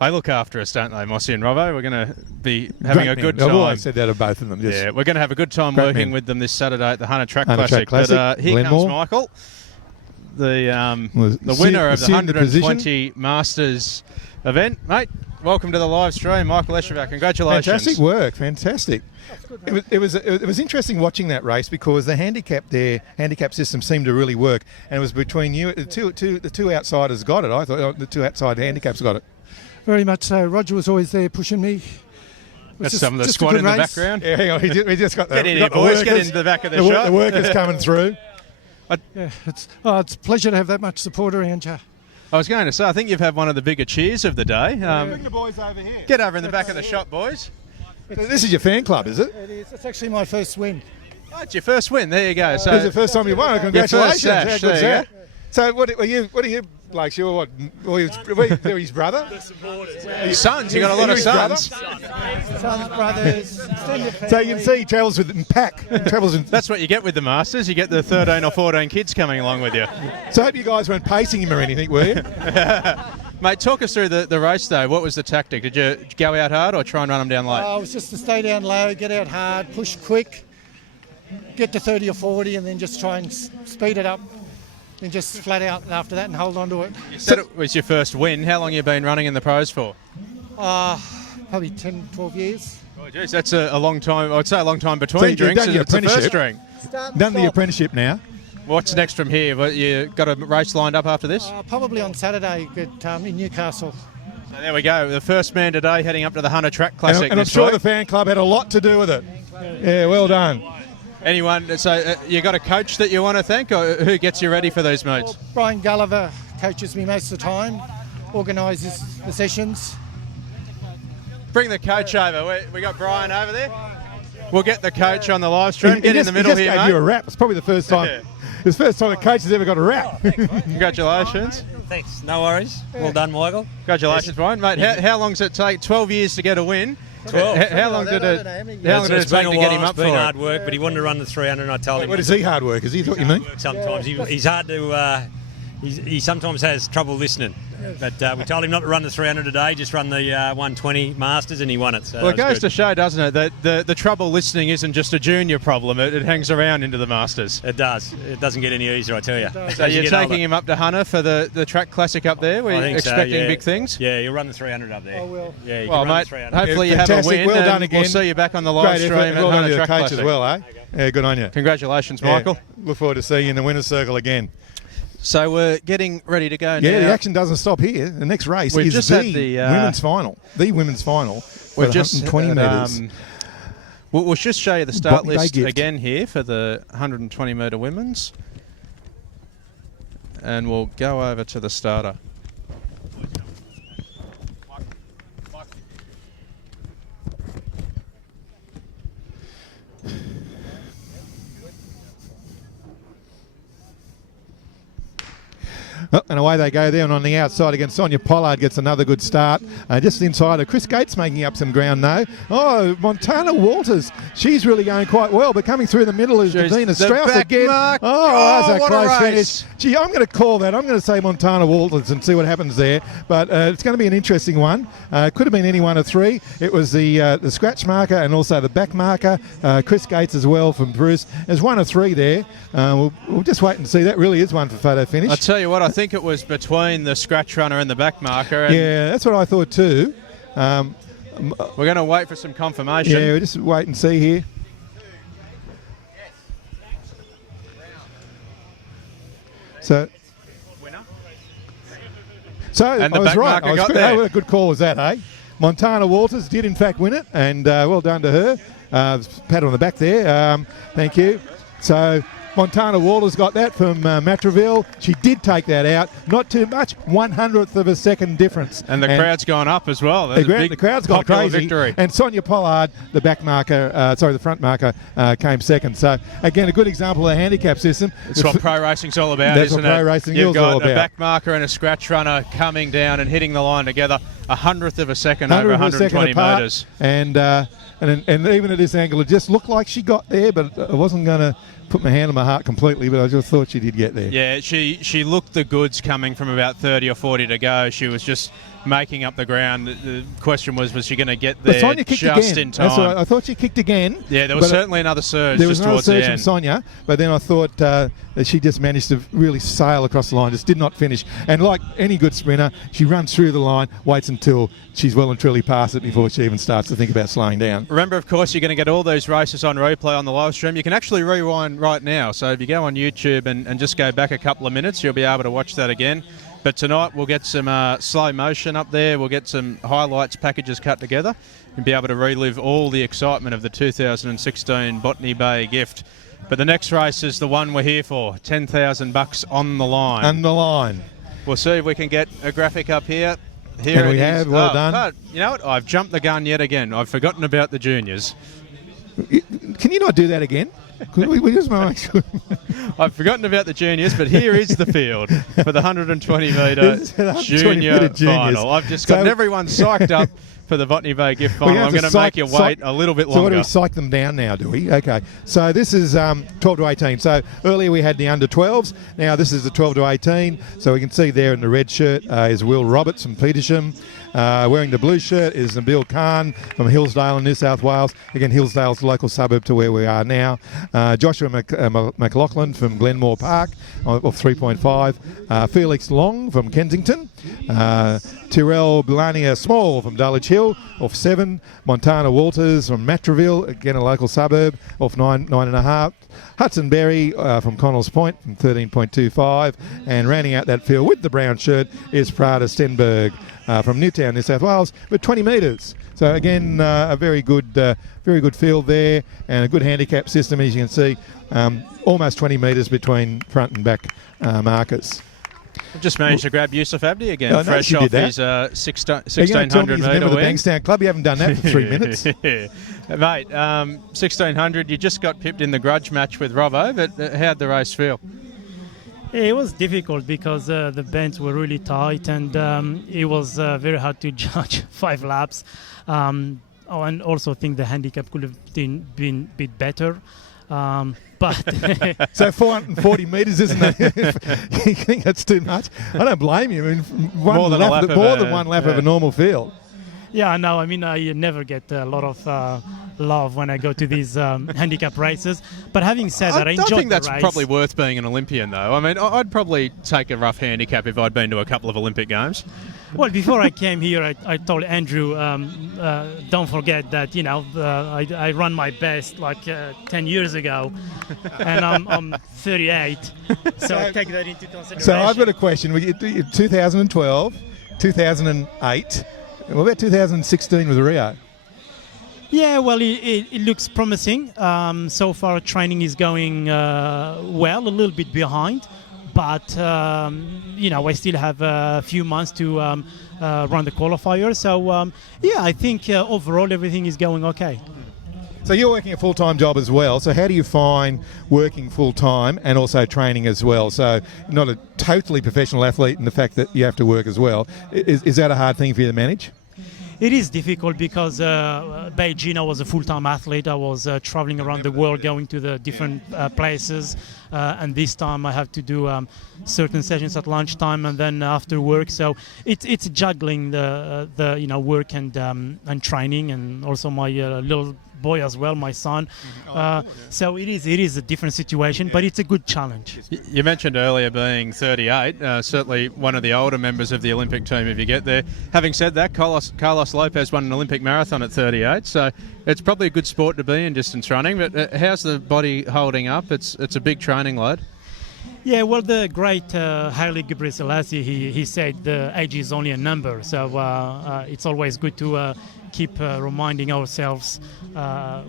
They look after us, don't they, Mossy and Robbo? We're going to be having a good time. I've always said that of both of them. Yeah, we're going to have a good time working with them this Saturday at the Hunter Track Hunter Classic. Track Classic. But here comes Michael, the winner of the 120 Masters event. Mate, welcome to the live stream. Michael Lescherbach, congratulations. Fantastic work, fantastic. It was interesting watching that race because the handicap system seemed to really work, and it was between you, the two outsiders got it. I thought the two outside handicaps got it. Very much so. Roger was always there pushing me. That's some of the squad in the background. Yeah, hang on. We just got Get in here, boys. Get into the back of the shot. The workers coming through. Yeah, it's a pleasure to have that much support around you. I was going to say, I think you've had one of the bigger cheers of the day. Bring the boys over here. Get over in the back of the shot, boys. So this is your fan club, is it? It is. It's actually my first win. Oh, it's your first win. There you go. So it's the first time you won. Congratulations. Your first sash. How good's that? So what are you? Like, you're what? You're his brother? Sons. You got a lot of sons. Sons, brothers. So you can see he travels with pack. That's what you get with the Masters. You get the 13 or 14 kids coming along with you. So I hope you guys weren't pacing him or anything, were you? Mate, talk us through the race though. What was the tactic? Did you go out hard or try and run them down low? It was just to stay down low, get out hard, push quick, get to 30 or 40, and then just try and speed it up. And just flat out after that and hold on to it. You said it was your first win. How long have you been running in the pros for? Probably 10, 12 years. Oh, geez, that's a long time. I'd say a long time between drinks. Done your it's the first apprenticeship. drink. Done the apprenticeship now. What's next from here? You got a race lined up after this? Probably on Saturday in Newcastle. So there we go. The first man today heading up to the Hunter Track Classic. And I'm sure the fan club had a lot to do with it. Yeah, well done. Anyone? So you got a coach that you want to thank, or who gets you ready for these meets? Well, Brian Gulliver coaches me most of the time, organises the sessions. Bring the coach over. We got Brian over there. We'll get the coach on the live stream. Get in the middle here, mate. He just gave you a wrap. It's probably the first time. It's the first time a coach has ever got a wrap. Congratulations. Thanks. No worries. Well done, Michael. Congratulations, Brian. Mate, how long does it take? 12 years to get a win. 12. How long did it take to get him up for It's been it? hard work, but he wanted to run the 300 and I told him... What is he hard work? Is he what you mean? Sometimes. He's hard to... He sometimes has trouble listening. But we told him not to run the 300 today, just run the 120 Masters, and he won it. So Well, it goes to show, doesn't it, that the trouble listening isn't just a junior problem. It hangs around into the Masters. It does. It doesn't get any easier, I tell you. So you're taking him up to Hunter for the track classic up there? We're expecting big things? Yeah, he'll run the 300 up there. I will. Yeah, Well, mate, hopefully you have a win. Well done again. We'll see you back on the live Great stream effort. at Well done Hunter to the Track coach Classic. as well, eh? Yeah, good on you. Congratulations, Yeah. Michael. Look forward to seeing you in the winner's circle again. So we're getting ready to go now. Yeah, the action doesn't stop here. The next race We've is just the had the, women's final. The women's final. For We've the just 120 metres. We'll just show you the start Botany Bay list Gift. again here for the 120 metre women's. And we'll go over to the starter. Oh, and away they go there, and on the outside again, Sonia Pollard gets another good start. Just inside her, Chris Gates making up some ground now. Oh, Montana Walters, she's really going quite well, but coming through the middle is Davina Strauss again. Mark. Oh, that's a what close a finish. race. Gee, I'm going to call that. I'm going to say Montana Walters and see what happens there. But it's going to be an interesting one. Could have been any one of three. It was the scratch marker and also the back marker. Chris Gates as well from Bruce. There's one of three there. We'll just wait and see. That really is one for photo finish. I'll tell you what, I think it was between the scratch runner and the back marker. And yeah, that's what I thought too. we're going to wait for some confirmation. Yeah, we'll just wait and see here. So And I the was back right. marker got there. What a good call was that, eh? Montana Walters did in fact win it, and well done to her. Pat on the back there. Thank you. So Montana Walters got that from Matraville. She did take that out. Not too much, 1/100th of a second difference. And the crowd's gone up as well. The crowd's gone crazy. Victory. And Sonia Pollard, the back marker, the front marker, came second. So again, a good example of the handicap system. That's what pro racing's all about, That's isn't what pro it? racing You've is got all about. a back marker and a scratch runner coming down and hitting the line together. 1/100th of a second over 120 metres. And even at this angle, it just looked like she got there, but I wasn't going to put my hand on my heart completely, but I just thought she did get there. Yeah, she looked the goods coming from about 30 or 40 to go. She was just making up the ground. The question was she going to get there Sonia kicked just again. in time? That's what I thought she kicked again. Yeah, there was certainly another surge There was just another towards the surge from end. Sonia, but then I thought that she just managed to really sail across the line, just did not finish. And like any good sprinter, she runs through the line, waits until she's well and truly past it before she even starts to think about slowing down. Remember, of course, you're going to get all those races on replay on the live stream. You can actually rewind right now. So if you go on YouTube and just go back a couple of minutes, you'll be able to watch that again. But tonight we'll get some slow motion up there. We'll get some highlights packages cut together and be able to relive all the excitement of the 2016 Botany Bay Gift. But the next race is the one we're here for. $10,000 on the line. On the line. We'll see if we can get a graphic up here. And we have. Well done. But you know what? I've jumped the gun yet again. I've forgotten about the juniors. Can you not do that again? We just make sure. I've forgotten about the juniors, but here is the field for the 120 metre junior final. I've just got everyone psyched up for the Botany Bay Gift final. I'm going to make you wait a little bit longer. So what do we psych them down now, do we? Okay. So this is 12 to 18. So earlier we had the under 12s. Now this is the 12 to 18. So we can see there in the red shirt is Will Roberts from Petersham. Wearing the blue shirt is Nabil Khan from Hillsdale in New South Wales. Again, Hillsdale's the local suburb to where we are now. Joshua McLaughlin from Glenmore Park of 3.5. Felix Long from Kensington. Tyrell Belania Small from Dulwich Hill off 7. Montana Walters from Matraville, again a local suburb, off 9.5. Hudson Berry from Connells Point from 13.25. And rounding out that field with the brown shirt is Prada Stenberg from Newtown, New South Wales, with 20 metres. So again, a very good field there, and a good handicap system, as you can see. Almost 20 metres between front and back markers. Just managed to grab Yusuf Abdi again, fresh off his 1600 metre win. The win. Bankstown Club, you haven't done that for 3 minutes. Mate, 1600, you just got pipped in the grudge match with Robbo, but how'd the race feel? Yeah, it was difficult because the bends were really tight, and it was very hard to judge 5 laps. and also think the handicap could have been a bit better. But so 440 metres, isn't it? You think that's too much? I don't blame you. I mean, more than one lap of a normal field. Yeah, no, I mean, I never get a lot of love when I go to these handicap races. But having said that, I enjoyed the race. I think that's probably worth being an Olympian, though. I mean, I'd probably take a rough handicap if I'd been to a couple of Olympic Games. Well, before I came here, I told Andrew, don't forget that, I run my best like 10 years ago, and I'm 38, so take that into consideration. So I've got a question. 2012, 2008, what about 2016 with Rio? Yeah, well, it looks promising. So far, training is going well, a little bit behind. But, I still have a few months to run the qualifier. So, I think overall everything is going okay. So you're working a full-time job as well. So how do you find working full-time and also training as well? So not a totally professional athlete in the fact that you have to work as well. Is that a hard thing for you to manage? It is difficult because Beijing, I was a full-time athlete. I was traveling around the world, going to the different places, and this time I have to do certain sessions at lunchtime and then after work. So it's juggling the work and training, and also my little boy as well, my son. So it is a different situation, but it's a good challenge. You mentioned earlier being 38, certainly one of the older members of the Olympic team if you get there. Having said that, Carlos Lopez won an Olympic marathon at 38, so it's probably a good sport to be in, distance running. But how's the body holding up? It's a big training load. Yeah, well, the great Haile Gebrselassie, he said the age is only a number, so it's always good to keep reminding ourselves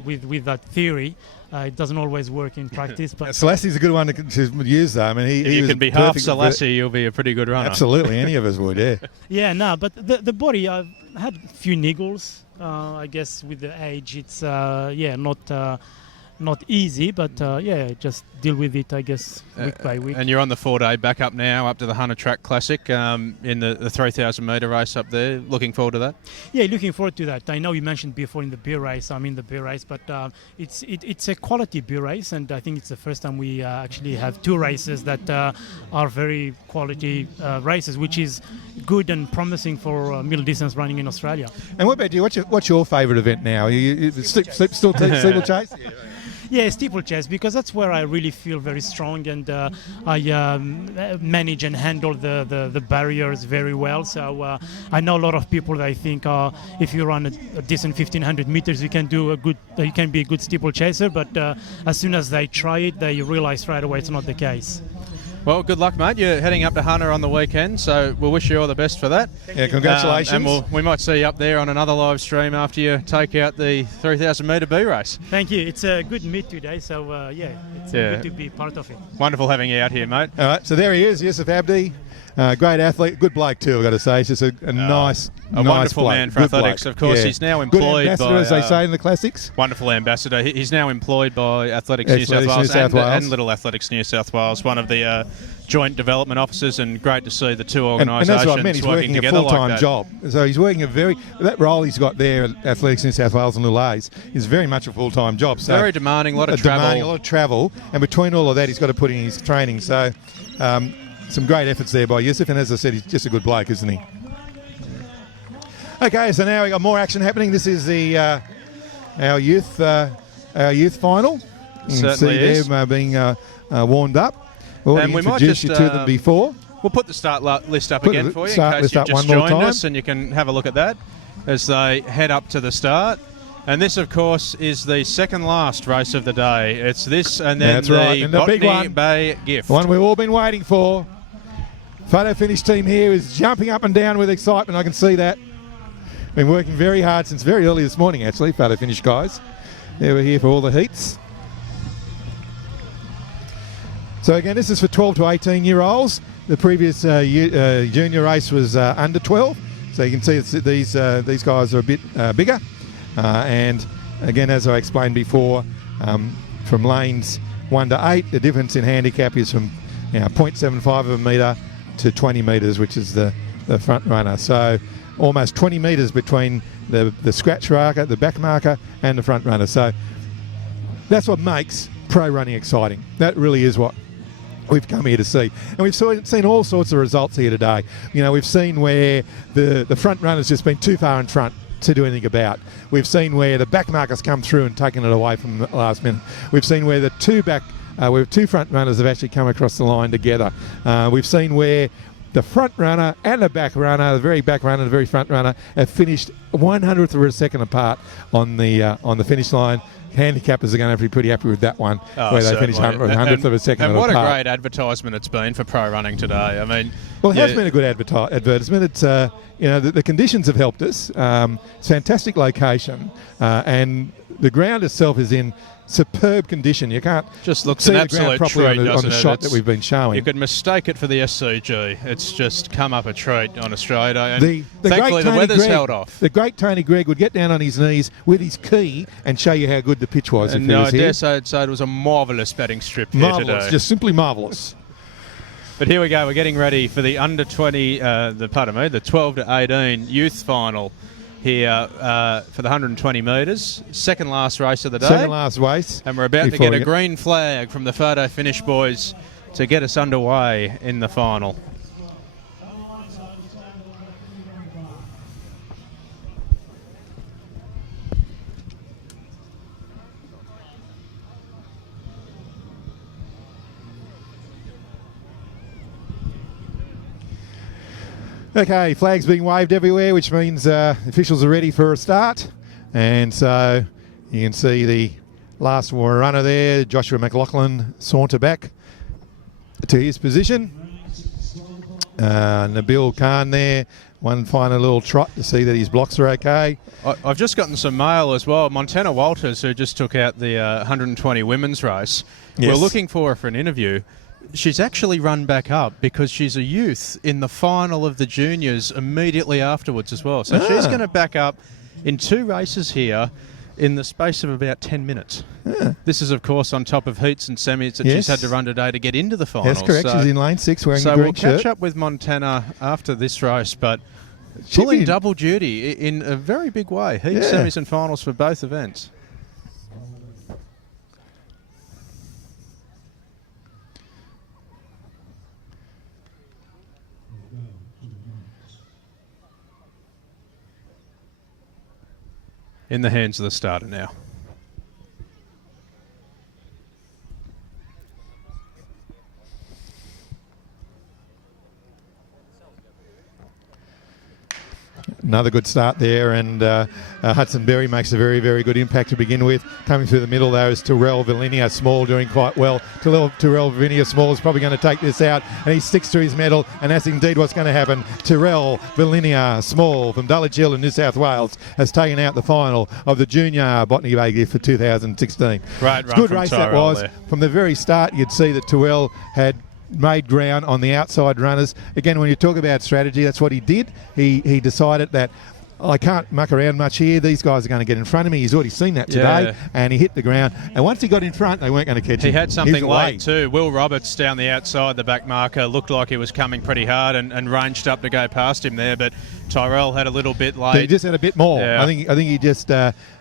with that theory. It doesn't always work in practice. But Selassie's a good one to use, though. I mean, if you can be half Selassie, you'll be a pretty good runner. Absolutely, any of us would, yeah. Yeah, no, but the body, I've had a few niggles. I guess with the age, it's not easy, but just deal with it, I guess, week by week. And you're on the 4-day backup now, up to the Hunter Track Classic in the 3,000 metre race up there. Looking forward to that? Yeah, looking forward to that. I know you mentioned before in the beer race, I'm in the beer race, but it's a quality beer race, and I think it's the first time we actually have two races that are very quality races, which is good and promising for middle distance running in Australia. And what about you? What's your favourite event now? Still steeplechase? Yeah, steeplechase, because that's where I really feel very strong, and I manage and handle the barriers very well. So I know a lot of people that I think if you run a decent 1,500 meters, you can be a good steeplechaser. But as soon as they try it, they realize right away it's not the case. Well, good luck, mate. You're heading up to Hunter on the weekend, so we'll wish you all the best for that. Yeah, congratulations. And we might see you up there on another live stream after you take out the 3,000 metre B race. Thank you. It's a good meet today, so it's good to be part of it. Wonderful having you out here, mate. All right, so there he is, Yusuf Abdi. Great athlete, good bloke too, I've got to say. He's just a nice wonderful bloke. man for good athletics. bloke. Of course, yeah. He's now employed good ambassador, by, as they say in the classics. Wonderful ambassador. He's now employed by Athletics New South Wales and Little Athletics New South Wales, one of the joint development officers, and great to see the two organisations and that's what I meant. He's working a full-time job. So he's working that role he's got there at Athletics New South Wales and Little A's is very much a full-time job. So very demanding, a lot of travel, and between all of that, he's got to put in his training. So. Some great efforts there by Yusuf, and as I said, he's just a good bloke, isn't he? Okay, so now we got more action happening. This is our youth final. You can see them being warmed up. And we might just you to them before. We'll put the start list up again for you in case you've just joined us, and you can have a look at that as they head up to the start. And this, of course, is the second last race of the day. It's this and then the Botany Bay Gift. The one we've all been waiting for. Photo finish team here is jumping up and down with excitement. I can see that. Been working very hard since very early this morning, actually, photo finish guys. They were here for all the heats. So again, this is for 12 to 18-year-olds. The previous junior race was under 12. So you can see these guys are a bit bigger. And again, as I explained before, from lanes 1 to 8, the difference in handicap is from 0.75 of a metre to 20 metres, which is the front runner. So almost 20 metres between the scratch marker, the back marker, and the front runner. So that's what makes pro running exciting. That really is what we've come here to see. And we've seen all sorts of results here today. You know, we've seen where the front runner's just been too far in front to do anything about. We've seen where the back markers come through and taken it away from the last minute. We've seen where the two front runners have actually come across the line together. We've seen where the front runner and the back runner, the very back runner and the very front runner, have finished 1/100th of a second apart on the finish line. Handicappers are going to have to be pretty happy with that one, where they finish 100th of a second and apart. what a great advertisement it's been for pro running today. I mean, well, it has been a good advertisement. It's the conditions have helped us. It's a fantastic location, and the ground itself is in superb condition. You can't just looks see an the ground absolute properly treat, on the shot that we've been showing. You could mistake it for the SCG. It's just come up a treat on Australia Day, and the thankfully the weather's held off. The great Tony Gregg would get down on his knees with his key and show you how good the pitch was. And I dare say it was a marvellous batting strip here today. Just simply marvellous. But here we go. We're getting ready for the under 20, the 12 to 18 youth final here for the 120 metres. Second last race of the day. Second last race. And we're about to get a green flag from the photo finish boys to get us underway in the final. Okay, flags being waved everywhere, which means officials are ready for a start. And so you can see the last runner there, Joshua McLaughlin, saunter back to his position. Nabil Khan there, one final little trot to see that his blocks are okay. I've just gotten some mail as well. Montana Walters, who just took out the 120 women's race, we're looking for her for an interview. She's actually run back up because she's a youth in the final of the juniors immediately afterwards as well. So she's going to back up in 2 races here in the space of about 10 minutes. This is, of course, on top of heats and semis that she's had to run today to get into the final. That's correct. She's in lane 6 wearing a green shirt. So we'll catch up with Montana after this race, but pulling double duty in a very big way. Heats, semis and finals for both events. In the hands of the starter now. Another good start there, and Hudson Berry makes a very, very good impact to begin with. Coming through the middle, though, is Terrell Villinia Small doing quite well. Terrell Villinia Small is probably going to take this out, and he sticks to his medal, and that's indeed what's going to happen. Terrell Villinia Small from Dulwich Hill in New South Wales has taken out the final of the Junior Botany Bay Gift for 2016. Right, good race that was. There. From the very start, you'd see that Terrell had made ground on the outside runners. Again, when you talk about strategy, that's what he did. He decided that I can't muck around much here. These guys are going to get in front of me. He's already seen that today, and he hit the ground. And once he got in front, they weren't going to catch him. He had something late too. Will Roberts down the outside, the back marker, looked like he was coming pretty hard and ranged up to go past him there, but Tyrell had a little bit late. He just had a bit more. Yeah. I think he just...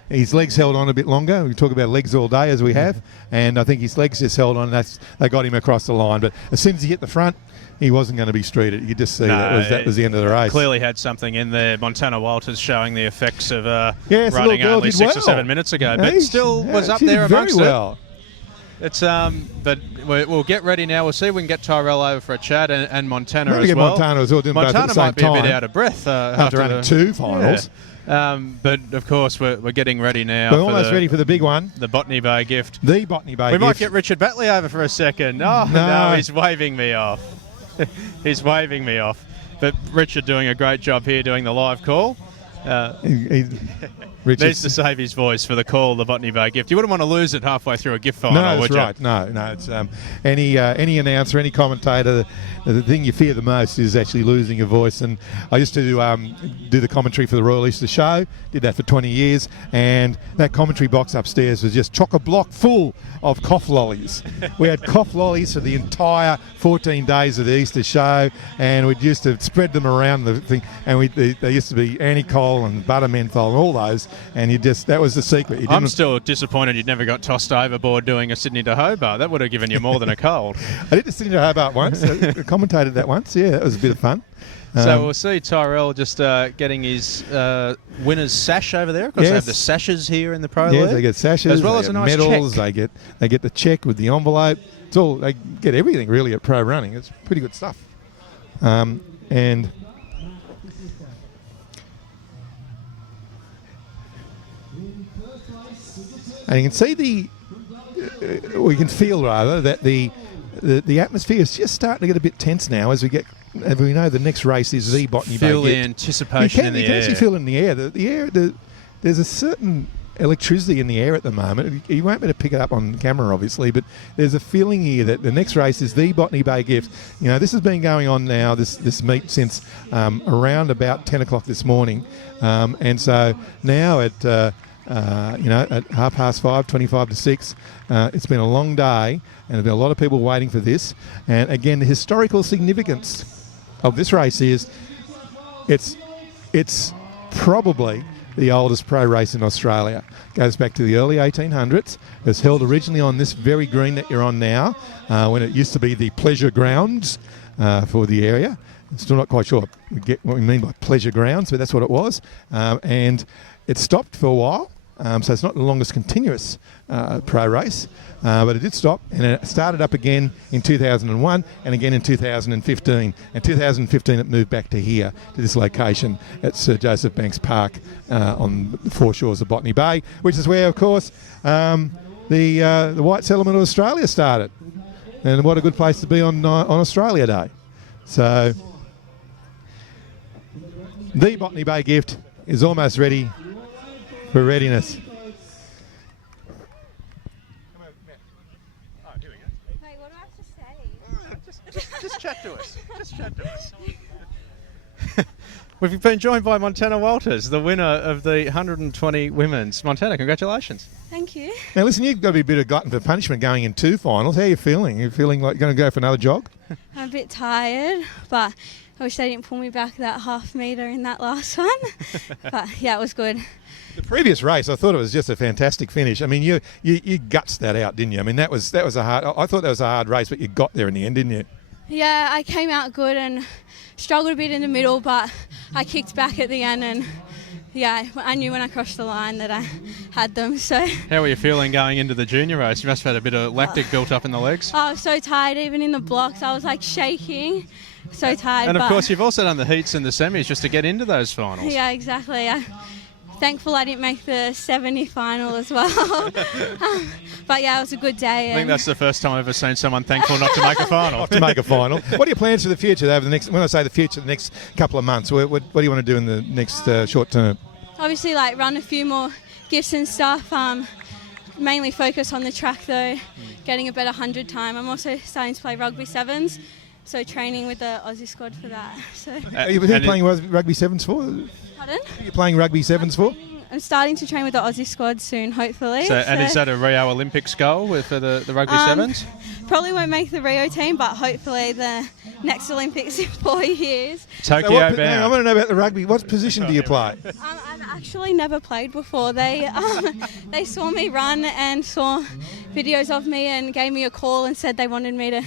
his legs held on a bit longer. We talk about legs all day, as we have, and I think his legs just held on. They got him across the line. But as soon as he hit the front, he wasn't going to be streeted. You could just see that was the end of the race. Clearly had something in there. Montana Walters showing the effects of running only 6 or 7 minutes ago, but still was up there amongst it. It's but we'll get ready now. We'll see if we can get Tyrell over for a chat and Montana as well. Montana as well. Montana might be a bit out of breath after running 2 finals. Yeah. But of course we're getting ready now. We're almost ready for the big one. The Botany Bay Gift. The Botany Bay Gift. We might get Richard Batley over for a second. Oh no, he's waving me off. He's waving me off. But Richard doing a great job here doing the live call. needs to save his voice for the call of the Botany Bay Gift. You wouldn't want to lose it halfway through a gift final, No, would that's you? right. No. It's any announcer, any commentator, the thing you fear the most is actually losing your voice. And I used to do the commentary for the Royal Easter Show. Did that for 20 years, and that commentary box upstairs was just chock-a-block full of cough lollies. We had cough lollies for the entire 14 days of the Easter Show, and we used to spread them around the thing. And they used to be Anticol and butter menthol and all those, and that was the secret. I'm still disappointed you'd never got tossed overboard doing a Sydney to Hobart. That would have given you more than a cold. I did the Sydney to Hobart once. I commentated that once. Yeah, that was a bit of fun. So we'll see Tyrell just getting his winner's sash over there. Of course, they have the sashes here in the Pro League. Yes, they get sashes, as well they as a get nice medals. check. They get the check with the envelope. They get everything really at pro running. It's pretty good stuff. And you can see we can feel rather that the atmosphere is just starting to get a bit tense now as we know the next race is the Botany Bay Gift. Feel the anticipation in the air. You can actually feel it in the air. There's a certain electricity in the air at the moment. You won't be able to pick it up on camera, obviously, but there's a feeling here that the next race is the Botany Bay Gift. This has been going on now, this meet, since around about 10 o'clock this morning. And so now at 5:30, 25 to 6, it's been a long day, and there's been a lot of people waiting for this. And again, the historical significance of this race is it's probably the oldest pro race in Australia. It goes back to the early 1800s. It was held originally on this very green that you're on now, when it used to be the pleasure grounds for the area. I'm still not quite sure what we mean by pleasure grounds, but that's what it was. And it stopped for a while. So it's not the longest continuous pro race, but it did stop, and it started up again in 2001 and again in 2015. In 2015 it moved back to here, to this location at Sir Joseph Banks Park on the foreshores of Botany Bay, which is where, of course, the white settlement of Australia started. And what a good place to be on Australia Day. So the Botany Bay Gift is almost ready for readiness. Wait, what do I have to say? Just chat to us. We've been joined by Montana Walters, the winner of the 120 women's. Montana, congratulations. Thank you. Now listen, you've got to be a bit of glutton for punishment going in 2 finals. How are you feeling? Are you feeling like you're going to go for another jog? I'm a bit tired, but I wish they didn't pull me back that half metre in that last one. But yeah, it was good. The previous race, I thought it was just a fantastic finish. I mean, you gutsed that out, didn't you? I mean, that was a hard. I thought that was a hard race, but you got there in the end, didn't you? Yeah, I came out good and struggled a bit in the middle, but I kicked back at the end, and yeah, I knew when I crossed the line that I had them. So. How were you feeling going into the junior race? You must have had a bit of lactic built up in the legs. I was so tired, even in the blocks. I was like shaking, so tired. And of course, you've also done the heats and the semis just to get into those finals. Yeah, exactly. Thankful I didn't make the 70 final as well. But yeah, it was a good day. I think that's the first time I've ever seen someone thankful not to make a final. Not to make a final. What are your plans for the future over the next? When I say the future, the next couple of months. What do you want to do in the next short term? Obviously, run a few more gifts and stuff. Mainly focus on the track though, getting a better 100 time. I'm also starting to play rugby sevens, so training with the Aussie squad for that. So. Are you playing rugby sevens for? Pardon? Are you playing rugby sevens for? I'm starting to train with the Aussie squad soon, hopefully. And is that a Rio Olympics goal for the rugby sevens? Probably won't make the Rio team, but hopefully the next Olympics in 4 years. Tokyo bound. I want to know about the rugby. What position do you play? I've actually never played before. They saw me run and saw videos of me and gave me a call and said they wanted me to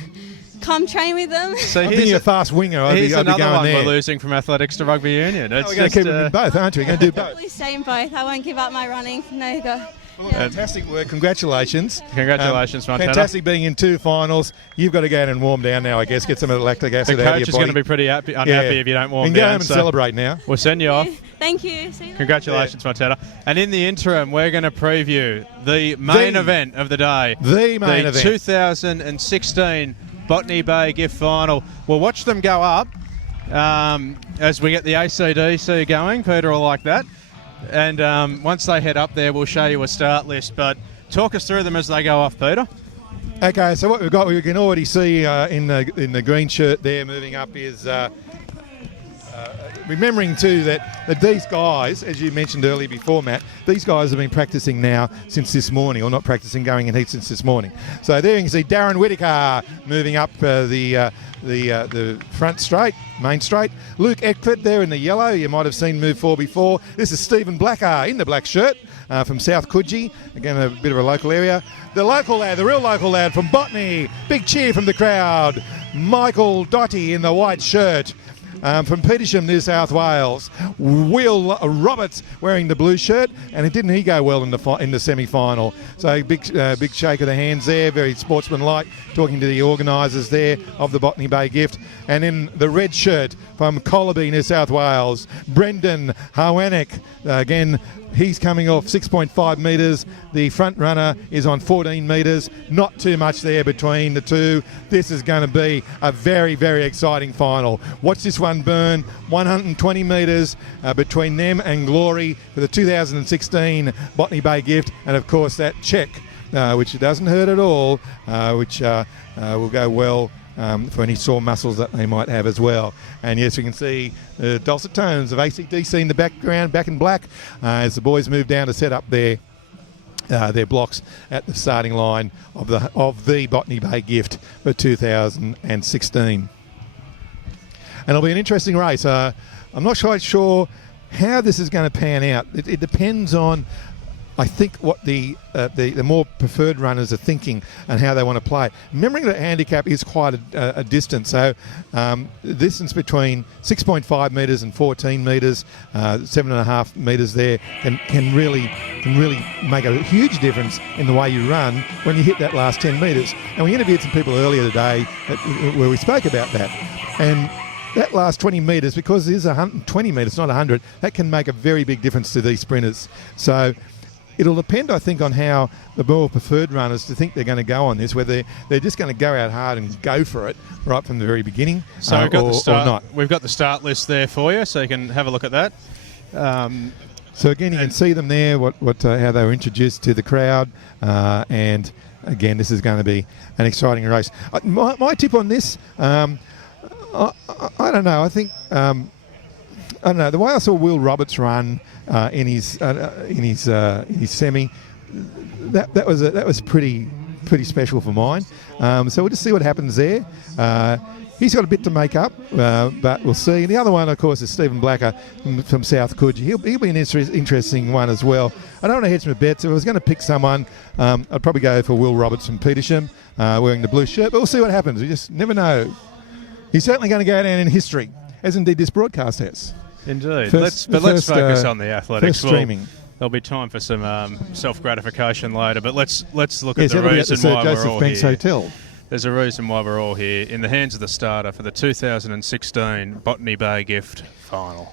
come train with them. So I think you're a fast winger. I'd be another going one there. we're losing from athletics to rugby union. We're going to keep them in both, aren't we? We're going to do both. Probably stay in both. I won't give up my running. No go. Well, fantastic work. Congratulations. Congratulations, Montana. Fantastic being in 2 finals. You've got to go in and warm down now, I guess. Get some of the lactic acid the out of your coach body. is going to be pretty unhappy if you don't warm down. down. Go home and celebrate now. We'll send you off. Thank you. See you Congratulations, Montana. And in the interim, we're going to preview the main event of the day. The main event. 2016 Botany Bay Gift Final. We'll watch them go up as we get the ACDC going. Peter will like that. And once they head up there, we'll show you a start list. But talk us through them as they go off, Peter. Okay, so what we've got, we can already see in the green shirt there moving up is remembering too that these guys, as you mentioned earlier before, Matt, these guys have been practicing now since this morning, or not practicing, going in heat since this morning. So there you can see Darren Whittaker moving up the front straight, main straight. Luke Eckford there in the yellow, you might have seen move 4 before. This is Stephen Blacker in the black shirt from South Coogee, again a bit of a local area. The local lad, the real local lad from Botany, big cheer from the crowd. Michael Doty in the white shirt. From Petersham, New South Wales, Will Roberts wearing the blue shirt, and didn't he go well in the semi-final? So big shake of the hands there, very sportsmanlike, talking to the organisers there of the Botany Bay Gift. And in the red shirt from Collaby, New South Wales, Brendan Harwanek, again, he's coming off 6.5 metres. The front runner is on 14 metres. Not too much there between the two. This is going to be a very, very exciting final. Watch this one burn. 120 metres between them and Glory for the 2016 Botany Bay Gift. And, of course, that check, which doesn't hurt at all, which will go well for any sore muscles that they might have as well. And yes, we can see the dulcet tones of ACDC in the background, back in black, as the boys move down to set up their blocks at the starting line of the Botany Bay Gift for 2016. And it'll be an interesting race. I'm not quite sure how this is going to pan out. It depends on, I think, what the more preferred runners are thinking and how they want to play. Remembering that handicap is quite a distance, so the distance between 6.5 metres and 14 metres, 7.5 metres there can really make a huge difference in the way you run when you hit that last 10 metres. And we interviewed some people earlier today where we spoke about that. And that last 20 metres, because it is 120 metres, not 100, that can make a very big difference to these sprinters. So it'll depend, I think, on how the more preferred runners to think they're going to go on this, whether they're just going to go out hard and go for it right from the very beginning, so we've got or not. We've got the start list there for you, so you can have a look at that. So again, you can see them there, how they were introduced to the crowd, and again, this is going to be an exciting race. My tip on this, I don't know. I think I don't know. The way I saw Will Roberts run in his semi, that was pretty special for mine. So we'll just see what happens there. He's got a bit to make up, but we'll see. And the other one, of course, is Stephen Blacker from South Coogee. He'll be an interesting one as well. I don't want to hedge my bets. If I was going to pick someone, I'd probably go for Will Roberts from Petersham, wearing the blue shirt. But we'll see what happens. You just never know. He's certainly going to go down in history, as indeed this broadcast has. Indeed. Let's focus on the athletics. First streaming. There'll be time for some self-gratification later, but let's look at the reason why we're all here. Hotel. There's a reason why we're all here in the hands of the starter for the 2016 Botany Bay Gift Final.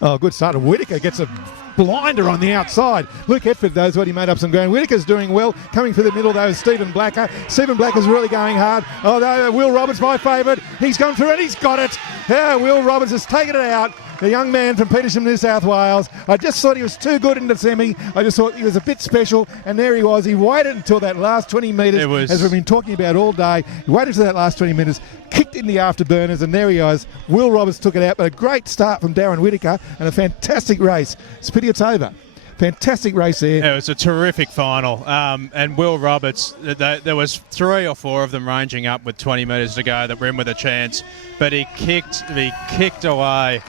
Oh, good start. Whittaker gets a blinder on the outside. Luke Hetford knows what he made up some ground. Whittaker's doing well. Coming through the middle, though, is Stephen Blacker. Stephen Blacker's really going hard. Oh, Will Roberts, my favourite. He's gone through and he's got it. Yeah, Will Roberts has taken it out. The young man from Petersham, New South Wales. I just thought he was too good in the semi. I just thought he was a bit special, and there he was. He waited until that last 20 metres, as we've been talking about all day. He waited until that last 20 metres, kicked in the afterburners, and there he was. Will Roberts took it out, but a great start from Darren Whittaker, and a fantastic race. It's pity it's over. Fantastic race there. Yeah, it was a terrific final. And Will Roberts, there was 3 or 4 of them ranging up with 20 metres to go that were in with a chance, but he kicked away.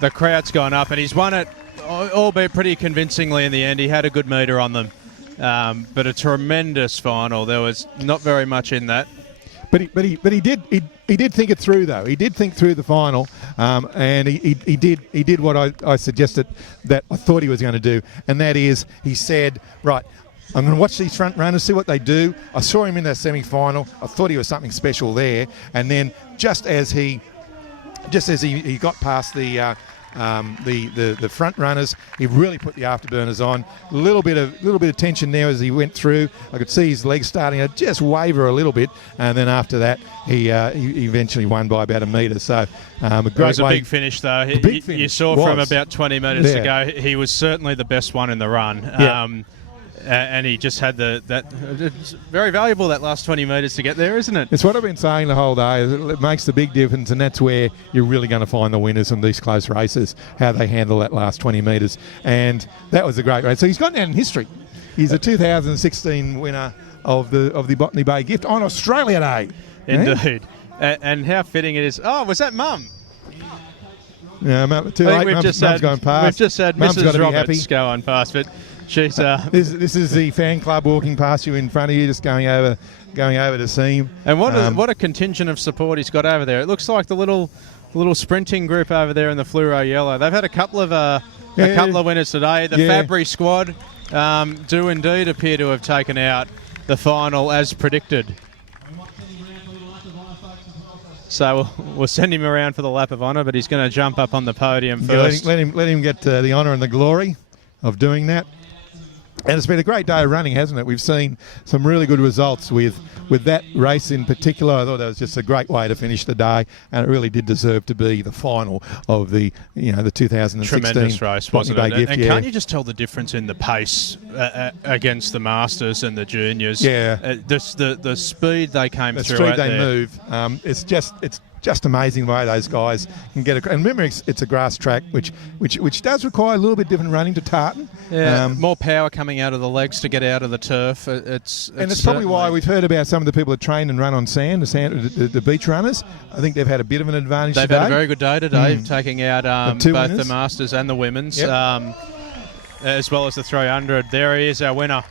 The crowd's gone up, and he's won it, albeit pretty convincingly in the end. He had a good metre on them, but a tremendous final. There was not very much in that. But he did think it through, though. He did think through the final, and he did what I suggested that I thought he was going to do, and that is he said, right, I'm going to watch these front runners, see what they do. I saw him in that semi-final. I thought he was something special there. And then just as he got past the front runners, he really put the afterburners on. A little bit of tension there as he went through. I could see his legs starting to just waver a little bit, and then after that, he eventually won by about a metre. So a great It was a big finish, though. Big finish. You saw from about 20 metres to go, he was certainly the best one in the run. Yeah. And he just had it's very valuable, that last 20 metres to get there, isn't it? It's what I've been saying the whole day. It makes the big difference, and that's where you're really going to find the winners in these close races, how they handle that last 20 metres. And that was a great race. So he's gone down in history. He's a 2016 winner of the Botany Bay Gift on Australia Day. Indeed. And how fitting it is. Oh, was that Mum? Yeah, Mum's going past. We've just had Mum's Mrs. Roberts going past, but she's... This is the fan club walking past you in front of you, just going over to see him. And what a contingent of support he's got over there. It looks like the little sprinting group over there in the fluoro yellow. They've had a couple of winners today. The Fabry squad do indeed appear to have taken out the final as predicted. So we'll send him around for the lap of honour, but he's going to jump up on the podium first. Let him get the honour and the glory of doing that. And it's been a great day of running, hasn't it? We've seen some really good results with that race in particular. I thought that was just a great way to finish the day, and it really did deserve to be the final of the 2016 tremendous race, wasn't it? Gift, and can't you just tell the difference in the pace against the Masters and the juniors? Yeah, the speed they came through. The speed they move. It's just amazing the way those guys can get across. And remember, it's a grass track, which does require a little bit different running to tartan. Yeah, more power coming out of the legs to get out of the turf. It's probably why we've heard about some of the people that train and run on sand, the beach runners. I think they've had a bit of an advantage today. They've had a very good day today, taking out both winners. the Masters and the women's, as well as the 300. There he is, our winner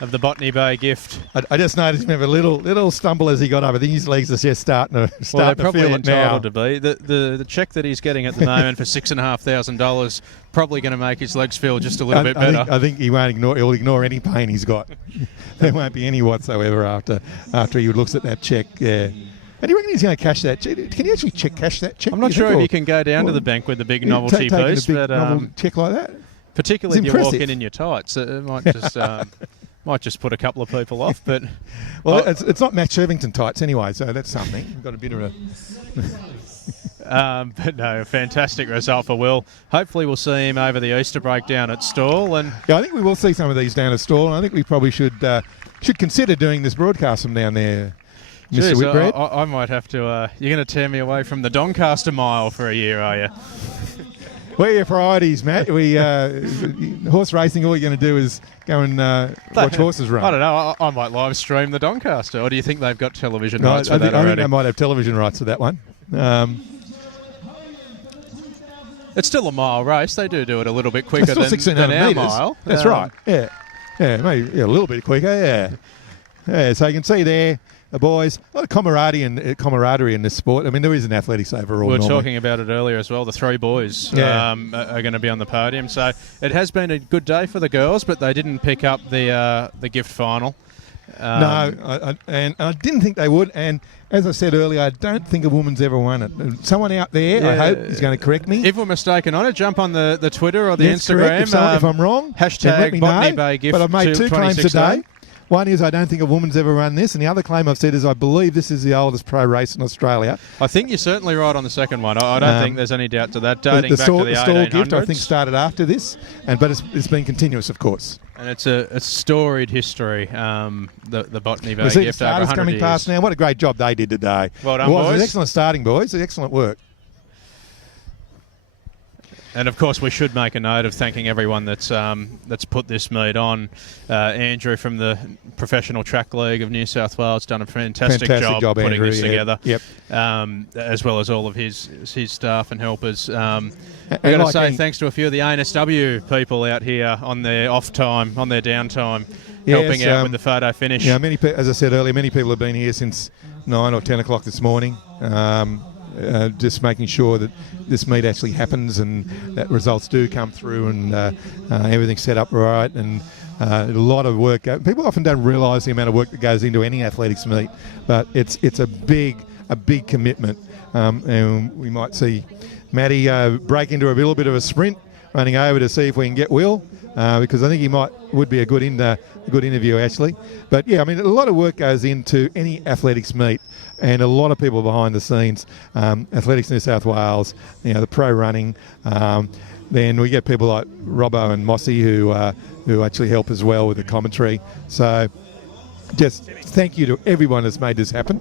of the Botany Bay Gift. I just noticed him have a little stumble as he got up. I think his legs are just starting to Well, they're probably feel it now. entitled to be. The check that he's getting at the moment for $6,500 probably going to make his legs feel just a little bit better. I think he won't ignore. He'll ignore any pain he's got. There won't be any whatsoever after he looks at that check. Yeah. And do you reckon he's going to cash that check? Can you actually cash that check? I'm not sure if you can go down to the bank with the big novelty piece, but novel check like that. Particularly if you walk in your tights, it might just. Might just put a couple of people off, but... Well, it's not Matt Shervington tights anyway, so that's something. We've got a bit of a... but no, fantastic result for Will. Hopefully we'll see him over the Easter break down at Stawell. And yeah, I think we will see some of these down at Stawell, and I think we probably should consider doing this broadcast from down there, Mr. Whitbread. I might have to... you're going to tear me away from the Doncaster Mile for a year, are you? We're your priorities, Matt. We horse racing, all you're going to do is go and watch horses run. I don't know. I might live stream the Doncaster. Or do you think they've got television rights for that I already? think they might have television rights for that one. It's still a mile race. They do it a little bit quicker than our meters. Mile. That's right. Yeah, maybe a little bit quicker. Yeah. So you can see there. The boys, a lot of camaraderie in this sport. I mean, there is an athletics overall. We were talking about it earlier as well. The three boys are going to be on the podium. So it has been a good day for the girls, but they didn't pick up the gift final. No, I didn't think they would. And as I said earlier, I don't think a woman's ever won it. Someone out there, I hope, is going to correct me. If we're mistaken on it, jump on the Twitter or the Instagram. If I'm wrong, hashtag Botany Bay Gift. But I've made two claims today. One is I don't think a woman's ever run this, and the other claim I've said is I believe this is the oldest pro race in Australia. I think you're certainly right on the second one. I don't think there's any doubt to that. Dating back to the 1800s. Stawell Gift, I think, started after this, but it's been continuous, of course. And it's a storied history, the Botany Bay Gift over 100 coming years. past now. What a great job they did today. Well done, boys. It was excellent starting, boys. Excellent work. And of course, we should make a note of thanking everyone that's put this meet on. Andrew from the Professional Track League of New South Wales done a fantastic job putting Andrew, this together. Yep. As well as all of his staff and helpers. I've got to say thanks to a few of the ANSW people out here on their off time, on their downtime, helping out with the photo finish. Yeah, as I said earlier, many people have been here since 9 or 10 o'clock this morning. just making sure that this meet actually happens and that results do come through and everything's set up right. And a lot of work. People often don't realise the amount of work that goes into any athletics meet, but it's a big commitment. And we might see Matty break into a little bit of a sprint, running over to see if we can get Will, because I think he would be a good interview actually. But yeah, I mean, a lot of work goes into any athletics meet, and a lot of people behind the scenes. Athletics New South Wales, the pro running. Then we get people like Robbo and Mossy who actually help as well with the commentary. So just thank you to everyone that's made this happen.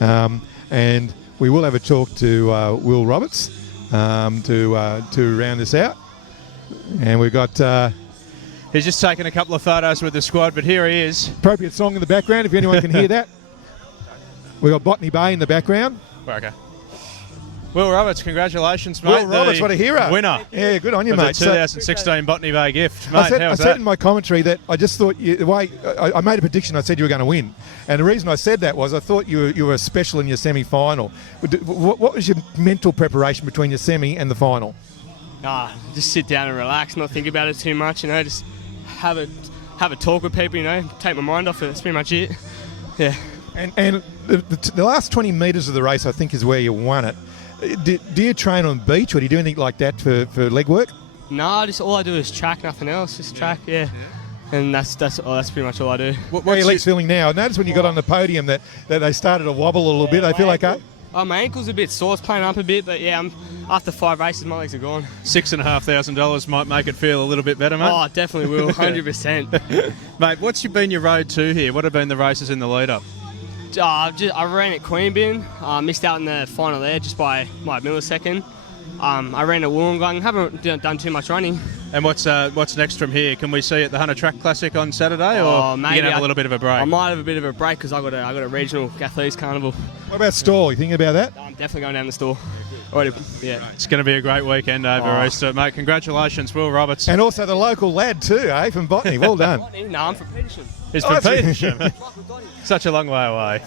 And we will have a talk to Will Roberts to round this out. And we've got... He's just taken a couple of photos with the squad, but here he is. Appropriate song in the background, if anyone can hear that. We've got Botany Bay in the background. Okay. Will Roberts, congratulations, mate. Will Roberts, what a hero. Winner. Yeah, good on you, of mate. The 2016 Botany Bay Gift. Mate, I said in my commentary that I just thought, I made a prediction, I said you were going to win. And the reason I said that was I thought you were special in your semi-final. What was your mental preparation between your semi and the final? Just sit down and relax, not think about it too much, just have a talk with people, take my mind off it. That's pretty much it. Yeah. And the last 20 metres of the race, I think, is where you won it. Do you train on the beach, or do you do anything like that for leg work? No, just all I do is track, nothing else. Just track, yeah. And that's pretty much all I do. How are your legs feeling now? I noticed when you got on the podium that they started to wobble a little bit. They feel okay? My ankle's a bit sore, it's playing up a bit, but yeah, after 5 races, my legs are gone. $6,500 might make it feel a little bit better, mate. Oh, definitely will, 100%. Mate, what's been your road to here? What have been the races in the lead-up? I ran at Queanbeyan, missed out in the final there just by my millisecond. I ran at Wollongong, haven't done too much running. And what's next from here? Can we see you at the Hunter Track Classic on Saturday, or maybe you gonna have a little bit of a break? I might have a bit of a break because I got a regional athletics carnival. What about Stall? You thinking about that? I'm definitely going down the Stall. Already, yeah. It's going to be a great weekend over Easter, mate. Congratulations, Will Roberts. And also the local lad too, from Botany. Well done. No, I'm from Petersham. He's from Petersham. Such a long way away.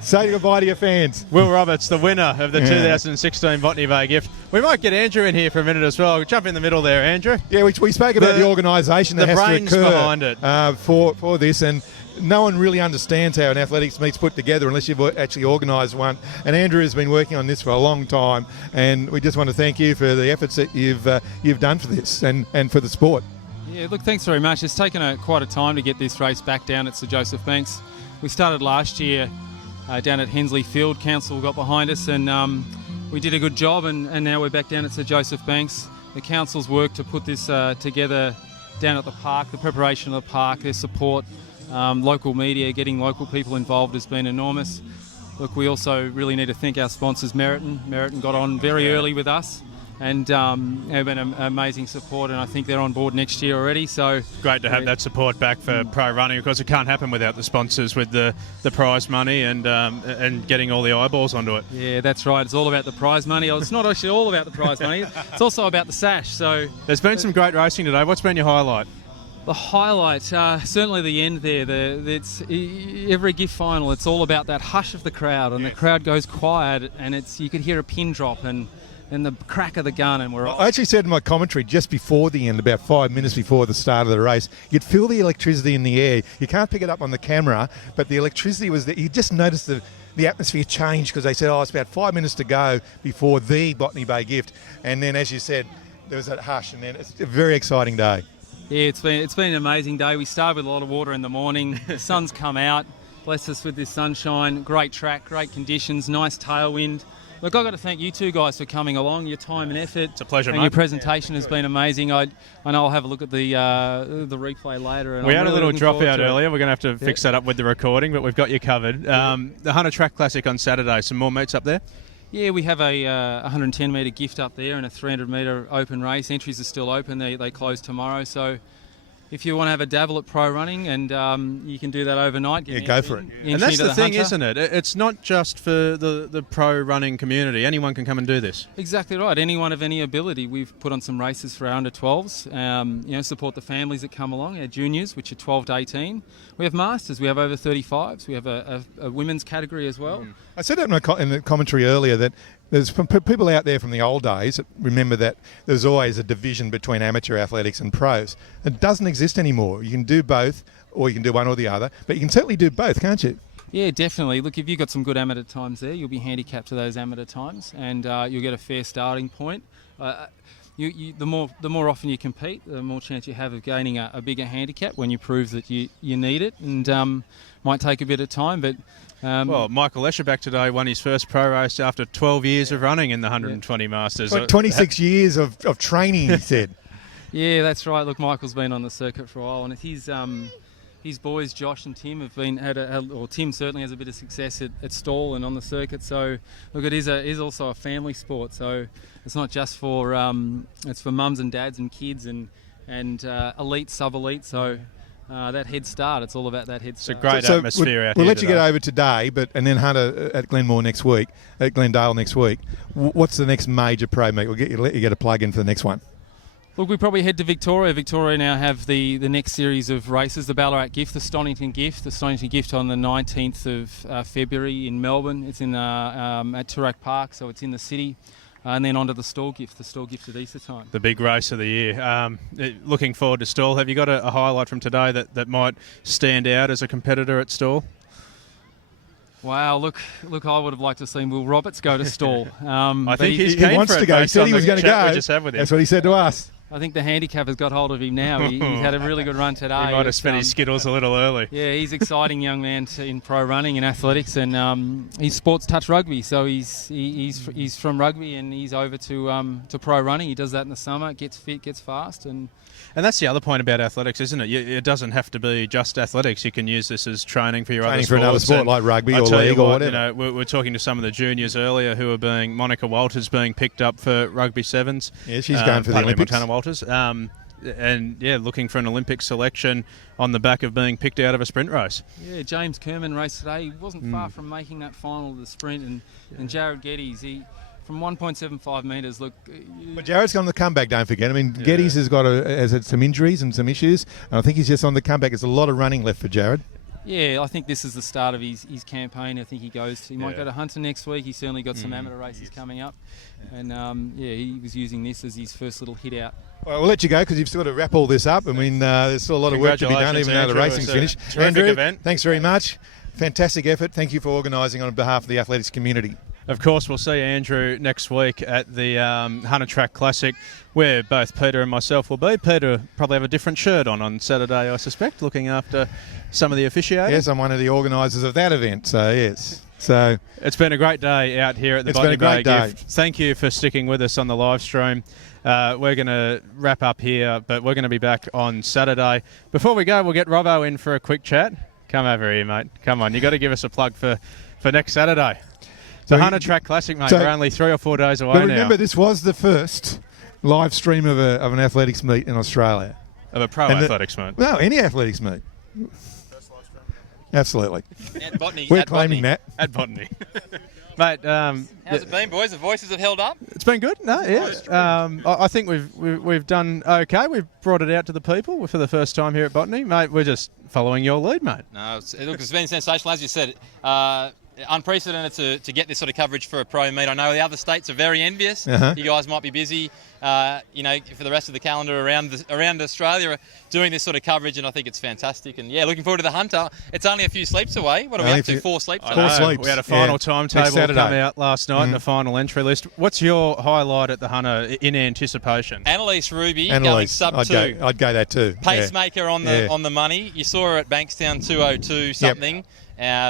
Say goodbye to your fans. Will Roberts, the winner of the 2016 Botany Bay Gift. We might get Andrew in here for a minute as well. Jump in the middle there, Andrew. Yeah, we spoke about the organisation that has to occur. The brains behind it. For this, and no one really understands how an athletics meet's put together unless you've actually organised one. And Andrew has been working on this for a long time, and we just want to thank you for the efforts that you've done for this and for the sport. Yeah, look, thanks very much. It's taken quite a time to get this race back down at Sir Joseph Banks. We started last year down at Hensley Field. Council got behind us, and we did a good job, and now we're back down at Sir Joseph Banks. The council's worked to put this together down at the park, the preparation of the park, their support, local media, getting local people involved has been enormous. Look, we also really need to thank our sponsors, Meriton. Meriton got on very early with us, and have been an amazing support, and I think they're on board next year already. So great to have that support back for pro running, because it can't happen without the sponsors with the prize money and getting all the eyeballs onto it. Yeah, that's right. It's all about the prize money. It's not actually all about the prize money. It's also about the sash. So there's been some great racing today. What's been your highlight? The highlight, certainly the end there. It's every gift final. It's all about that hush of the crowd, and the crowd goes quiet, and you could hear a pin drop and the crack of the gun, and I actually said in my commentary just before the end, about 5 minutes before the start of the race, you'd feel the electricity in the air. You can't pick it up on the camera, but the electricity was there. You just noticed the atmosphere change, because they said, it's about 5 minutes to go before the Botany Bay Gift, and then, as you said, there was that hush, and then it's a very exciting day. Yeah, it's been an amazing day. We started with a lot of water in the morning. The sun's come out, blessed us with this sunshine. Great track, great conditions, nice tailwind. Look, I've got to thank you two guys for coming along, your time and effort. It's a pleasure, and mate. Your presentation has been amazing. I know I'll have a look at the replay later. And we had a little dropout earlier. We're going to have to fix that up with the recording, but we've got you covered. The Hunter Track Classic on Saturday. Some more meets up there? Yeah, we have a 110-metre gift up there and a 300-metre open race. Entries are still open. They close tomorrow. So if you want to have a dabble at pro running, and you can do that overnight. Yeah, go for it. And that's the thing, isn't it? It's not just for the pro running community. Anyone can come and do this. Exactly right. Anyone of any ability. We've put on some races for our under-12s. Support the families that come along, our juniors, which are 12 to 18. We have masters. We have over 35s. We have a women's category as well. I said that in the commentary earlier that There's people out there from the old days that remember that there's always a division between amateur athletics and pros. It doesn't exist anymore. You can do both, or you can do one or the other, but you can certainly do both, can't you? Yeah, definitely. Look, if you've got some good amateur times there, you'll be handicapped to those amateur times, and you'll get a fair starting point. The more often you compete, the more chance you have of gaining a bigger handicap when you prove that you need it, and might take a bit of time, but... well, Michael Escherbach today won his first pro race after 12 years of running in the 120 Masters. Like 26 years of training, he said. Yeah, that's right. Look, Michael's been on the circuit for a while, and his boys, Josh and Tim, have been or Tim certainly has a bit of success at Stawell and on the circuit. So, look, it is also a family sport. So it's not just for it's for mums and dads and kids and elite, sub-elite. So. That head start, it's all about that head start. It's a great atmosphere out here. We'll let you get over today, and then Hunter at Glendale next week. What's the next major pro meet? We'll let you get a plug in for the next one. Look, we probably head to Victoria. Victoria now have the next series of races, the Ballarat Gift, the Stonington Gift. The Stonington Gift on the 19th of February in Melbourne. It's in at Toorak Park, so it's in the city. And then on to the Stawell Gift at Easter time. The big race of the year. Looking forward to Stawell. Have you got a highlight from today that might stand out as a competitor at Stawell? Wow, look! I would have liked to see Will Roberts go to Stawell. I think he wants to go. He said he was going to go. That's what he said to us. I think the handicap has got hold of him now. He's had a really good run today. He might have spent his skittles a little early. Yeah, he's an exciting young man in pro running and athletics, and he's sports touch rugby. So he's from rugby and he's over to pro running. He does that in the summer, gets fit, gets fast, and that's the other point about athletics, isn't it? It doesn't have to be just athletics. You can use this as training for your other sports. Training for another sport like rugby or league or whatever. We're talking to some of the juniors earlier who are Monica Walters being picked up for rugby sevens. Yeah, she's going for the Olympics. Montana Walters. Looking for an Olympic selection on the back of being picked out of a sprint race. Yeah, James Kerman raced today. He wasn't far from making that final of the sprint, and Jared Geddes, from 1.75 metres, look... But Jared's on the comeback, don't forget. I mean, Geddes has had some injuries and some issues, and I think he's just on the comeback. There's a lot of running left for Jared. Yeah, I think this is the start of his campaign. I think he might go to Hunter next week. He's certainly got some amateur races coming up. And, he was using this as his first little hit out. Well, we'll let you go because you've still got to wrap all this up. I mean, there's still a lot of work to be done, even though the racing's finished. Terrific event. Thanks very much. Fantastic effort. Thank you for organising on behalf of the athletics community. Of course, we'll see Andrew next week at the Hunter Track Classic, where both Peter and myself will be. Peter probably have a different shirt on Saturday, I suspect, looking after some of the officiating. Yes, I'm one of the organisers of that event, so yes. So it's been a great day out here at the Botany Bay Gift. Thank you for sticking with us on the live stream. We're going to wrap up here, but we're going to be back on Saturday. Before we go, we'll get Robbo in for a quick chat. Come over here, mate. Come on, you've got to give us a plug for next Saturday. The Hunter Track Classic, mate. We're only 3 or 4 days away now. But remember, this was the first live stream of an athletics meet in Australia. Of a pro athletics meet? No, any athletics meet. Absolutely. At Botany. We're claiming that. At Botany. Mate, how's it been, boys? The voices have held up? It's been good. No, yeah. I think we've done okay. We've brought it out to the people for the first time here at Botany. Mate, we're just following your lead, mate. No, it's been sensational, as you said. Unprecedented to get this sort of coverage for a pro meet. I know the other states are very envious. You guys might be busy, for the rest of the calendar around Australia doing this sort of coverage, and I think it's fantastic. And looking forward to the Hunter. It's only a few sleeps away. What are we up to? 4 sleeps? 4 sleeps. We had a final timetable come out last night and a final entry list. What's your highlight at the Hunter in anticipation? Annalise Ruby going sub 2. I'd go that too. Pacemaker on the money. You saw her at Bankstown 2:02 something. Yep.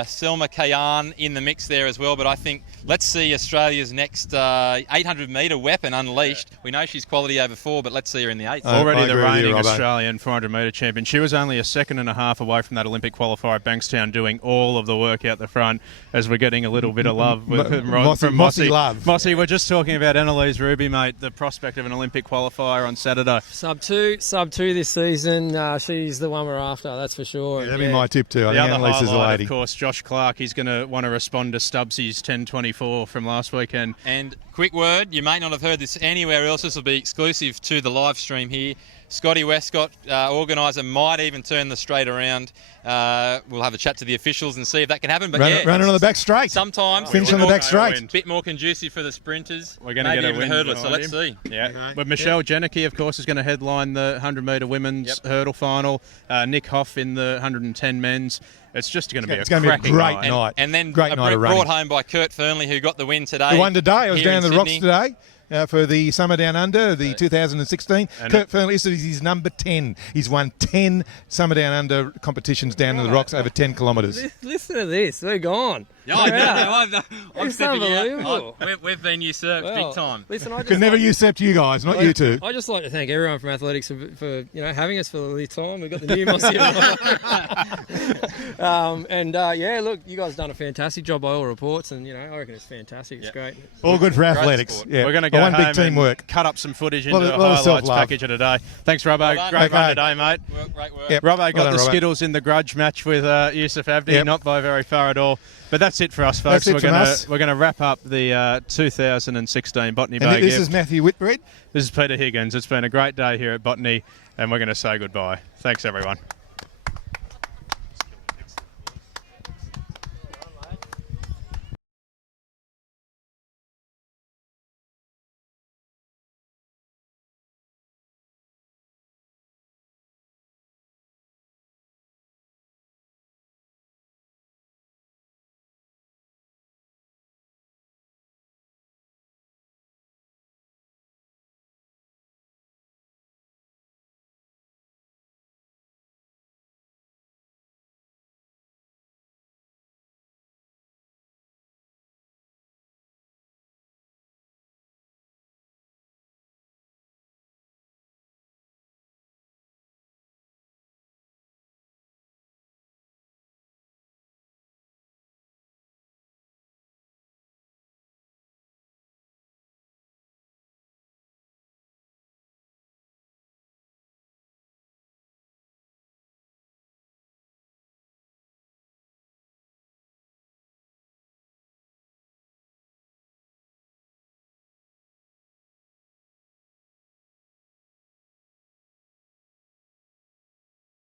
Selma Kayan in the mix there as well, but I think let's see Australia's next 800-metre weapon unleashed. We know she's quality over 4, but let's see her in the 8. Already the reigning Australian 400-metre champion. She was only a second and a half away from that Olympic qualifier at Bankstown, doing all of the work out the front, as we're getting a little bit of love from Mossy. Mossy, we're just talking about Annalise Ruby, mate, the prospect of an Olympic qualifier on Saturday. Sub 2 this season. She's the one we're after, that's for sure. Yeah, that'd be my tip too. I think Annalise is the lady. Of course, Josh Clark, he's going to want to respond to Stubbsy's 10.24 from last weekend. And quick word, you may not have heard this anywhere else this will be exclusive to the live stream here. Scotty Westcott, organiser, might even turn the straight around. We'll have a chat to the officials and see if that can happen. But Running on the back straight. Sometimes finish on the back straight. A bit more conducive for the sprinters. We're going to get a win hurdler, so let's behind see. Yeah, but Michelle Jenicky, of course, is going to headline the 100-metre women's hurdle final. Nick Hoff in the 110 men's. It's just going to be a cracking great night. And then great night of brought running. home by Kurt Fernley, who got the win today. The one today. I was here down in the rocks Sydney. today. For the Summer Down Under, the 2016. Kurt Fernley, this is his number 10. He's won 10 Summer Down Under competitions down in the rocks over 10 kilometres. Listen to this. We're gone. I'm It's stepping unbelievable. out. We've been usurped big time. Listen, I just Could never usurp you guys, not you two. I just like to thank everyone from Athletics for having us for the time. We've got the new moss here. Look, you guys have done a fantastic job by all reports, and I reckon it's fantastic. It's great. All good for Great athletics. sport. Yeah. We're going to go one home big teamwork. and cut up some footage into Lot a of highlights self-love. package of today. Thanks, Robbo. Well done. Great run Okay. today, mate. Great work. Yep. Robbo Well got done, the Robbo. Skittles in the grudge match with Yusuf Abdi, Yep. not by very far at all. But that's it for us, folks. That's it from us. We're going to wrap up the 2016 Botany Bay And this Gift. is Matthew Whitbread. This is Peter Higgins. It's been a great day here at Botany, and we're going to say goodbye. Thanks, everyone.